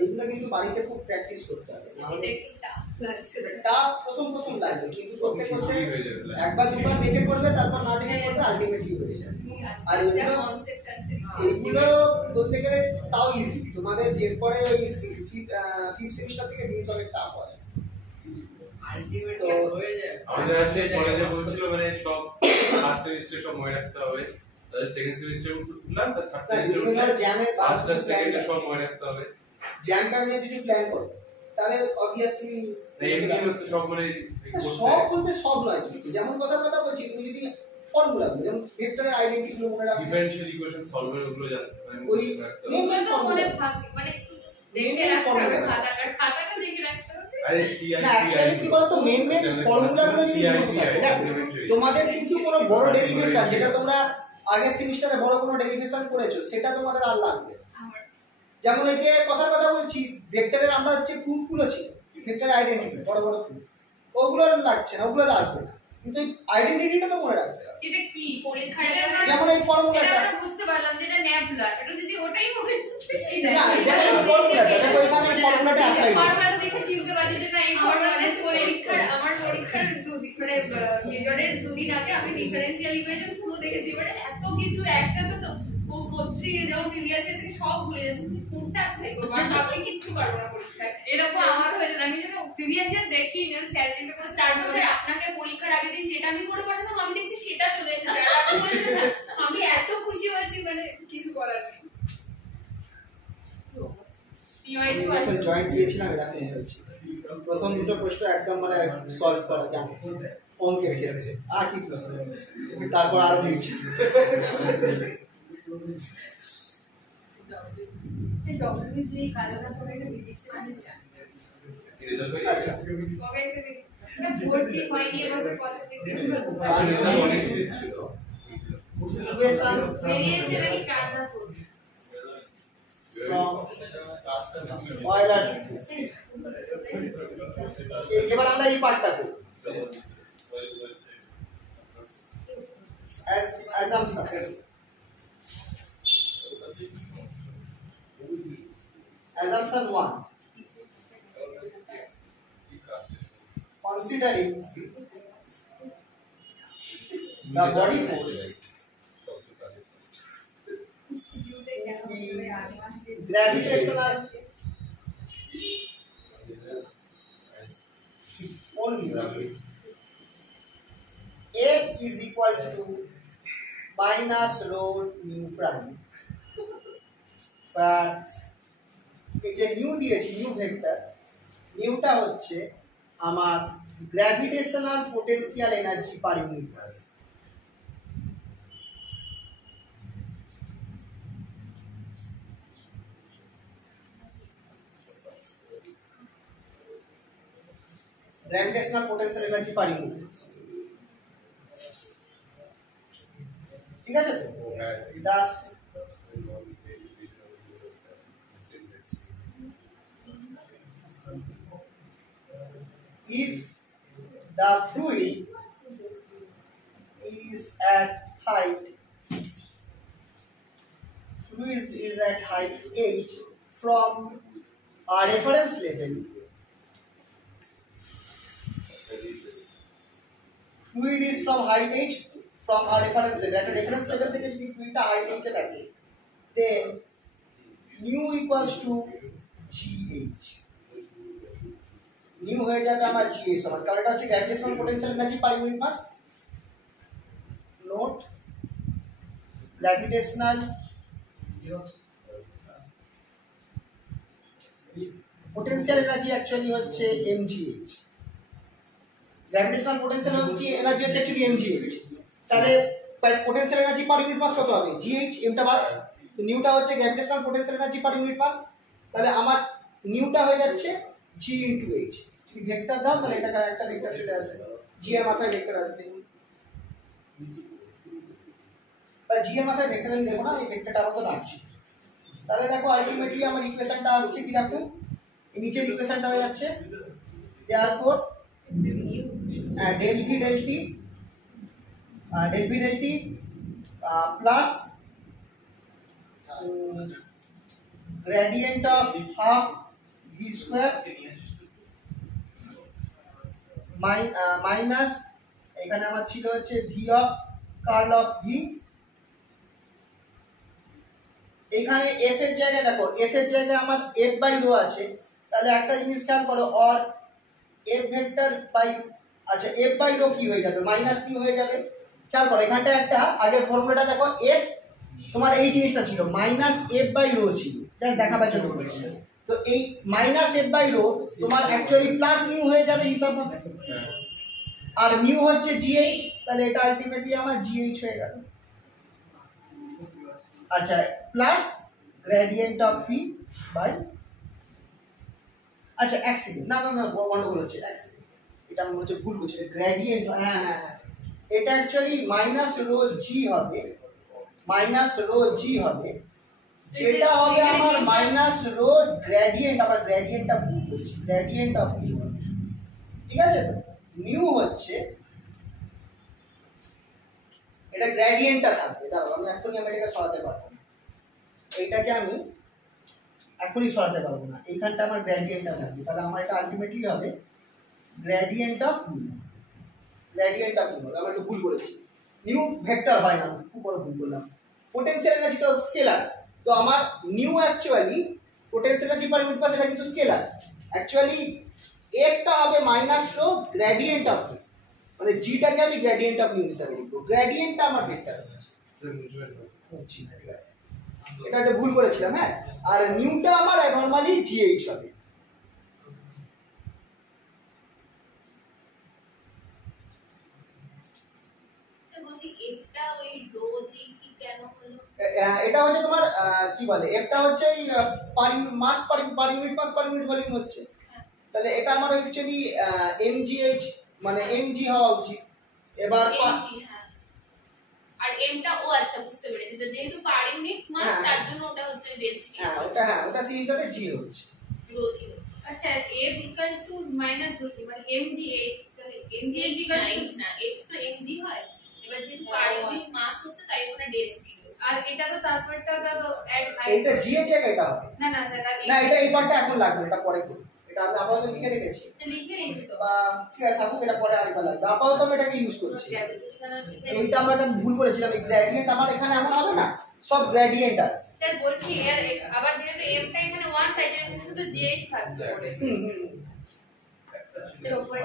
এগুলো কিন্তু বাড়িতে খুব প্র্যাকটিস করতে হবে, তা প্রথম লাগবে, কিন্তু করতে করতে একবার দুবার দেখে করবে, তারপর না দেখে করবে, আলটিমেটলি হয়ে যাবে। আর এগুলো বলতে গেলে তাও ইজি, তোমাদের এরপরে ওই ফিফথ সেমিস্টার থেকে জিনিস অনেক টাফ আছে। আমাদের আজকে কলেজে বলছিল মানে সব ফার্স্ট সেমিস্টার সব মনে রাখতে হবে, তাহলে সেকেন্ড সেমিস্টার উঠলাম, তার থার্ড সেমিস্টার উঠলাম, জ্যামের ফার্স্ট আর সেকেন্ডে সব মনে রাখতে হবে। জ্যাম কামিয়ে যদি প্ল্যান করো তাহলে অবভিয়াসলি এমনি হচ্ছে সব মানে সব বলতে সব নয়, কিন্তু যেমন কথা বলছি, তুমি যদি ফর্মুলা যেমন ভেক্টরের আইডেন্টিটি গুলো মনে রাখো, ডিফারেনশিয়াল ইকুয়েশন সলভার ওগুলো জানতে মানে ওই ওগুলো তো মনে ভাগ মানে দেখে রাখতে হবে, খাতাটা দেখে রাখতে হবে। আরে সিআই না অ্যাকচুয়ালি কি বলতো, মেন ফর্মুলা গুলো যদি তোমাদের কিন্তু কোনো বড় ডেরিভেশন যেটা তোমরা আগের সেমিস্টারে বড় কোনো ডেরিভেশন করেছো সেটা তোমাদের আর লাগবে। যেমন এই যে কথা বলছি ভেক্টরের আমরা হচ্ছে প্রুফ গুলো ছিল, ভেক্টরের আইডেন্টিটি বড় প্রুফ, ওগুলো লাগছে না, ওগুলো আসবে না, কিন্তু আইডেন্টিটিটা তো মনে রাখতে হবে। এটা কি পরীক্ষায় যেমন এই ফর্মুলাটা এটা আমরা বুঝতে পারলাম যে এটা নেবুলার, এটা যদি ওটাই হবে এই না এটা ফর্মুলাটা দেখো, এখানে ফর্মুলাটা অ্যাপ্লাই করো, ফর্মুলাটা দেখে চিনতে পারছি যে না এই ফর্মুলাটা পরীক্ষার আমার পরীক্ষার দুদিন মানে মেজরের দুদিন আগে আমি ডিফারেনশিয়াল ইকুয়েশন পুরো দেখেছি, বাট এত কিছু একসাথে তো ও করছি যেমন প্রিভিয়াস ইয়ার থেকে সব ভুলে যাচ্ছি, কোনটা থেকে মানে ভাবছি কিচ্ছু পারবো না পরীক্ষায়। এরকম আমার হয়ে যায়, আমি যেন প্রিভিয়াস ইয়ার দেখি না স্যার চিন্তা করে, তারপর স্যার আপনাকে পরীক্ষার আগের দিন যেটা আমি করে পাঠালাম আমি দেখছি সেটা চলে এসেছে, আর আপনি বলছেন না, আমি এত খুশি হয়েছি মানে কিছু করার নেই। জয়েন্ট দিয়েছিলাম এরকম হয়েছে, প্রথম দুটো প্রশ্ন একদম মানে সলভ করা যায়, ফোন কেটে গেছে আর কি প্রশ্ন, তারপর আরো নিচ্ছে আচ্ছা ভর্তি হয়নি এবছর কলেজ থেকে অনেক সিট ছিল বেরিয়েছে নাকি কান্না করছে এবার আমরা এই পার্টটা করব assumption 1 considering the body force, the gravitational only F is equal to minus rho mu prime, but এই যে নিউ দিয়েছি নিউ ভেক্টর, নিউটা হচ্ছে আমার gravitational potential energy per unit mass. Gravitational potential energy per unit mass, ঠিক আছে তো? Das if the fluid is at height h from a reference level, fluid is from height h from a reference level, at a reference level থেকে যদি fluidটা height h এ থাকে, then mu equals to gh, mu হয়ে যাবে আমার gh সমান, কারণ এটা হচ্ছে gravitational potential energy per unit mass. Note, gravitational potential energy actually হচ্ছে mgh, গ্র্যাভিটেশনাল পোটেনশিয়াল হচ্ছে এনার্জি হচ্ছে অ্যাকচুয়ালি mgh। তাহলে potential energy per unit mass কত হবে? gh, mটা বাদ, তো নিউটা হচ্ছে gravitational potential energy per unit mass. তাহলে আমার নিউটা হয়ে যাচ্ছে g into h। যদি ভেক্টর দাও তাহলে এটা একটা ভেক্টর চলে আসবে, g এর মাথায় ভেক্টর আসবে, বা g এর মাথায় ভেক্টর আমি দেবো না, আমি ভেক্টরটা আপাতত রাখছি। তাহলে দেখো আলটিমেটলি আমার ইকুয়েশনটা আসছে কি, রাখো এই নিচের ইকুয়েশনটা হয়ে যাচ্ছে therefore del v del t plus gradient of half v square minus এখানে আমার ছিল হচ্ছে v of curl of v, এখানে f এর জায়গায় দেখো f এর জায়গায় আমার f বাই রো আছে, তাহলে একটা জিনিস খেয়াল করো, और f ভেক্টর বাই, আচ্ছা f বাই রো কি হয়ে যাবে? মাইনাস q হয়ে যাবে। খেয়াল করো এখানটা একটা আগের ফর্মুলাটা দেখো, f তোমার এই জিনিসটা ছিল মাইনাস f বাই রো ছিল, জাস্ট দেখাবার জন্য বলছি। তো এই মাইনাস f বাই রো তোমার অ্যাকচুয়ালি প্লাস মিউ হয়ে যাবে হিসাব মতে, আর মিউ হচ্ছে gh, তাহলে এটা আলটিমেটলি আমার gh হয়ে গেল। আচ্ছা plus gradient of p by, আচ্ছা এক সেকেন্ড, না গন্ডগোল হচ্ছে, এক সেকেন্ড, এটা আমি হচ্ছে ভুল বলছি, গ্রেডিয়েন্ট, হ্যাঁ এটা অ্যাকচুয়ালি মাইনাস রো জি হবে, মাইনাস রো জি হবে, যেটা হবে আমার মাইনাস রো গ্রেডিয়েন্ট, আবার গ্রেডিয়েন্টটা ভুল বলছি, গ্রেডিয়েন্ট অফ p, ঠিক আছে তো? মিউ হচ্ছে এটা গ্রেডিয়েন্টটা থাকবে, দাঁড়াও আমি এখনই এটাকে সরাতে পারবো না, এইটাকে আমি এখনই সরাতে পারবো না, এইখানটা আমার গ্রেডিয়েন্টটা থাকবে, তাহলে আমার এটা আলটিমেটলি হবে gradient of mu, gradient of mu. আমরা একটু ভুল করেছি, নিউ ভেক্টর হয় না, খুব বড় ভুল করলাম। পোটেনশিয়াল এনার্জি তো স্কেলার, তো আমার nu actually potential energy per unit mass এটা কিন্তু স্কেলার, অ্যাকচুয়ালি একটা হবে minus rho gradient of mu, মানে জিটাকে আমি গ্রেডিয়েন্ট অফ মিউ হিসাবে লিখবো, গ্রেডিয়েন্টটা আমার ভেক্টর হচ্ছে, এটা একটা ভুল করেছিলাম, হ্যাঁ। আর নিউটা আমার নরমালি জিএইচ হবে। এটা হচ্ছে তোমার কি বলে, এটা হচ্ছে এই মাস পার ইউনিট মাস পার ইউনিট ভলিউম হচ্ছে, তাহলে এটা আমার অ্যাকচুয়ালি এমজিএইচ মানে এমজি হওয়া উচিত। এবার আর এমটা ও আচ্ছা বুঝতে পেরেছি, তো যেহেতু পার ইউনিট মাস তার জন্য ওটা হচ্ছে ডেনসিটি, ওটা সেই হিসাবে জি হচ্ছে, রো জি হচ্ছে। আচ্ছা m equal to minus rho g মানে mgh, তাহলে mgh ইকুয়াল না h তো mg হয়, এবার যেহেতু পার ইউনিট মাস হচ্ছে তাই ওখানে ডেনসিটি হচ্ছে, আর এটা তো তারপরটা তো এড এটা জি এর জায়গায় এটা হবে না এটা এই পার্টটা এখন লাগবে, এটা পরে করব, এটা আমি আপাতত লিখে রেখেছি, লিখে রেখেছি তো ঠিক আছে থাকুক, এটা পরে আরেকবার লাগবে, আপাতত আমি এটাকে ইউজ করছি। এইটা আমরা একটা ভুল করেছিলাম, এই গ্রেডিয়েন্ট আমার এখানে এমন হবে না, সব গ্রেডিয়েন্ট আছে স্যার বলছি, এর আবার যেহেতু m টা এখানে 1 তাই জন্য শুধু gh থাকবে, এর উপরে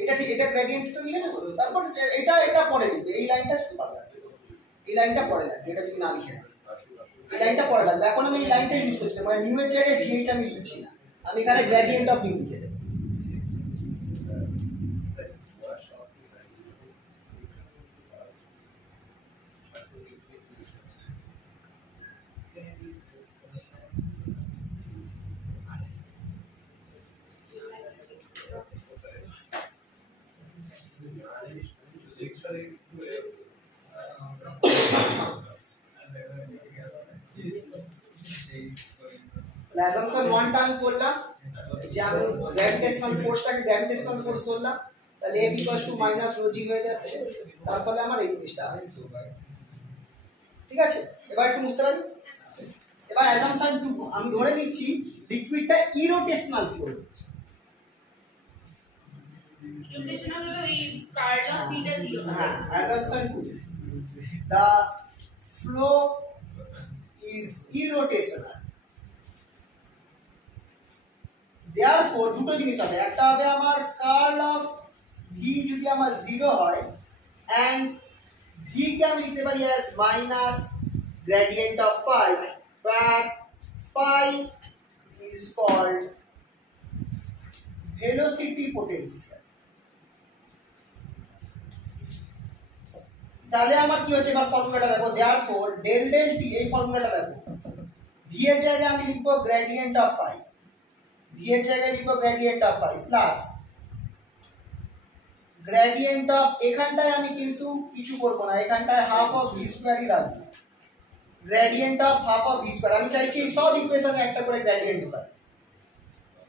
এটা ঠিক, এটা গ্রেডিয়েন্টটা লিখেছে তো, তারপর এটা পরে দিবে, এই লাইনটা শুধু বাদ রাখবে, এই লাইনটা পরে লাগবে, এটা যদি না লিখে এই লাইনটা পরে লাগবে। এখন আমি এই লাইনটা ইউজ করছি, মানে নিউ এর জায়গায় জিএইচ আমি লিখছি না, আমি এখানে গ্রেডিয়েন্ট অফ নিউ লিখে দেব। অ্যাসাম্পশন 1 টা আমি করলাম যে আমি গ্র্যাভিটেশনাল ফোর্সটাকে গ্র্যাভিটেশনাল ফোর্স ধরলাম, তাহলে F মাইনাস রো জি হয়ে যাচ্ছে, তার ফলে আমার এই জিনিসটা আসছে। ঠিক আছে, এবার একটু বুঝতে পারি। এবার অ্যাসাম্পশন 2 আমি ধরে নিচ্ছি লিকুইডটা ইরোটেশনাল ফ্লো হচ্ছে। ইরোটেশনাল হলো এই কার্ল অফ থিটা 0। হ্যাঁ, assumption 2 the flow is irrotational. Therefore দুটো জিনিস হবে, একটা হবে আমার কার্ল অফ ভি যদি আমার 0 হয় and ভি কে আমি লিখতে পারি as minus gradient of phi, where phi is called velocity potential. তাহলে আমার কি হচ্ছে, এবার ফর্মুলাটা দেখো, therefore del del t, এই ফর্মুলাটা দেখো, ভি এর জায়গায় আমি লিখবো gradient of phi, ভি এর জায়গায় লিখবো gradient of phi plus gradient of, এখানটায় আমি কিন্তু কিছু করব না, এখানটায় হাফ অফ ভি স্কয়ারই রাখবো, gradient of half of v square. আমি চাইছি এই সব ইকুয়েশনে একটা করে গ্রেডিয়েন্ট হবে।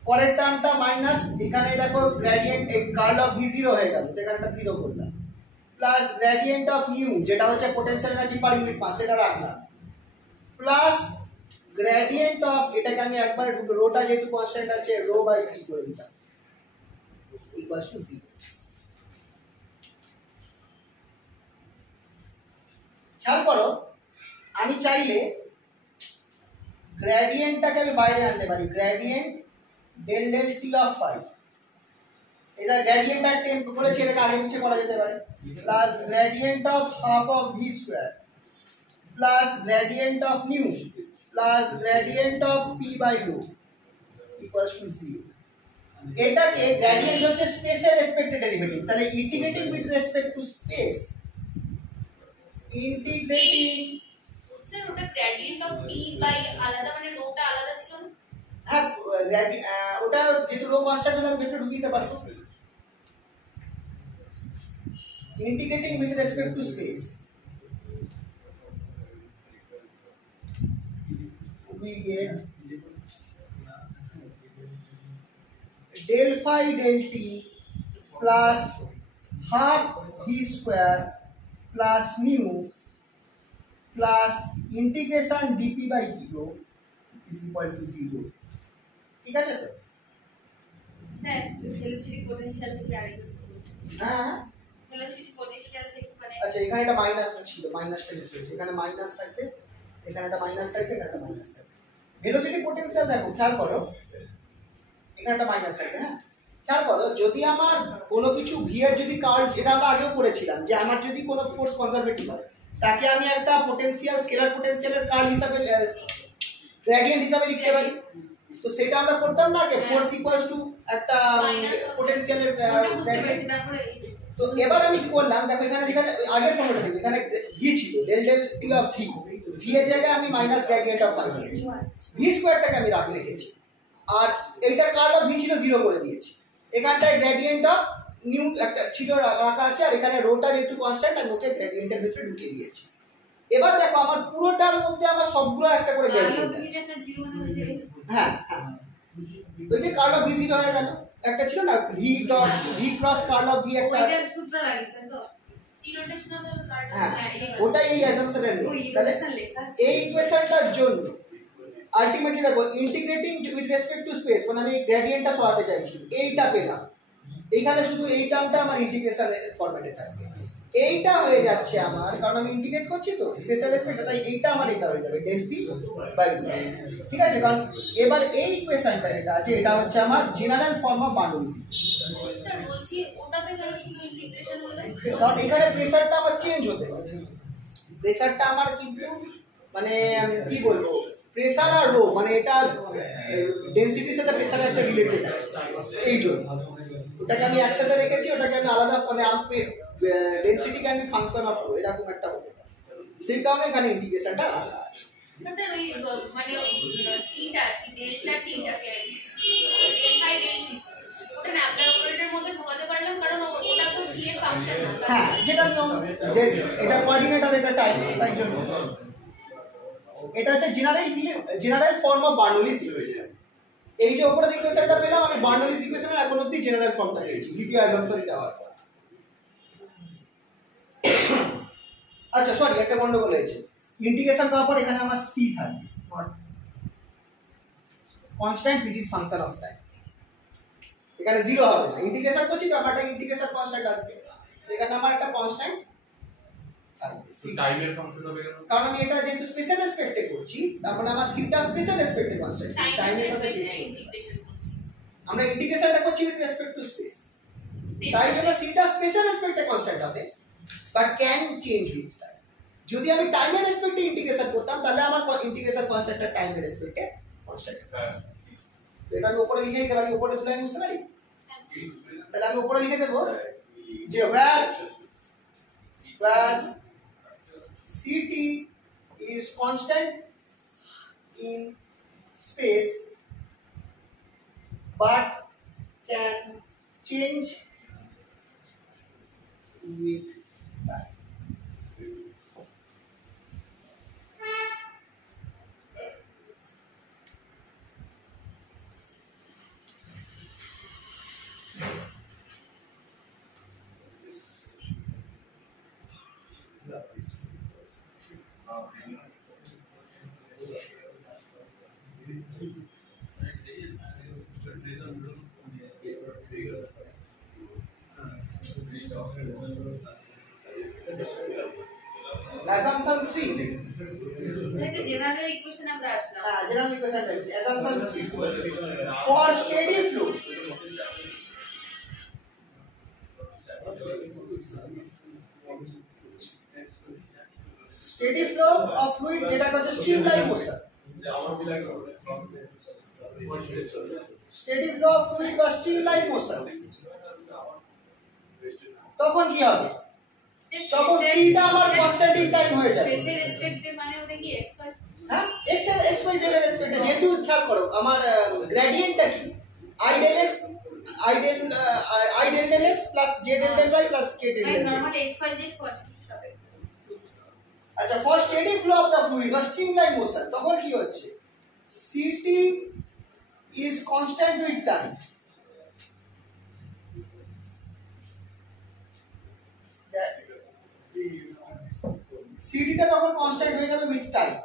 পরের টার্মটা মাইনাস, এখানে দেখো গ্রেডিয়েন্ট কার্ল অফ v0 হয়ে গেল, যেখানটা 0 করলাম, প্লাস গ্রেডিয়েন্ট অফ নিউ যেটা হচ্ছে potential energy per unit mass, সেটা রাখলাম, প্লাস গ্রেডিয়েন্ট অফ, এটাকে আমি একবারে রোটা যেহেতু কনস্ট্যান্ট আছে রো বাই পি করে দিলাম ইকুয়ালস টু 0। খেয়াল করো, আমি চাইলে গ্রেডিয়েন্টটাকে আমি বাইরে আনতে পারি, gradient del del t of phi, এটা গ্রেডিয়েন্ট আর টেন বলেছি, এটাকে আগে নিচে করা যেতে পারে, plus gradient of half of v square plus gradient of nu plus gradient of p by rho equals to 0। এটাকে গ্রেডিয়েন্ট হচ্ছে স্পেসের রেসপেক্টে ডেরিভেটিভ, তাহলে integrating with respect to space, integrating sir ওটা গ্রেডিয়েন্ট অফ p বাই আলাদা, মানে rota আলাদা ছিল না? হ্যাঁ, ওটা যেহেতু রো কনস্ট্যান্ট হলে আমি ভেতরে ঢুকিয়ে দিতে পারবো। Integrating with respect to space, we get del phi del t plus half v square plus mu plus integration dp by rho is equal to 0। ঠিক আছে তো? স্যার ভেলোসিটি পোটেনশিয়াল থেকে আরেকটু, হ্যাঁ ভেলোসিটি পোটেনশিয়াল থেকে মানে, আচ্ছা এখানে একটা মাইনাস ছিল, মাইনাসটা মিস হয়েছে, এখানে মাইনাস থাকবে, এখানে একটা মাইনাস থাকবে, এখানে একটা মাইনাস থাকবে। ভেলোসিটি পোটেনশিয়াল দেখো, খেয়াল করো, এখানে একটা মাইনাস থাকবে। হ্যাঁ, খেয়াল করো, যদি আমার কোনো কিছু ভি এর যদি কার্ল, যেটা আমরা আগেও পড়েছিলাম যে আমার যদি কোনো ফোর্স কনজারভেটিভ হয়, তাকে আমি একটা পোটেনশিয়াল স্কেলার পোটেনশিয়ালের কার্ল হিসাবে গ্রেডিয়েন্ট হিসাবে লিখতে পারি। তো সেটা আমরা করতাম না, যে ফোর্স ইকুয়ালস টু একটা পোটেনশিয়ালের গ্রেডিয়েন্ট। তো এবার আমি কি করলাম, দেখো এখানে যেখানে আগের ফর্মুলাটা দেখো, এখানে ভি ছিল del del t of v, v এর জায়গায় আমি মাইনাস গ্রেডিয়েন্ট অফ ফাই দিয়েছি, ভি স্কয়ারটাকে আমি রেখেছি, আর এইটা কার্ল অফ ভি ছিল 0 করে দিয়েছি। এখানটায় গ্রেডিয়েন্ট অফ নিউ একটা ছিল রাখা আছে, আর এখানে রোটা যেহেতু কনস্ট্যান্ট আমি ওকে গ্রেডিয়েন্টের ভিতরে ঢুকিয়ে দিয়েছি। এবার দেখো আমার পুরোটার মধ্যে আমার সবগুলো একটা করে গ্রেডিয়েন্ট আছে। হ্যাঁ হ্যাঁ, ওই যে কার্ল অফ ভি 0 হয়ে গেল, একটা ছিল না v dot v cross curl of v একটা আছে, ওইটার সূত্র লাগিয়েছেন তো ইরোটেশনাল হলো কার্ল। হ্যাঁ ওটাই এই অ্যাসাম্পশনের নেই। তাহলে এই ইকুয়েশনটার জন্য আলটিমেটলি দেখো integrating with respect to space, মানে আমি গ্রেডিয়েন্টটা সরাতে চাইছি, এইটা পেলাম, এইখানে শুধু এই টার্মটা আমার ইন্টিগ্রেশন ফরম্যাটে থাকবে, এইটা হয়ে যাচ্ছে আমার, কারণ আমি ইন্টিগ্রেট করছি তো স্পেশাল রেসপেক্টে, তাই এইটা আমার এটা হয়ে যাবে ডেল পি বাই রো। ঠিক আছে, কারণ এবার এই ইকুয়েশনটা এটা আছে, এটা হচ্ছে আমার জেনারেল ফর্ম অফ বান্ডুইথ। স্যার বলছি ওটাতে গেল শুধু ইন্টিগ্রেশন হলো, কারণ এখানে প্রেসারটা আমার চেঞ্জ হতে পারে, প্রেসারটা আমার কিন্তু মানে কি বলবো প্রেসার আর রো মানে এটা ডেনসিটির সাথে প্রেসার একটা রিলেটেড আছে, এই জন্য ওটাকে আমি একসাথে রেখেছি, ওটাকে আমি আলাদা মানে density can be function of rho এরকম একটা হতে পারে, সেই কারণে এখানে ইন্টিগ্রেশনটা আলাদা আছে। না স্যার ওই মানে তিনটা ডেল্টা তিনটাকে ডেল বাই ডেল ওটা না আপনার অপারেটরের মধ্যে ঢোকাতে পারলাম কারণ ওটা তো টি এর ফাংশন না। হ্যাঁ যেটা নিয়ম যে এটা কোঅর্ডিনেট আর এটা টাইম, তাই জন্য এটা হচ্ছে জেনারেল ফর্ম অফ বার্নৌলিস ইকুয়েশন। এই যে উপরের ইকুয়েশনটা পেলাম আমি বার্নৌলিস ইকুয়েশনের এখন অবধি জেনারেল ফর্মটা পেয়েছি দ্বিতীয় অ্যাসাম্পশন দেওয়ার পর। আচ্ছা সরি একটা গন্ডগোল হয়েছে, ইন্টিগ্রেশন করার পর এখানে আমার সি থাকবে constant which is function of time, এখানে জিরো হবে না, ইন্টিগ্রেশন করছি তো একটা ইন্টিগ্রেশন কনস্ট্যান্ট আসবে, এখানে আমার একটা কনস্ট্যান্ট থাকবে টাইমের ফাংশন হবে কেন? কারণ আমি এটা যেহেতু স্পেশাল রেসপেক্টে করছি তারপর আমার সিটা স্পেশাল রেসপেক্টে কনস্ট্যান্ট টাইমের সাথে চেঞ্জ ইন্টিগ্রেশন করছি, আমরা ইন্টিগ্রেশনটা করছি উইথ রেসপেক্ট টু স্পেস, তাই জন্য সিটা স্পেশাল রেসপেক্টে কনস্ট্যান্ট হবে but can change with time. যদি আমি টাইমের রেসপেক্টে ইন্টিগ্রেশন করতাম তাহলে আমার ইন্টিগ্রেশন কনস্ট্যান্টটা টাইমের রেসপেক্টে কনস্ট্যান্ট। এটা আমি উপরে লিখে দিতে পারি, উপরে তুলে বুঝতে পারি, তাহলে আমি উপরে লিখে দেব যে where Ct is constant in space but can change with time. Assumption 3. এটা জেনারেল ইকুয়েশন আমরা আসলাম। General equation is assumption 3. For steady flow, steady flow of fluid যেটা হচ্ছে streamline motion, steady flow of fluid বা streamline motion, তখন কি হবে? তখন theta আমার কনস্ট্যান্ট ইন টাইম হয়ে যাবে। স্পেসের রেসপেক্টে মানে ওটা কি x y? হ্যাঁ x এর x y z এর রেসপেক্টে, যেহেতু খেয়াল করো আমার গ্রেডিয়েন্টটা কি i del x i del x plus j del y plus k del আর y। Normal x y z quantity হবে। আচ্ছা for steady flow of the fluid বা স্ট্রিমলাইন মোশন তখন কি হচ্ছে? ct is constant with time, ct টা তখন constant হয়ে যাবে উইথ টাইম,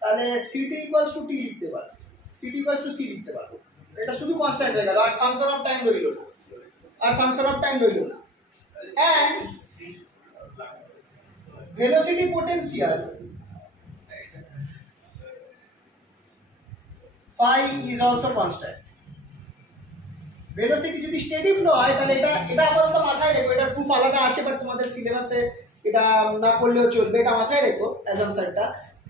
তাহলে ct = t লিখতে পারবো, ct = c লিখতে পারবো, এটা শুধু কনস্ট্যান্ট হয়ে গেল আর ফাংশন অফ টাইম রইল না, and velocity potential phi is also constant. Velocity যদি স্টেডি ফ্লো হয় তাহলে এটা আপাতত মাথায় রেখো, এটা প্রুফ আলাদা আছে বাট তোমাদের সিলেবাসে এটা না করলেও চলবে, এটা মাথায় রেখো অ্যাসাম্পশনটা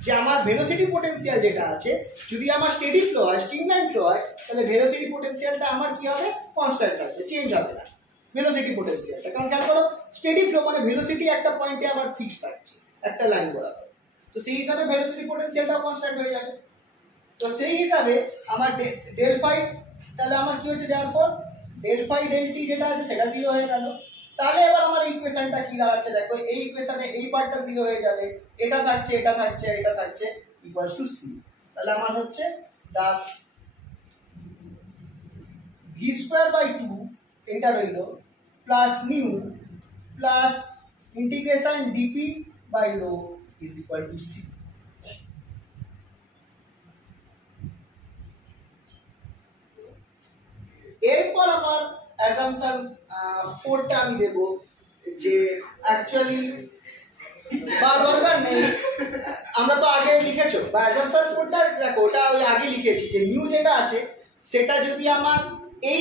যে আমার ভেলোসিটি পোটেনশিয়াল যেটা আছে যদি আমার স্টেডি ফ্লো হয় স্ট্রিমলাইন ফ্লো হয় তাহলে ভেলোসিটি পোটেনশিয়ালটা আমার কি হবে? কনস্ট্যান্ট থাকবে, চেঞ্জ হবে না ভেলোসিটি পোটেনশিয়ালটা, কারণ খেয়াল করো স্টেডি ফ্লো মানে ভেলোসিটি একটা পয়েন্টে আমার ফিক্স থাকছে একটা লাইন বরাবর, তো সেই হিসাবে ভেলোসিটি পোটেনশিয়ালটাও কনস্ট্যান্ট হয়ে যাবে। তো সেই হিসাবে আমার ডেল ফাই তাহলে আমার কি হচ্ছে দেওয়ার ডেল ফাই ডেল টি যেটা আছে সেটা 0 হয়ে গেল। তাহলে এবার আমার ইকুয়েশনটা কি দাঁড়াচ্ছে দেখো, এই ইকুয়েশনে এই পার্টটা 0 হয়ে যাবে, এটা থাকছে ইকুয়ালস টু সি, তাহলে আমার হচ্ছে 10 v²/2 এটা রইল plus mu plus integration dp/ρ is equal to c. এরপর আমার অ্যাসাম্পশন 4টা আমি দেব যে অ্যাকচুয়ালি বা দরকার নেই, আমরা তো আগে লিখেছো বা অ্যাসাম্পশন 4টা দেখো ওটা ওই আগে লিখেছি যে মিউ যেটা আছে সেটা যদি আমার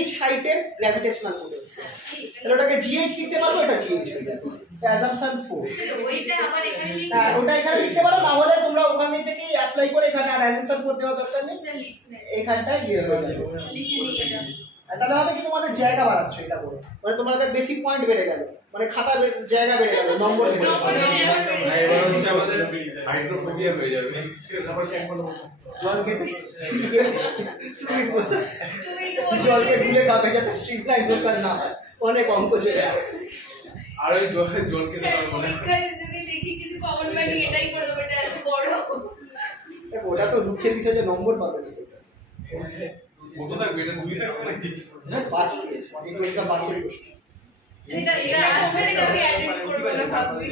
h হাইটের গ্র্যাভিটেশনাল মোমেন্ট তাহলে ওটাকে gh লিখতে পারবো, এটা gh হয়ে যাবে। অ্যাজাম্পশন 4 ওইটা আবার এখানে লিখতে হ্যাঁ ওটা এখানে লিখতে পারো, না হলে তোমরা ওখানে থেকে অ্যাপ্লাই করে এখানে আর অ্যাজাম্পশন 4 দেওয়ার দরকার নেই, লিখতে এখানটায় ইয়ে হয়ে যাবে। লিখে নিয়ে এটা তাহলে হবে কি তোমাদের জায়গা বাড়াচ্ছ এটা করে, মানে তোমাদের বেসিক পয়েন্ট বেড়ে গেল, মানে খাতা জায়গা বেড়ে গেল, নম্বর বেড়ে গেল। এবার হচ্ছে আমাদের হাইড্রোফোবিয়া হয়ে যাবে। জল খেতে জলকে গুলে খাবে যাতে স্ট্রিট লাইট বসার না হয়, অনেক অঙ্ক চলে আসে। আর ওই জল খেতে পারবো না। যদি দেখি কিছু কমন ভ্যালু এটাই করে দেবো, এটা এত বড়। দেখো ওটা তো দুঃখের বিষয় যে নম্বর পাবে না। কত থাকবে এটা? 2 থাকবে নাকি? না 5 দিয়েছে, মানে এটা 5 এর প্রশ্ন। এটা আসলে এটা আমি অ্যাটেন্ড করব না ভাবছি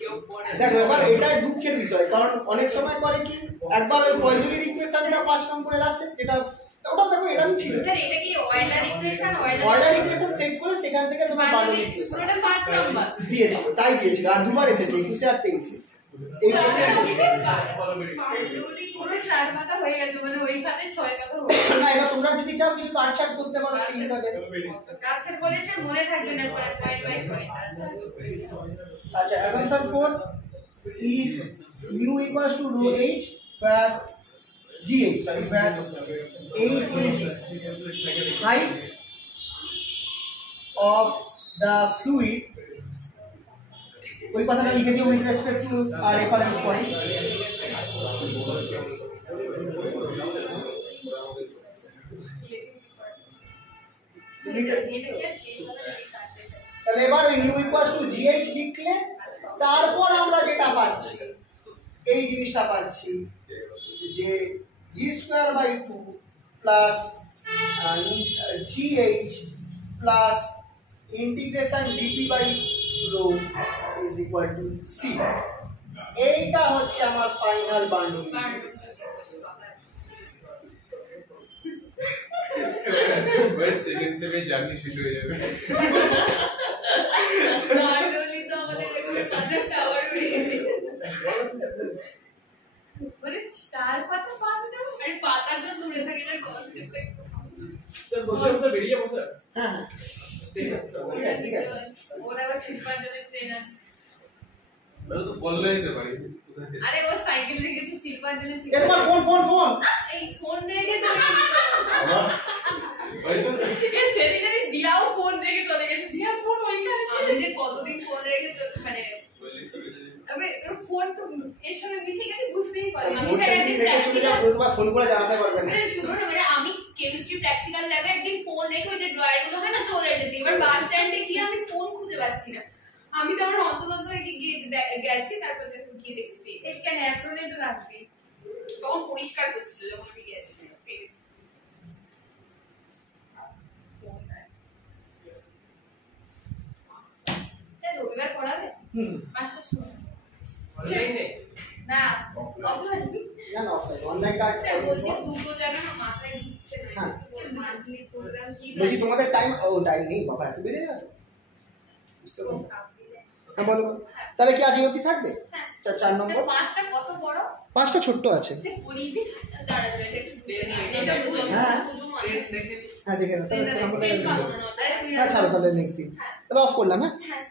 কেউ পড়ে। দেখো এবার এটাই দুঃখের বিষয়, কারণ অনেক সময় করে কি একবার ওই পজিটিভ ইকুয়েশনটা 5 নম্বরের আসে, যেটা ওটাও দেখো এরকম ছিল। স্যার এটা কি Euler equation? Euler equation set করে সেখান থেকে তোমার বার্নৌলি ইকুয়েশন পুরোটা 5 নাম্বার দিয়েছিল, তাই দিয়েছিল, আর দুবার এসেছে 21 আর 23 এই প্রশ্নের বার্নৌলি পুরো 4 পাতা হয়ে গেল, মানে ওই খাতে 6 পাতা হলো না। এবার তোমরা যদি চাও কিছু কাটছাট করতে পারো সেই হিসাবে। আচ্ছা বলেছে মনে থাকবে না পয়েন্ট বাই পয়েন্ট। আচ্ছা assumption 4 if mu equals to rho h where gh sorry where h is height of the fluid, ওই কথাটা লিখে দিও with respect to our reference point। তাহলে এবার ওই mu equals to gh লিখলে তারপর আমরা যেটা পাচ্ছি এই জিনিসটা পাচ্ছি যে v square by 2 plus gh plus integration dp by rho is equal to c। এইটা হচ্ছে আমার ফাইনাল বার্নৌলি। বাস সেকেন্ড সেমে জার্নি শেষ হয়ে যাবে। বার্নৌলি তো আমাদের এখানে কাজের টাওয়ার উড়িয়ে মানে 4 পাতা পাতা, আরে পাতাটা দূরে থাকে, এটার কনসেপ্ট একটু স্যার বসে বেরিয়ে বসে। হ্যাঁ ঠিক আছে ঠিক আছে। ওরা আবার শিল্পাঞ্জলির ট্রেন আছে। ওটা তো বললে দিতে পারি। আরে ও সাইকেল রেখেছে শিল্পাঞ্জলি। এ তোমার ফোন এই ফোন রেখে চলে গেছে। ওই তো সেদিন দিয়াও ফোন রেখে চলে গেছে। দিয়ার ফোন ওইখানে ছিল, যে কতদিন ফোন রেখে চলে, মানে আমি ফোন তো এর সঙ্গে মিশে গেছে বুঝতেই পারি। আমি স্যার একদিন প্র্যাকটিক্যাল ফোন করে জানাতে পারবেন না। স্যার শুনুন না, মানে আমি কেমিস্ট্রি প্র্যাকটিক্যাল ল্যাবে একদিন ফোন রেখে ওই যে ড্রয়ার গুলো হয় না চলে এসেছি। এবার বাস স্ট্যান্ডে গিয়ে আমি ফোন খুঁজে পাচ্ছি না। আমি তো আমার অন্তত গিয়ে গেছি, তারপর গিয়ে দেখছি পেয়ে কেন অ্যাপ্রনে তো রাখবি, তখন পরিষ্কার করছিল যখন আমি গেছি পেয়ে গেছি। স্যার রবিবার পড়াবে? মাস্টার শুনুন অনলাইনে না অফলাইন না না অফলাইন অনলাইন কার্ড স্যার বলছি দুটো জায়গা না মাথায় ঢুকছে না। হ্যাঁ। স্যার মান্থলি প্রোগ্রাম কি বলছি তোমাদের টাইম টাইম নেই বাবা, এত বেড়ে গেল বুঝতে পারো। হ্যাঁ বলো, তাহলে কি আজ অবধি থাকবে? হ্যাঁ 4 নম্বর। পাঁচটা কত বড়? 5টা ছোট্ট আছে। পরিবি দাঁড়াবে এটা বুঝো হ্যাঁ। শুধু মানুষ দেখে হ্যাঁ দেখে নাও তাহলে সে নম্বরটা পাবো না, তাই হ্যাঁ ছাড়ো তাহলে নেক্সট দিন, তাহলে অফ করলাম। হ্যাঁ হ্যাঁ